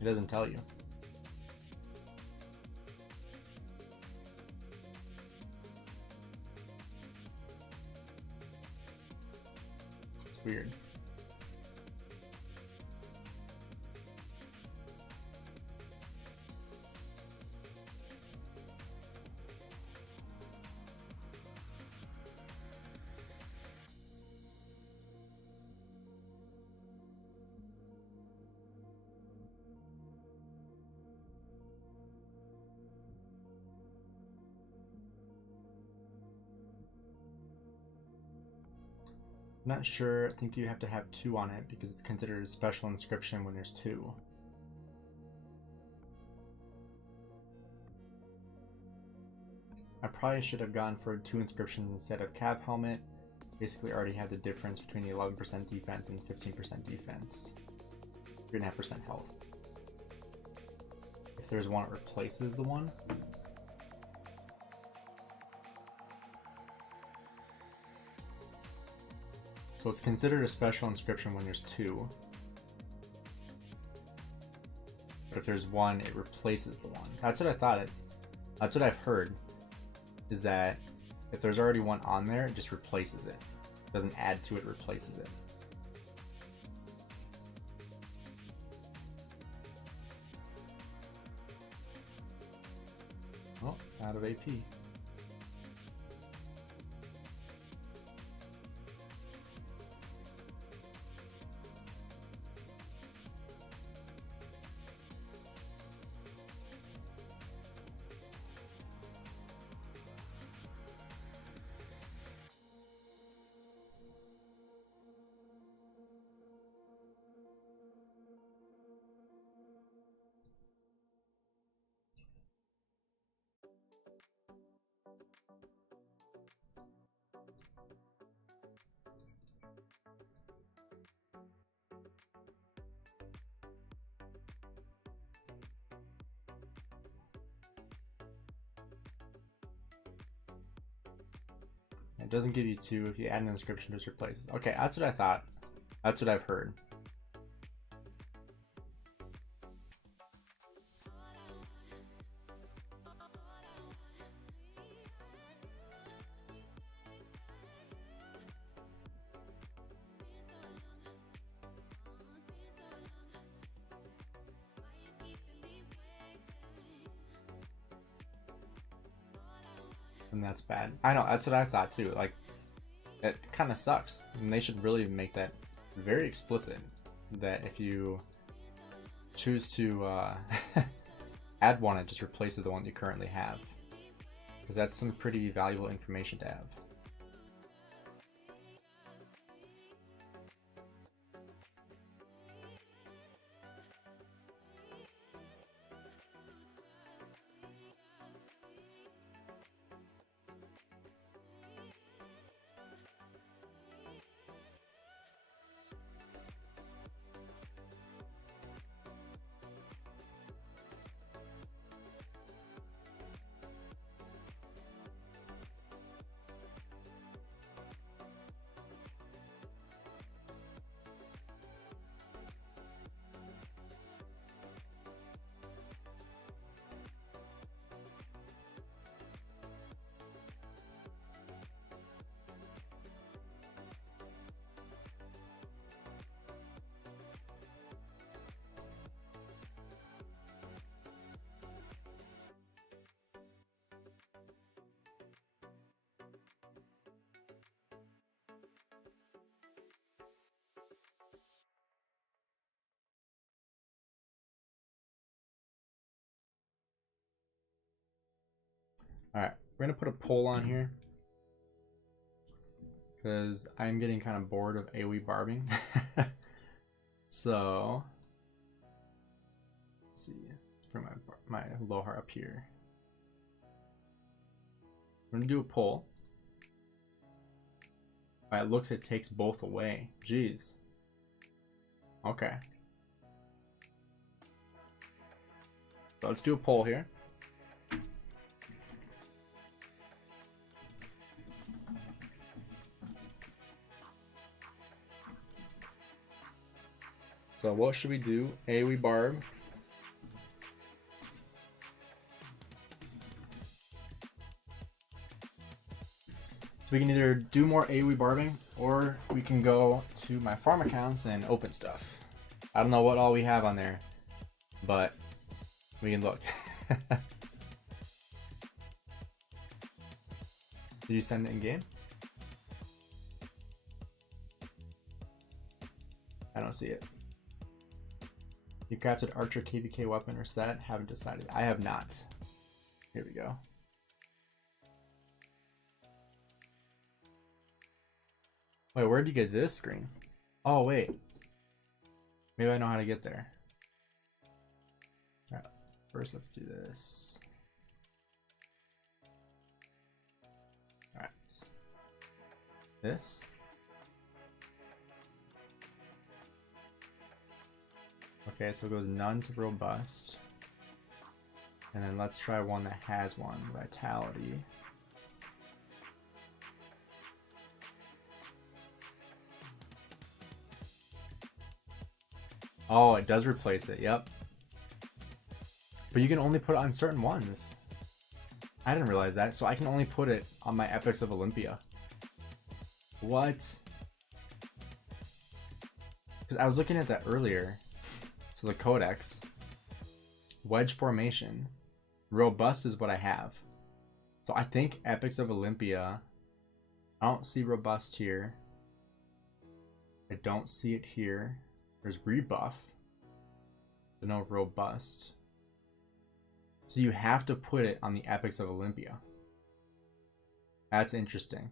It doesn't tell you. It's weird. Not sure. I think you have to have 2 on it because it's considered a special inscription when there's 2. I probably should have gone for 2 inscriptions instead of Cav Helmet. Basically already have the difference between the 11% defense and 15% defense. 3.5% health. If there's one, it replaces the one. So it's considered a special inscription when there's 2. But if there's 1, it replaces the 1. That's what I thought. That's what I've heard. Is that if there's already 1 on there, it just replaces it. It doesn't add to it, replaces it. out of AP. It doesn't give you 2 if you add an inscription, just replaces. Okay, that's what I thought. That's what I've heard. And that's bad. I know, that's what I thought too. Like, it kind of sucks. And they should really make that very explicit. That if you choose to add one, it just replaces the one you currently have. Because that's some pretty valuable information to have. Alright, we're gonna put a poll on here. Because I'm getting kind of bored of AoE barbing. So, let's see. Let's put my Lohar up here. I'm gonna do a poll. It looks it takes both away. Jeez. Okay. So let's do a poll here. So what should we do? AoE barb. So we can either do more AoE barbing, or we can go to my farm accounts and open stuff. I don't know what all we have on there, but we can look. Did you send it in game? I don't see it. You crafted Archer KVK weapon or set? Haven't decided. I have not. Here we go. Wait, where did you get this screen? Oh, wait. Maybe I know how to get there. Alright, first let's do this. Alright. This. Okay, so it goes none to robust. And then let's try one that has one. Vitality. Oh, it does replace it, yep. But you can only put it on certain ones. I didn't realize that, so I can only put it on my Epics of Olympia. What? Because I was looking at that earlier. So the Codex, Wedge Formation, Robust is what I have. So I think Epics of Olympia, I don't see robust here. I don't see it here. There's rebuff, but no robust. So you have to put it on the Epics of Olympia. That's interesting.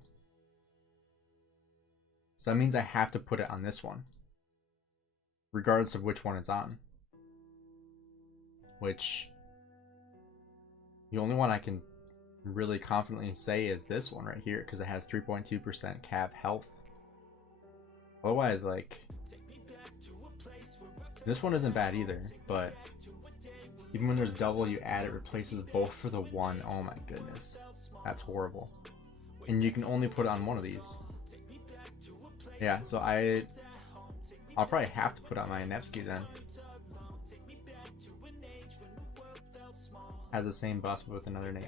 So that means I have to put it on this one, regardless of which one it's on. Which, the only one I can really confidently say is this one right here, because it has 3.2% cav health. Otherwise, like, this one isn't bad either, but even when there's double, you add it, replaces both for the one. Oh my goodness, that's horrible. And you can only put it on one of these. Yeah, so I'll probably have to put on my Nevsky then. Has the same buff with another name.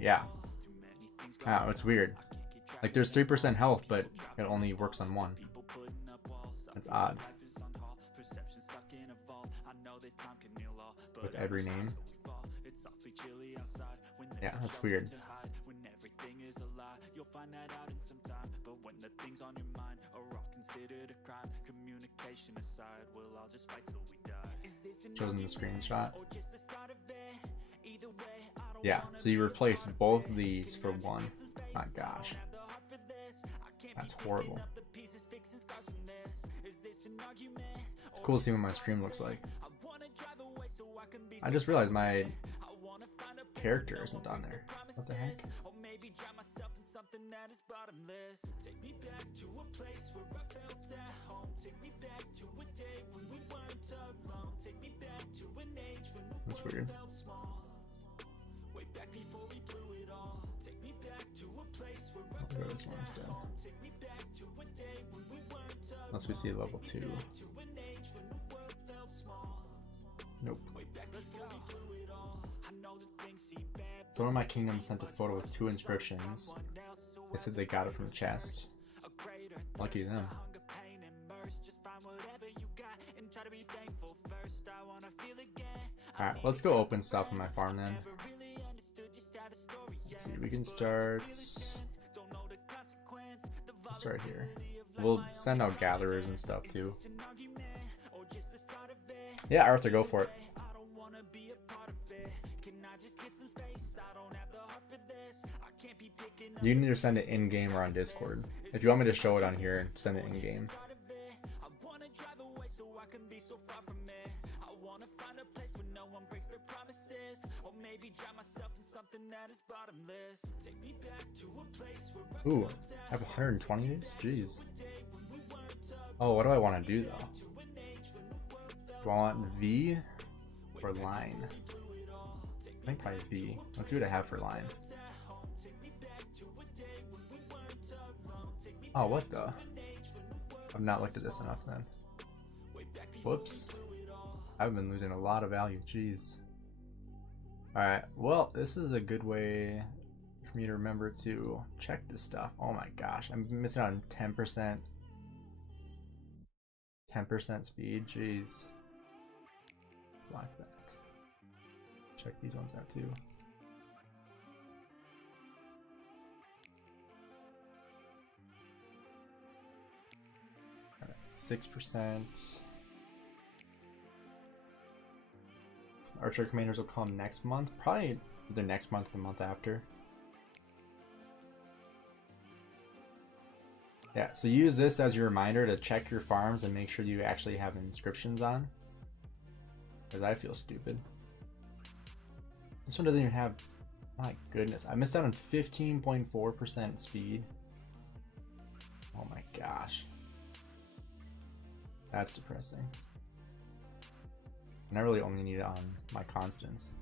Yeah. Oh, it's weird. Like, there's 3% health, but it only works on one. That's odd. With every name. Yeah, that's weird. Chosen the screenshot. Yeah, so you replace both of these for one. My gosh. That's horrible. It's cool to see what my stream looks like. I just realized my character isn't on there. What the heck? That's weird. I'll go this one instead. Unless we see level 2. Nope. So one of my kingdoms sent a photo with 2 inscriptions. They said they got it from the chest. Lucky them. Alright, let's go open stuff in my farm then. Let's see, we can start here. We'll send out gatherers and stuff too. Yeah, Arthur, go for it. You can either send it in-game or on Discord. If you want me to show it on here, send it in-game. Ooh, I have 120 days? Jeez. Oh, what do I want to do though? Do I want V or line? I think probably V. Let's see what I have for line. Oh, what the? I've not looked at this enough then. Whoops. I've been losing a lot of value. Jeez. Alright, well, this is a good way for me to remember to check this stuff. Oh my gosh, I'm missing out on 10%. 10% speed, jeez. Let's lock that. Check these ones out too. Alright, 6%. Archer commanders will come next month. Probably either next month or the month after. Yeah, so use this as your reminder to check your farms and make sure you actually have inscriptions on. Because I feel stupid. This one doesn't even have... My goodness, I missed out on 15.4% speed. Oh my gosh. That's depressing. And I really only need it on my constants.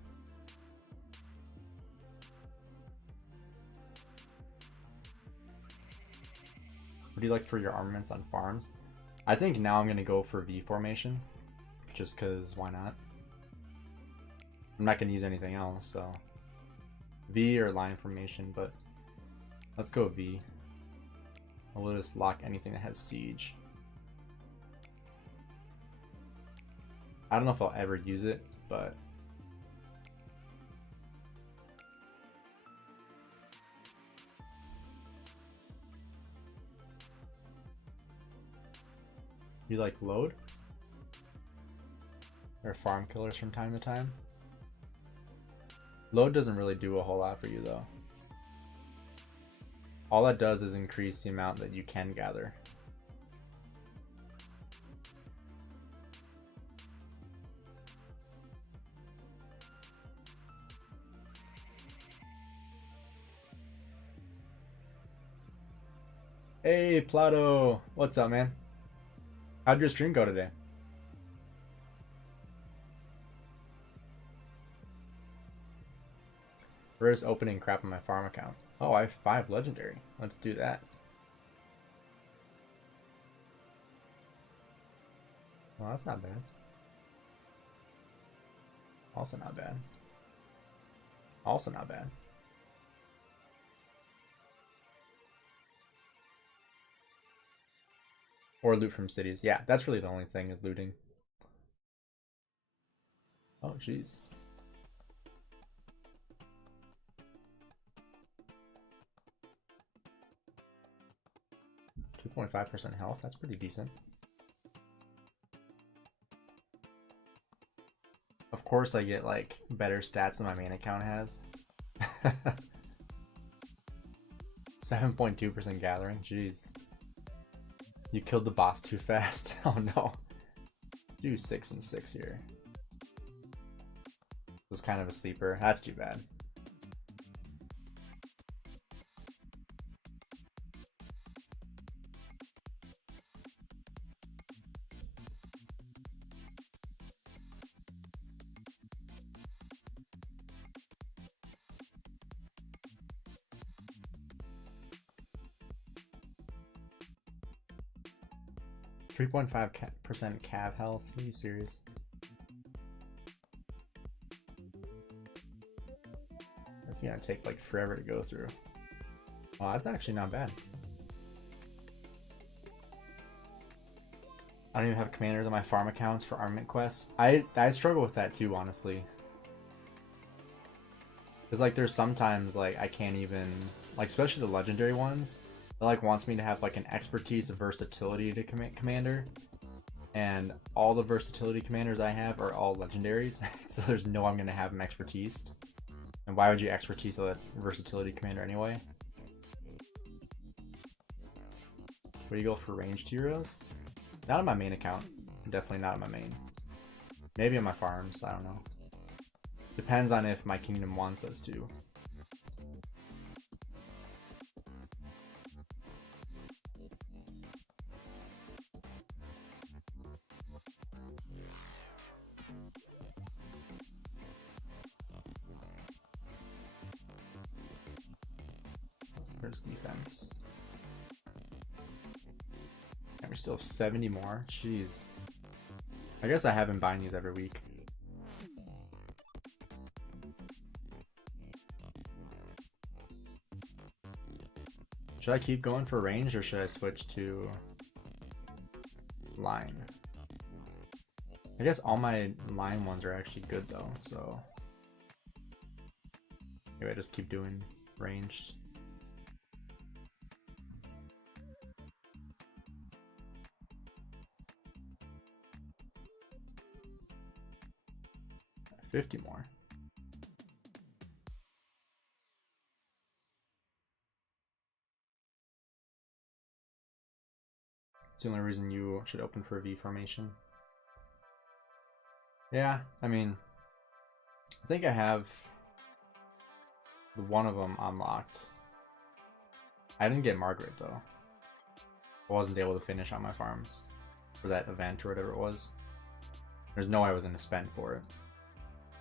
What do you like for your armaments on farms? I think now I'm going to go for V formation. Just because, why not? I'm not going to use anything else, so... V or line formation, but... Let's go V. I'll just lock anything that has siege. I don't know if I'll ever use it, but You like load? Or farm killers from time to time? Load doesn't really do a whole lot for you though. All that does is increase the amount that you can gather. Hey, Plato! What's up, man? How'd your stream go today? Where's opening crap on my farm account? Oh, I have 5 legendary. Let's do that. Well, that's not bad. Also not bad. Also not bad. Or loot from cities. Yeah, that's really the only thing is looting. Oh, jeez. .5% health, that's pretty decent. Of course I get like better stats than my main account has. 7.2% gathering, jeez. You killed the boss too fast. Oh no. Do 6 and 6 here. It was kind of a sleeper. That's too bad. .5% cav health. Are you serious? That's gonna take like forever to go through. Wow, that's actually not bad. I don't even have commanders on my farm accounts for armament quests. I struggle with that too, honestly. Because like there's sometimes like I can't even, like especially the legendary ones, it like wants me to have like an expertise, a versatility to commander, and all the versatility commanders I have are all legendaries. So there's no way I'm gonna have them expertised. And why would you expertise a versatility commander anyway? Where do you go for ranged heroes? Not on my main account. Definitely not on my main. Maybe on my farms, I don't know. Depends on if my kingdom wants us to. Where's defense? And we still have 70 more. Jeez. I guess I have been buying these every week. Should I keep going for range or should I switch to line? I guess all my line ones are actually good though, so maybe I just keep doing ranged. $50 more. It's the only reason you should open for a V formation. Yeah, I mean, I think I have the one of them unlocked. I didn't get Margaret though. I wasn't able to finish on my farms for that event or whatever it was. There's no way I was going to spend for it.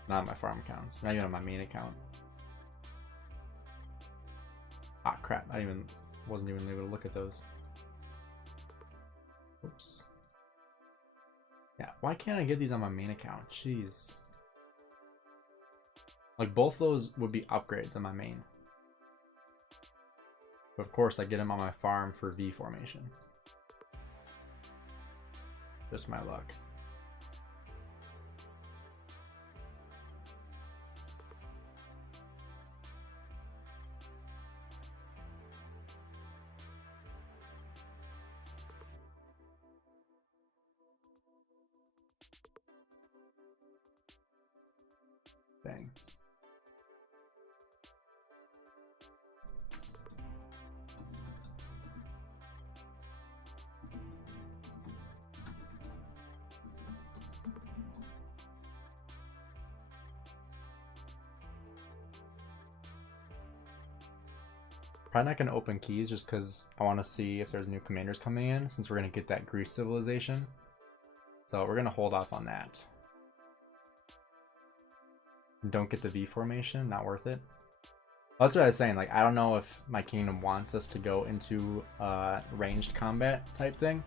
Not on my farm accounts, not even on my main account. Ah crap, I wasn't even able to look at those. Oops. Yeah, why can't I get these on my main account? Jeez. Like both those would be upgrades on my main. But of course I get them on my farm for V formation. Just my luck. Bang. Probably not going to open keys just because I want to see if there's new commanders coming in, since we're going to get that Greece civilization. So we're going to hold off on that. Don't get the V formation, not worth it. Well, that's what I was saying. Like, I don't know if my kingdom wants us to go into ranged combat type thing.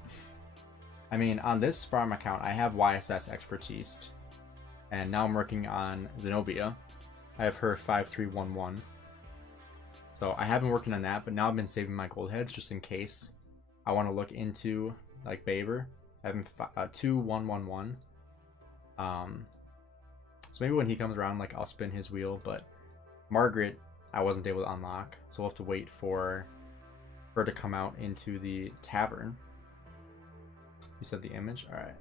I mean, on this farm account, I have YSS expertise, and now I'm working on Zenobia. I have her 5311. So I have been working on that, but now I've been saving my gold heads just in case I want to look into like Baber. I have him 2111. So maybe when he comes around, like I'll spin his wheel. But Margaret, I wasn't able to unlock, so we'll have to wait for her to come out into the tavern. You said the image? All right.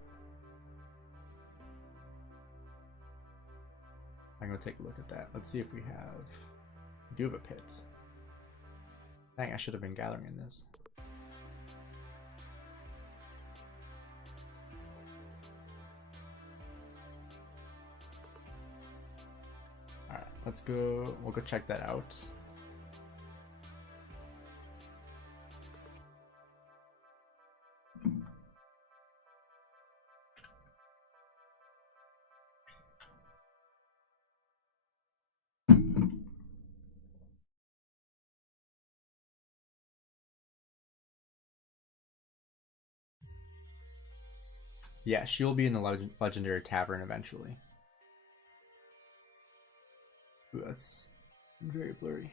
I'm gonna take a look at that. Let's see if we have. We do have a pit. Dang, I should have been gathering in this. Alright, let's go. We'll go check that out. Yeah, she'll be in the legendary tavern eventually. Ooh, that's very blurry.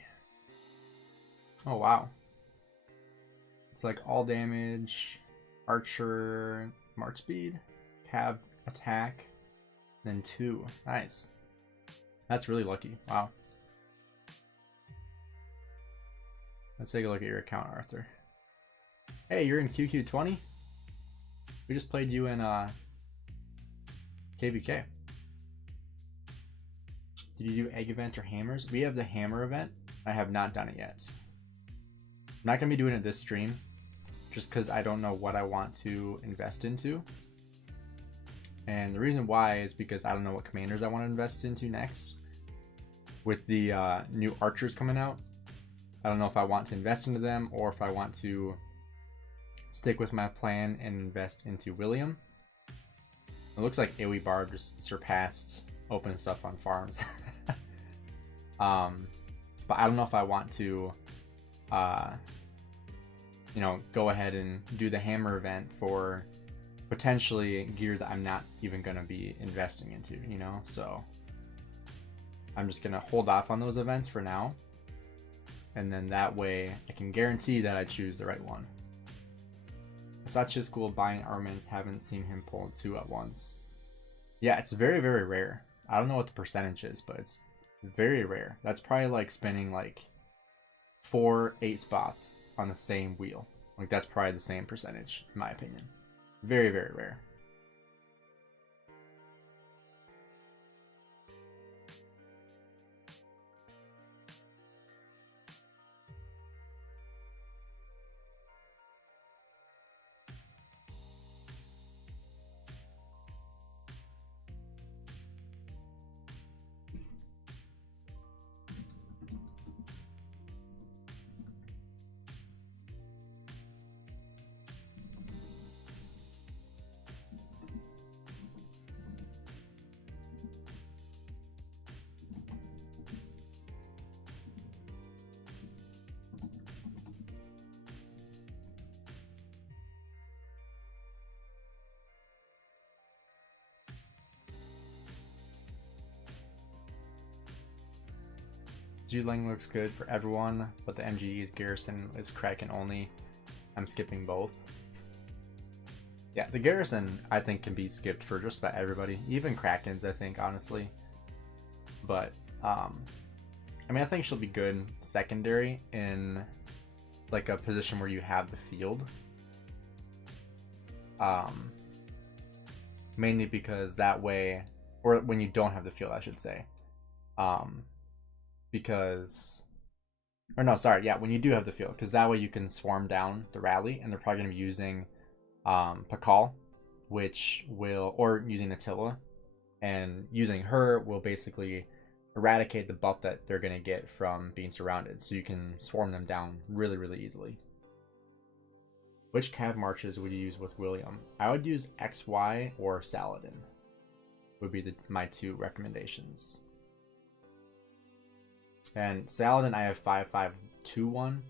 Oh, wow. It's like all damage, archer, march speed, cav attack, then 2. Nice. That's really lucky. Wow. Let's take a look at your account, Arthur. Hey, you're in QQ20? We just played you in KVK. Did you do egg event or hammers? We have the hammer event. I have not done it yet. I'm not going to be doing it this stream just because I don't know what I want to invest into. And the reason why is because I don't know what commanders I want to invest into next. With the new archers coming out, I don't know if I want to invest into them or if I want to stick with my plan and invest into William. It looks like AoE Barb just surpassed open stuff on farms. But I don't know if I want to you know, go ahead and do the hammer event for potentially gear that I'm not even going to be investing into, you know? So I'm just going to hold off on those events for now. And then that way I can guarantee that I choose the right one. Such is cool buying armaments, haven't seen him pull 2 at once. Yeah, it's very, very rare. I don't know what the percentage is, but it's very rare. That's probably like spinning like 4 8 spots on the same wheel. Like that's probably the same percentage, in my opinion. Very, very rare. Zuling looks good for everyone, but the MGE's Garrison is Kraken only. I'm skipping both. Yeah, the Garrison I think can be skipped for just about everybody, even Krakens I think, honestly. But I mean, I think she'll be good secondary in like a position where you have the field. Mainly because that way, or when you don't have the field, I should say. Because, or no, sorry, yeah, when you do have the field, because that way you can swarm down the rally, and they're probably going to be using Pakal, which will, or using Attila, and using her will basically eradicate the buff that they're going to get from being surrounded, so you can swarm them down really, really easily. Which cav marches would you use with William? I would use XY or Saladin. Would be my two recommendations. And Saladin, I have 5521,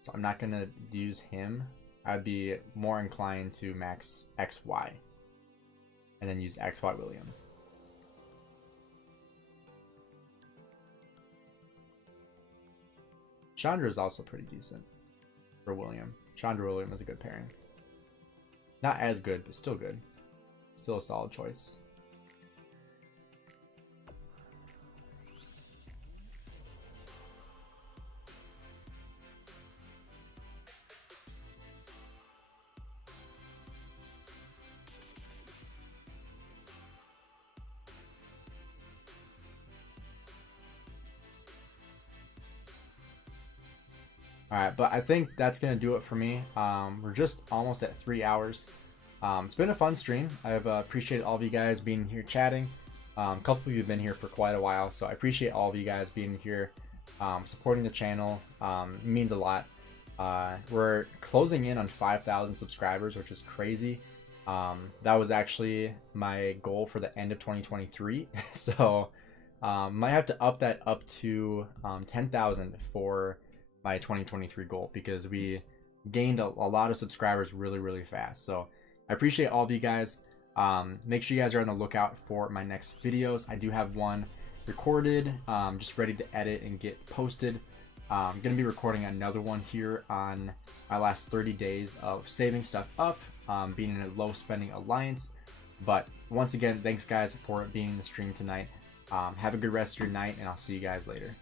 so I'm not going to use him. I'd be more inclined to max XY and then use XY William. Chandra is also pretty decent for William. Chandra William is a good pairing. Not as good, but still good. Still a solid choice. Alright, but I think that's going to do it for me. We're just almost at 3 hours. It's been a fun stream. I've appreciated all of you guys being here chatting. A couple of you have been here for quite a while, so I appreciate all of you guys being here, supporting the channel. It means a lot. We're closing in on 5,000 subscribers, which is crazy. That was actually my goal for the end of 2023, so might have to up that up to 10,000 for my 2023 goal, because we gained a lot of subscribers really, really fast. So I appreciate all of you guys. Make sure you guys are on the lookout for my next videos. I do have one recorded, just ready to edit and get posted. I'm going to be recording another one here on my last 30 days of saving stuff up, being in a low spending alliance. But once again, thanks guys for being in the stream tonight. Have a good rest of your night, and I'll see you guys later.